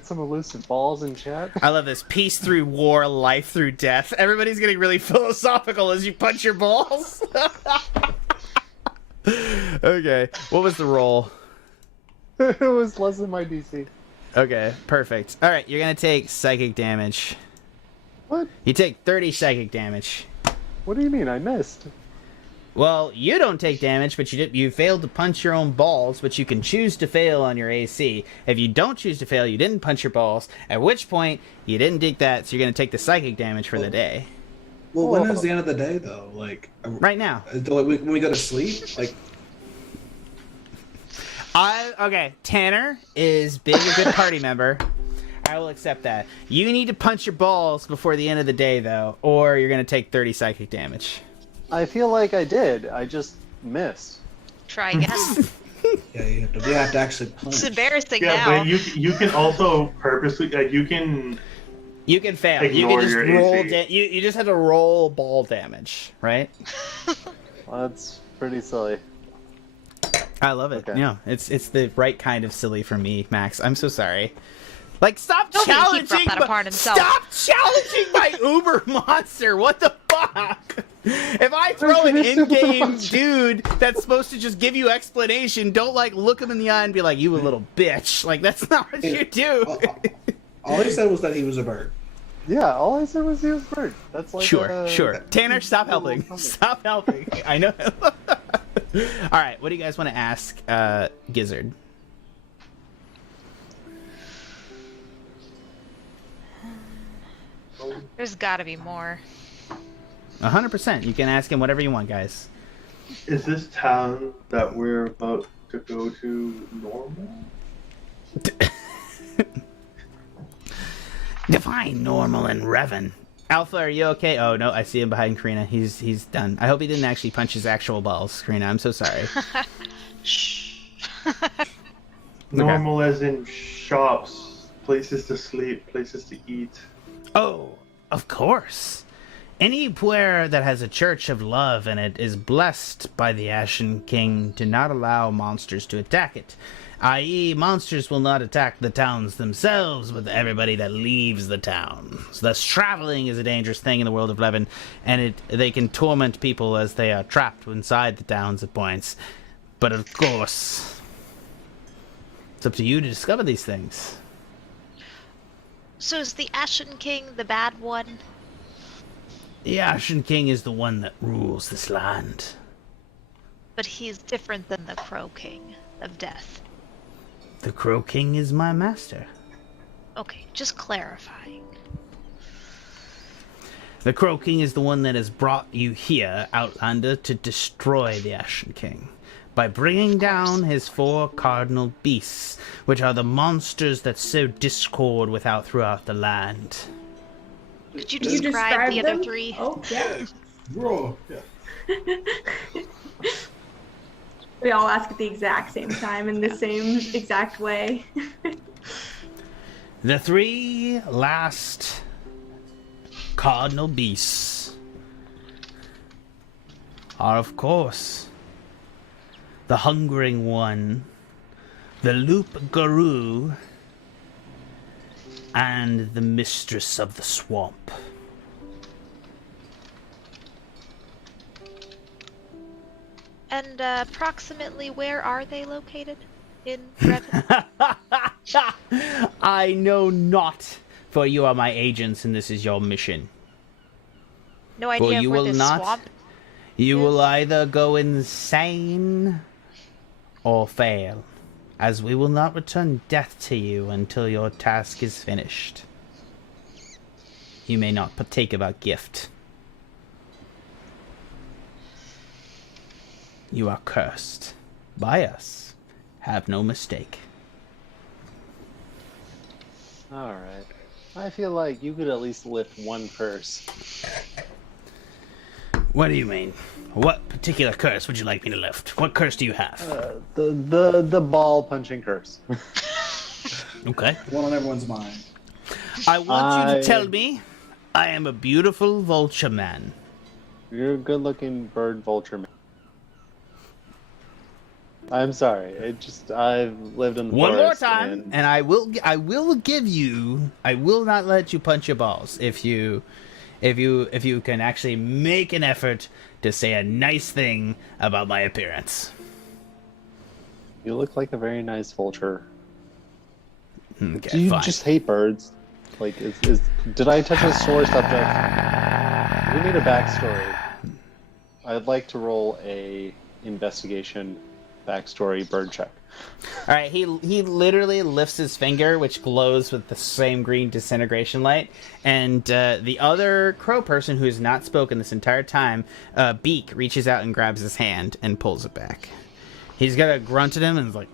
some elusive balls in chat. I love this. Peace through war, life through death. Everybody's getting really philosophical as you punch your balls. Okay. What was the roll? It was less than my DC. Okay, perfect. All right, you're going to take psychic damage. What? You take 30 psychic damage. What do you mean? I missed. Well, you don't take damage, but you failed to punch your own balls, but you can choose to fail on your AC. If you don't choose to fail, you didn't punch your balls, at which point you didn't take that, so you're going to take the psychic damage for the day. Well, when is the end of the day, though? Like Right now. When we go to sleep? Like, Okay, Tanner is being a good party member. I will accept that. You need to punch your balls before the end of the day, though, or you're going to take 30 psychic damage. I feel like I did. I just missed. Try again. yeah, you have to actually punch. It's embarrassing Yeah, now. but you can also purposely you can fail. You Ignore can just your roll. AC. You just have to roll ball damage, right? Well, that's pretty silly. I love it. Okay. Yeah, it's the right kind of silly for me, Max. I'm so sorry. Like, stop Don't think he challenging. brought that apart himself. Stop challenging my Uber monster. What the fuck? If I throw an in-game dude that's supposed to just give you explanation, don't like look him in the eye and be like, "You a little bitch." Like, that's not what you do. All he said was that he was a bird. Yeah, all I said was he was bird. That's like Sure. Tanner, stop helping. Stop helping. I know. All right, what do you guys want to ask Gizzard? There's got to be more. 100%. You can ask him whatever you want, guys. Is this town that we're about to go to normal? Define normal and Revon. Alpha, are you okay? Oh no, I see him behind Karina. He's done. I hope he didn't actually punch his actual balls, Karina. I'm so sorry. Shh. Normal as in shops, places to sleep, places to eat. Oh, of course. Anywhere that has a church of love in it is blessed by the Ashen King to not allow monsters to attack it. I.e., monsters will not attack the towns themselves, but everybody that leaves the town. Thus, traveling is a dangerous thing in the world of Revon, and they can torment people as they are trapped inside the towns at points. But of course, it's up to you to discover these things. So is the Ashen King the bad one? The Ashen King is the one that rules this land. But he's different than the Crow King of Death. The Crow King is my master. Okay, just clarifying. The Crow King is the one that has brought you here, Outlander, to destroy the Ashen King by bringing down his 4 cardinal beasts, which are the monsters that sow discord throughout the land. Could you Can you describe the them? other 3? Oh, yeah. Bro, yeah. We all ask at the exact same time in the same exact way. The 3 last cardinal beasts are, of course, the Hungering One, the Loop Guru, and the Mistress of the Swamp. And approximately where are they located in Revnant? I know not, for you are my agents and this is your mission. No idea you where will this not- swamp You Yes. will either go insane or fail, as we will not return death to you until your task is finished. You may not partake of our gift. You are cursed by us. Have no mistake. Alright. I feel like you could at least lift one curse. What do you mean? What particular curse would you like me to lift? What curse do you have? The ball punching curse. Okay. One on everyone's mind. I want you to I- tell me I am a beautiful vulture man. You're a good looking bird vulture man. I'm sorry. I've lived in the One more forest time, and I will give you. I will not let you punch your balls if you can actually make an effort to say a nice thing about my appearance. You look like a very nice vulture. Okay, Do you fine. just hate birds? Like, did I touch a sore subject? We need a backstory. I'd like to roll a investigation backstory bird check. All right, he literally lifts his finger, which glows with the same green disintegration light, and the other crow person who has not spoken this entire time, Beak, reaches out and grabs his hand and pulls it back. He's got a grunt at him and is like,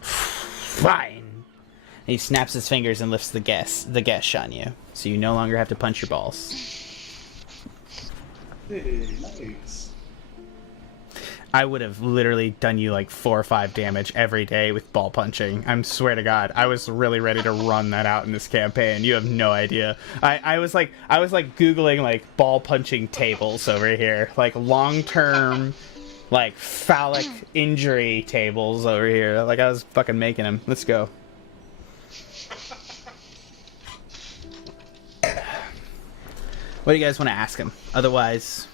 "Fine." And he snaps his fingers and lifts the gesh on you, so you no longer have to punch your balls. Hey, nice. I would have literally done you like 4 or 5 damage every day with ball punching. I swear to God, I was really ready to run that out in this campaign. You have no idea. I was like Googling like ball punching tables over here, like long-term, like phallic injury tables over here. Like I was fucking making them. Let's go. What do you guys want to ask him? Otherwise.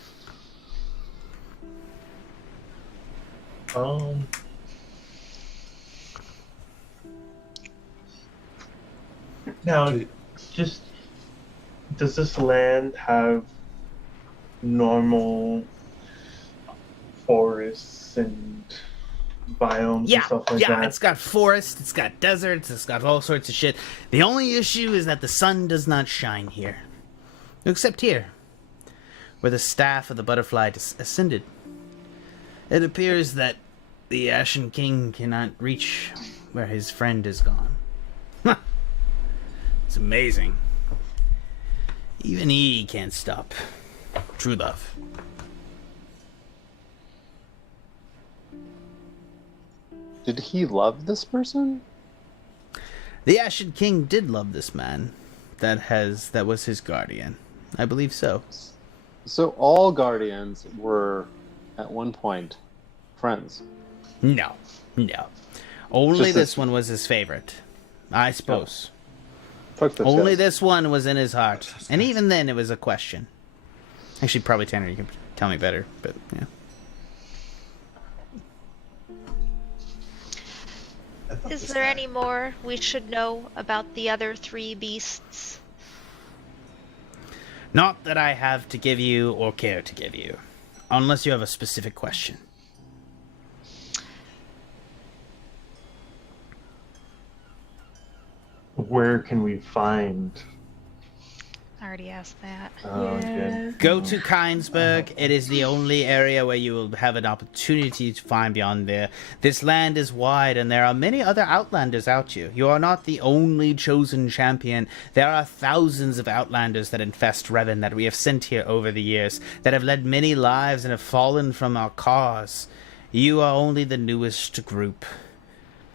Now, just does this land have normal forests and biomes and stuff like that? It's got forests, it's got deserts, it's got all sorts of shit. The only issue is that the sun does not shine here. Except here, where the staff of the butterfly ascended. It appears that the Ashen King cannot reach where his friend is gone. It's amazing. Even he can't stop true love. Did he love this person? The Ashen King did love this man. That was his guardian. I believe so. So all guardians were, at one point, friends. No. Only Just this one was his favorite. I suppose. Fuck this Only guy. this one was in his heart. And even then, it was a question. Actually, probably Tanner, you can tell me better, but yeah. Is there any more we should know about the other 3 beasts? Not that I have to give you or care to give you. Unless you have a specific question. Where can we find All already asked that. Oh, Yeah. good. Go to Keinsberg. It is the only area where you will have an opportunity to find beyond there. This land is wide, and there are many other Outlanders out here. You are not the only chosen champion. There are thousands of Outlanders that infest Revon that we have sent here over the years, that have led many lives and have fallen from our cause. You are only the newest group.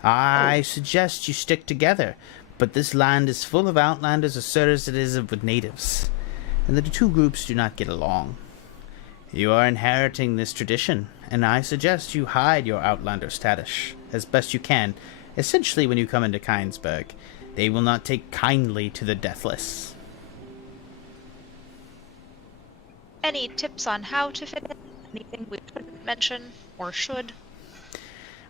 I suggest you stick together, but this land is full of Outlanders as certain as it is with natives, and the two groups do not get along. You are inheriting this tradition, and I suggest you hide your Outlander status as best you can. Essentially, when you come into Keinsberg, they will not take kindly to the deathless. Any tips on how to fit in? Anything we couldn't mention or should?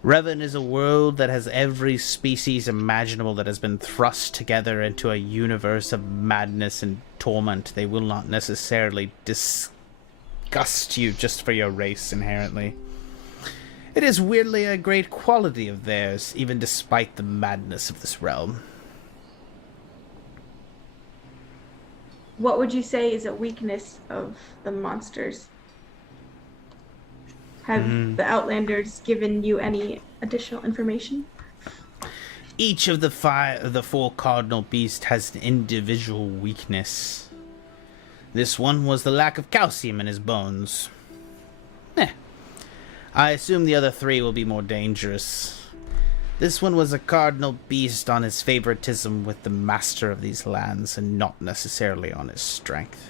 Revon is a world that has every species imaginable that has been thrust together into a universe of madness and torment. They will not necessarily disgust you just for your race inherently. It is weirdly a great quality of theirs, even despite the madness of this realm. What would you say is a weakness of the monsters? Have the Outlanders given you any additional information? Each of the four cardinal beasts has an individual weakness. This one was the lack of calcium in his bones. I assume the other three will be more dangerous. This one was a cardinal beast on his favoritism with the master of these lands, and not necessarily on his strength.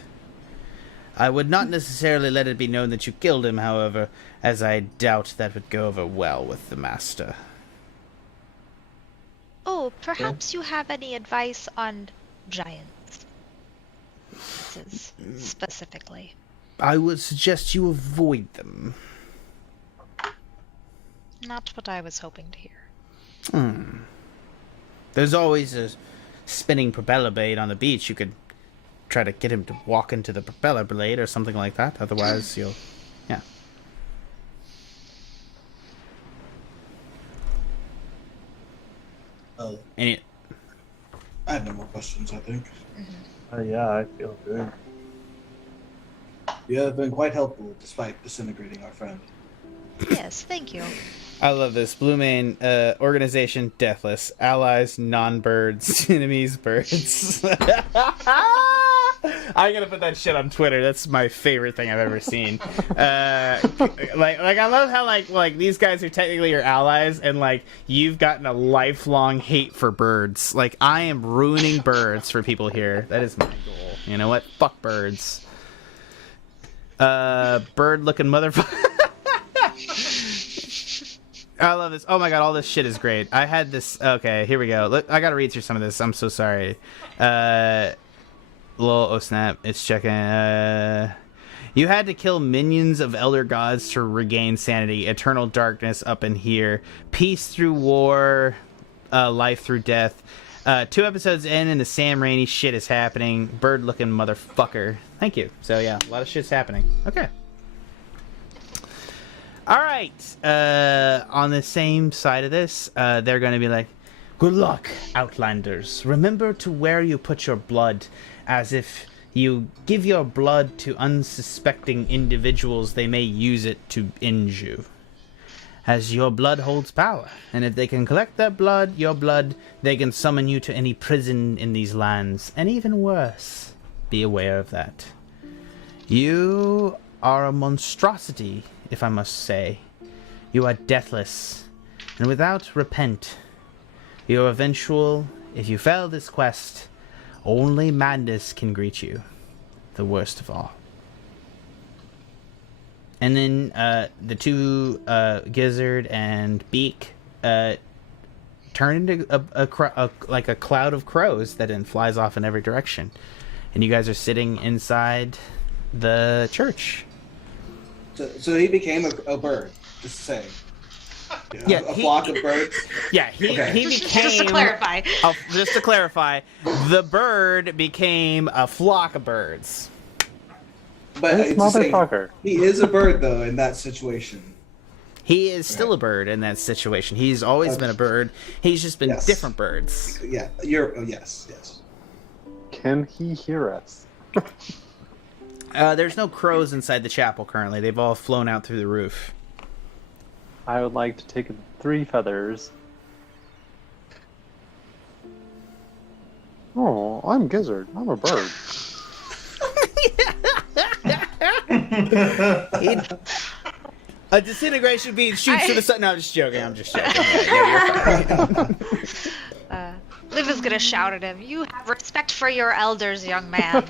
I would not necessarily let it be known that you killed him, however, as I doubt that would go over well with the master. Oh, perhaps you have any advice on giants. Specifically. I would suggest you avoid them. Not what I was hoping to hear. There's always a spinning propeller blade on the beach. You could try to get him to walk into the propeller blade or something like that. Otherwise, you'll... Yeah. Any... I have no more questions, I think. Yeah, I feel good. You have been quite helpful despite disintegrating our friend. Yes, thank you. I love this. Blue Mane, organization, deathless. Allies, non-birds. Enemies, birds. I'm gonna put that shit on Twitter. That's my favorite thing I've ever seen. Like I love how like these guys are technically your allies, and like you've gotten a lifelong hate for birds. Like I am ruining birds for people here. That is my goal. You know what? Fuck birds. Bird-looking motherfucker. I love this. Oh my god, all this shit is great. I had this... Okay, here we go. Look, I gotta read through some of this. I'm so sorry. Oh snap. It's checking. You had to kill minions of elder gods to regain sanity. Eternal darkness up in here. Peace through war. Life through death. 2 episodes in and the Sam Raimi shit is happening. Bird-looking motherfucker. Thank you. So yeah, a lot of shit's happening. Okay. Alright, on the same side of this, they're going to be like, good luck, Outlanders. Remember to where you put your blood, as if you give your blood to unsuspecting individuals, they may use it to end you. As your blood holds power, and if they can collect that blood, your blood, they can summon you to any prison in these lands, and even worse, be aware of that. You are a monstrosity, if I must say. You are deathless, and without repent, your eventual, if you fail this quest, only madness can greet you, the worst of all. And then the two Gizzard and Beak turn into a cloud of crows that then flies off in every direction, and you guys are sitting inside the church. So he became a bird, just to say. Yeah, a flock of birds. Yeah, he became. Just to clarify. Just to clarify, the bird became a flock of birds. But This motherfucker. He is a bird though in that situation. He is still a bird in that situation. He's always been a bird. He's just been different birds. Yeah, yes. Can he hear us? There's no crows inside the chapel currently. They've all flown out through the roof. I would like to take 3 feathers. Oh, I'm Gizzard. I'm a bird. A disintegration beam shoots to the sun. No, I'm just joking. I'm just joking. Yeah, you're fine. Liv is gonna shout at him. You have respect for your elders, young man.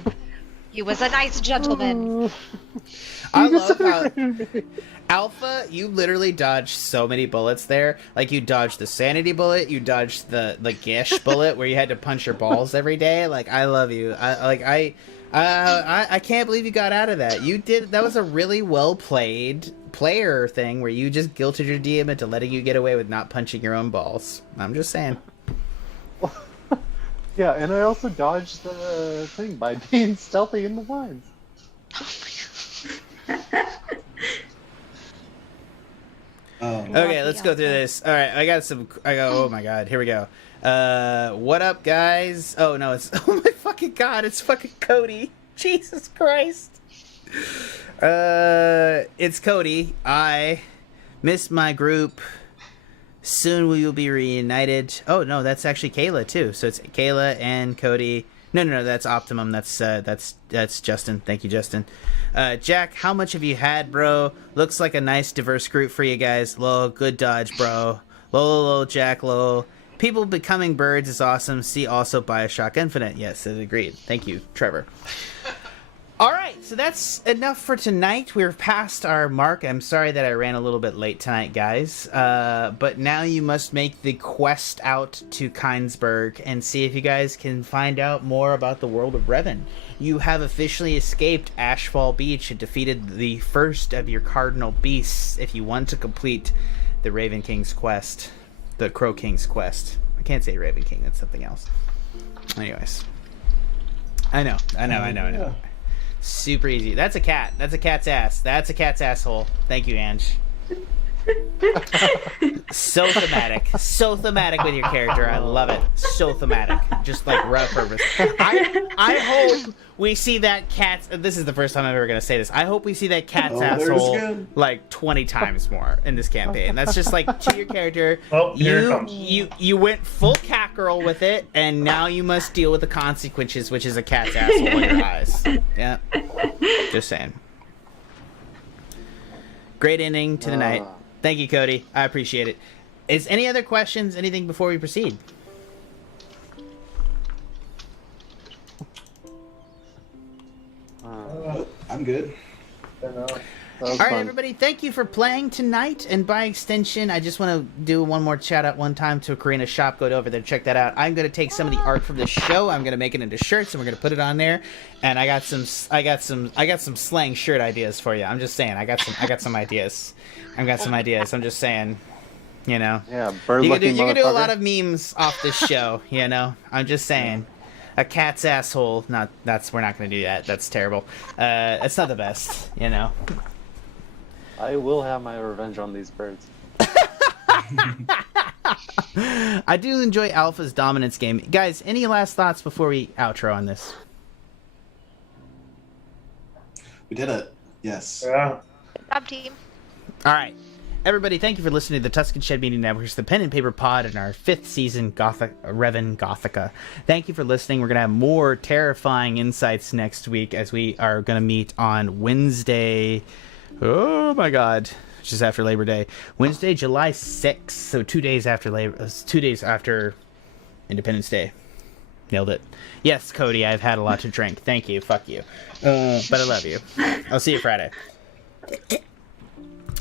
He was a nice gentleman. I love how Alpha, you literally dodged so many bullets there. Like you dodged the sanity bullet, you dodged the Gish bullet where you had to punch your balls every day. Like I love you. I can't believe you got out of that. You did. That was a really well played player thing where you just guilted your DM into letting you get away with not punching your own balls. I'm just saying. Yeah, and I also dodged the thing by being stealthy in the vines. Okay, let's go through this. All right, oh my god, here we go. What up, guys? Oh no, it's oh my fucking god, it's fucking Cody. Jesus Christ. It's Cody. I miss my group. Soon we will be reunited. Oh no, that's actually Kayla too. So it's Kayla and Cody. No, that's Optimum. That's Justin. Thank you, Justin. Jack, how much have you had, bro? Looks like a nice diverse group for you guys. Lol, good dodge, bro. Lol, Jack, lol. People becoming birds is awesome. See also Bioshock Infinite. Yes, agreed. Thank you, Trevor. All right, so that's enough for tonight. We're past our mark. I'm sorry that I ran a little bit late tonight, guys. But now you must make the quest out to Kynesburg and see if you guys can find out more about the world of Revn. You have officially escaped Ashfall Beach and defeated the first of your cardinal beasts if you want to complete the Raven King's quest. The Crow King's quest. I can't say Raven King, that's something else. Anyways. I know. Yeah. Super easy. That's a cat. That's a cat's ass. That's a cat's asshole. Thank you, Ange. So thematic. So thematic with your character. I love it. So thematic. Just like right purpose. I hope we see that cat's... This is the first time I'm ever going to say this. I hope we see that cat's asshole like 20 times more in this campaign. That's just like to your character. Oh, here it comes. You went full cat girl with it, and now you must deal with the consequences, which is a cat's asshole in your eyes. Yeah. Just saying. Great ending to the night. Thank you, Cody. I appreciate it. Is any other questions, anything before we proceed? I'm good. All right, everybody, thank you for playing tonight, and by extension, I just want to do one more shout out one time to Karina's shop. Go over there, check that out. I'm going to take some of the art from the show. I'm going to make it into shirts, and we're going to put it on there. And I got some slang shirt ideas for you. I'm just saying, I got some ideas. I'm just saying, you know. Yeah, you can do a lot of memes off this show, you know. I'm just saying. A cat's asshole. We're not going to do that. That's terrible. It's not the best, you know. I will have my revenge on these birds. I do enjoy Alpha's dominance game. Guys, any last thoughts before we outro on this? We did it. Yes. Yeah. Good job, team. All right. Everybody, thank you for listening to the Tuscan Shed Media Network. It's the Pen and Paper Pod in our 5th season, Revon Gothica. Thank you for listening. We're going to have more terrifying insights next week as we are going to meet on Wednesday. Oh my God. Just after Labor Day. Wednesday, July 6th. So 2 days after Independence Day. Nailed it. Yes, Cody, I've had a lot to drink. Thank you. Fuck you. But I love you. I'll see you Friday.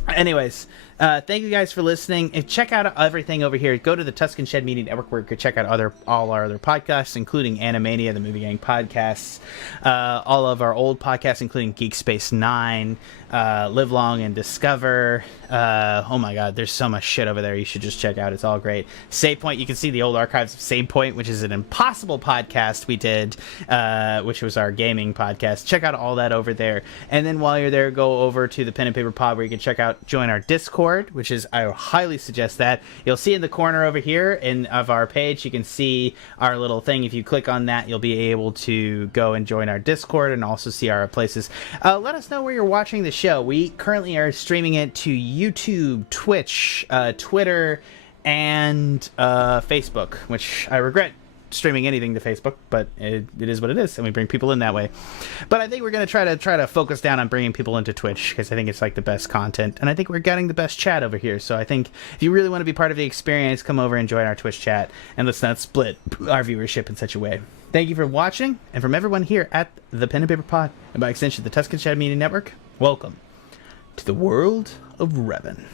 Anyways, thank you guys for listening. And check out everything over here. Go to the Tuscan Shed Media Network where you can check out all our other podcasts, including Animania, the Movie Gang podcasts, all of our old podcasts, including Geek Space 9, Live Long and Discover. Oh my God, there's so much shit over there you should just check out. It's all great. Save Point, you can see the old archives of Save Point, which is an impossible podcast we did, which was our gaming podcast. Check out all that over there. And then while you're there, go over to the Pen and Paper Pod where you can join our Discord. Discord, which is, I highly suggest that. You'll see in the corner over here of our page, you can see our little thing. If you click on that, you'll be able to go and join our Discord and also see our places. Let us know where you're watching the show. We currently are streaming it to YouTube, Twitch, Twitter, and Facebook, which I regret streaming anything to Facebook, but it is what it is, and we bring people in that way. But I think we're going to try to focus down on bringing people into Twitch, because I think it's like the best content, and I think we're getting the best chat over here. So I think if you really want to be part of the experience, come over and join our Twitch chat, and let's not split our viewership in such a way. Thank you for watching, and from everyone here at the Pen and Paper Pod, and by extension the Tuscan Chat Media Network, welcome to the world of Revon.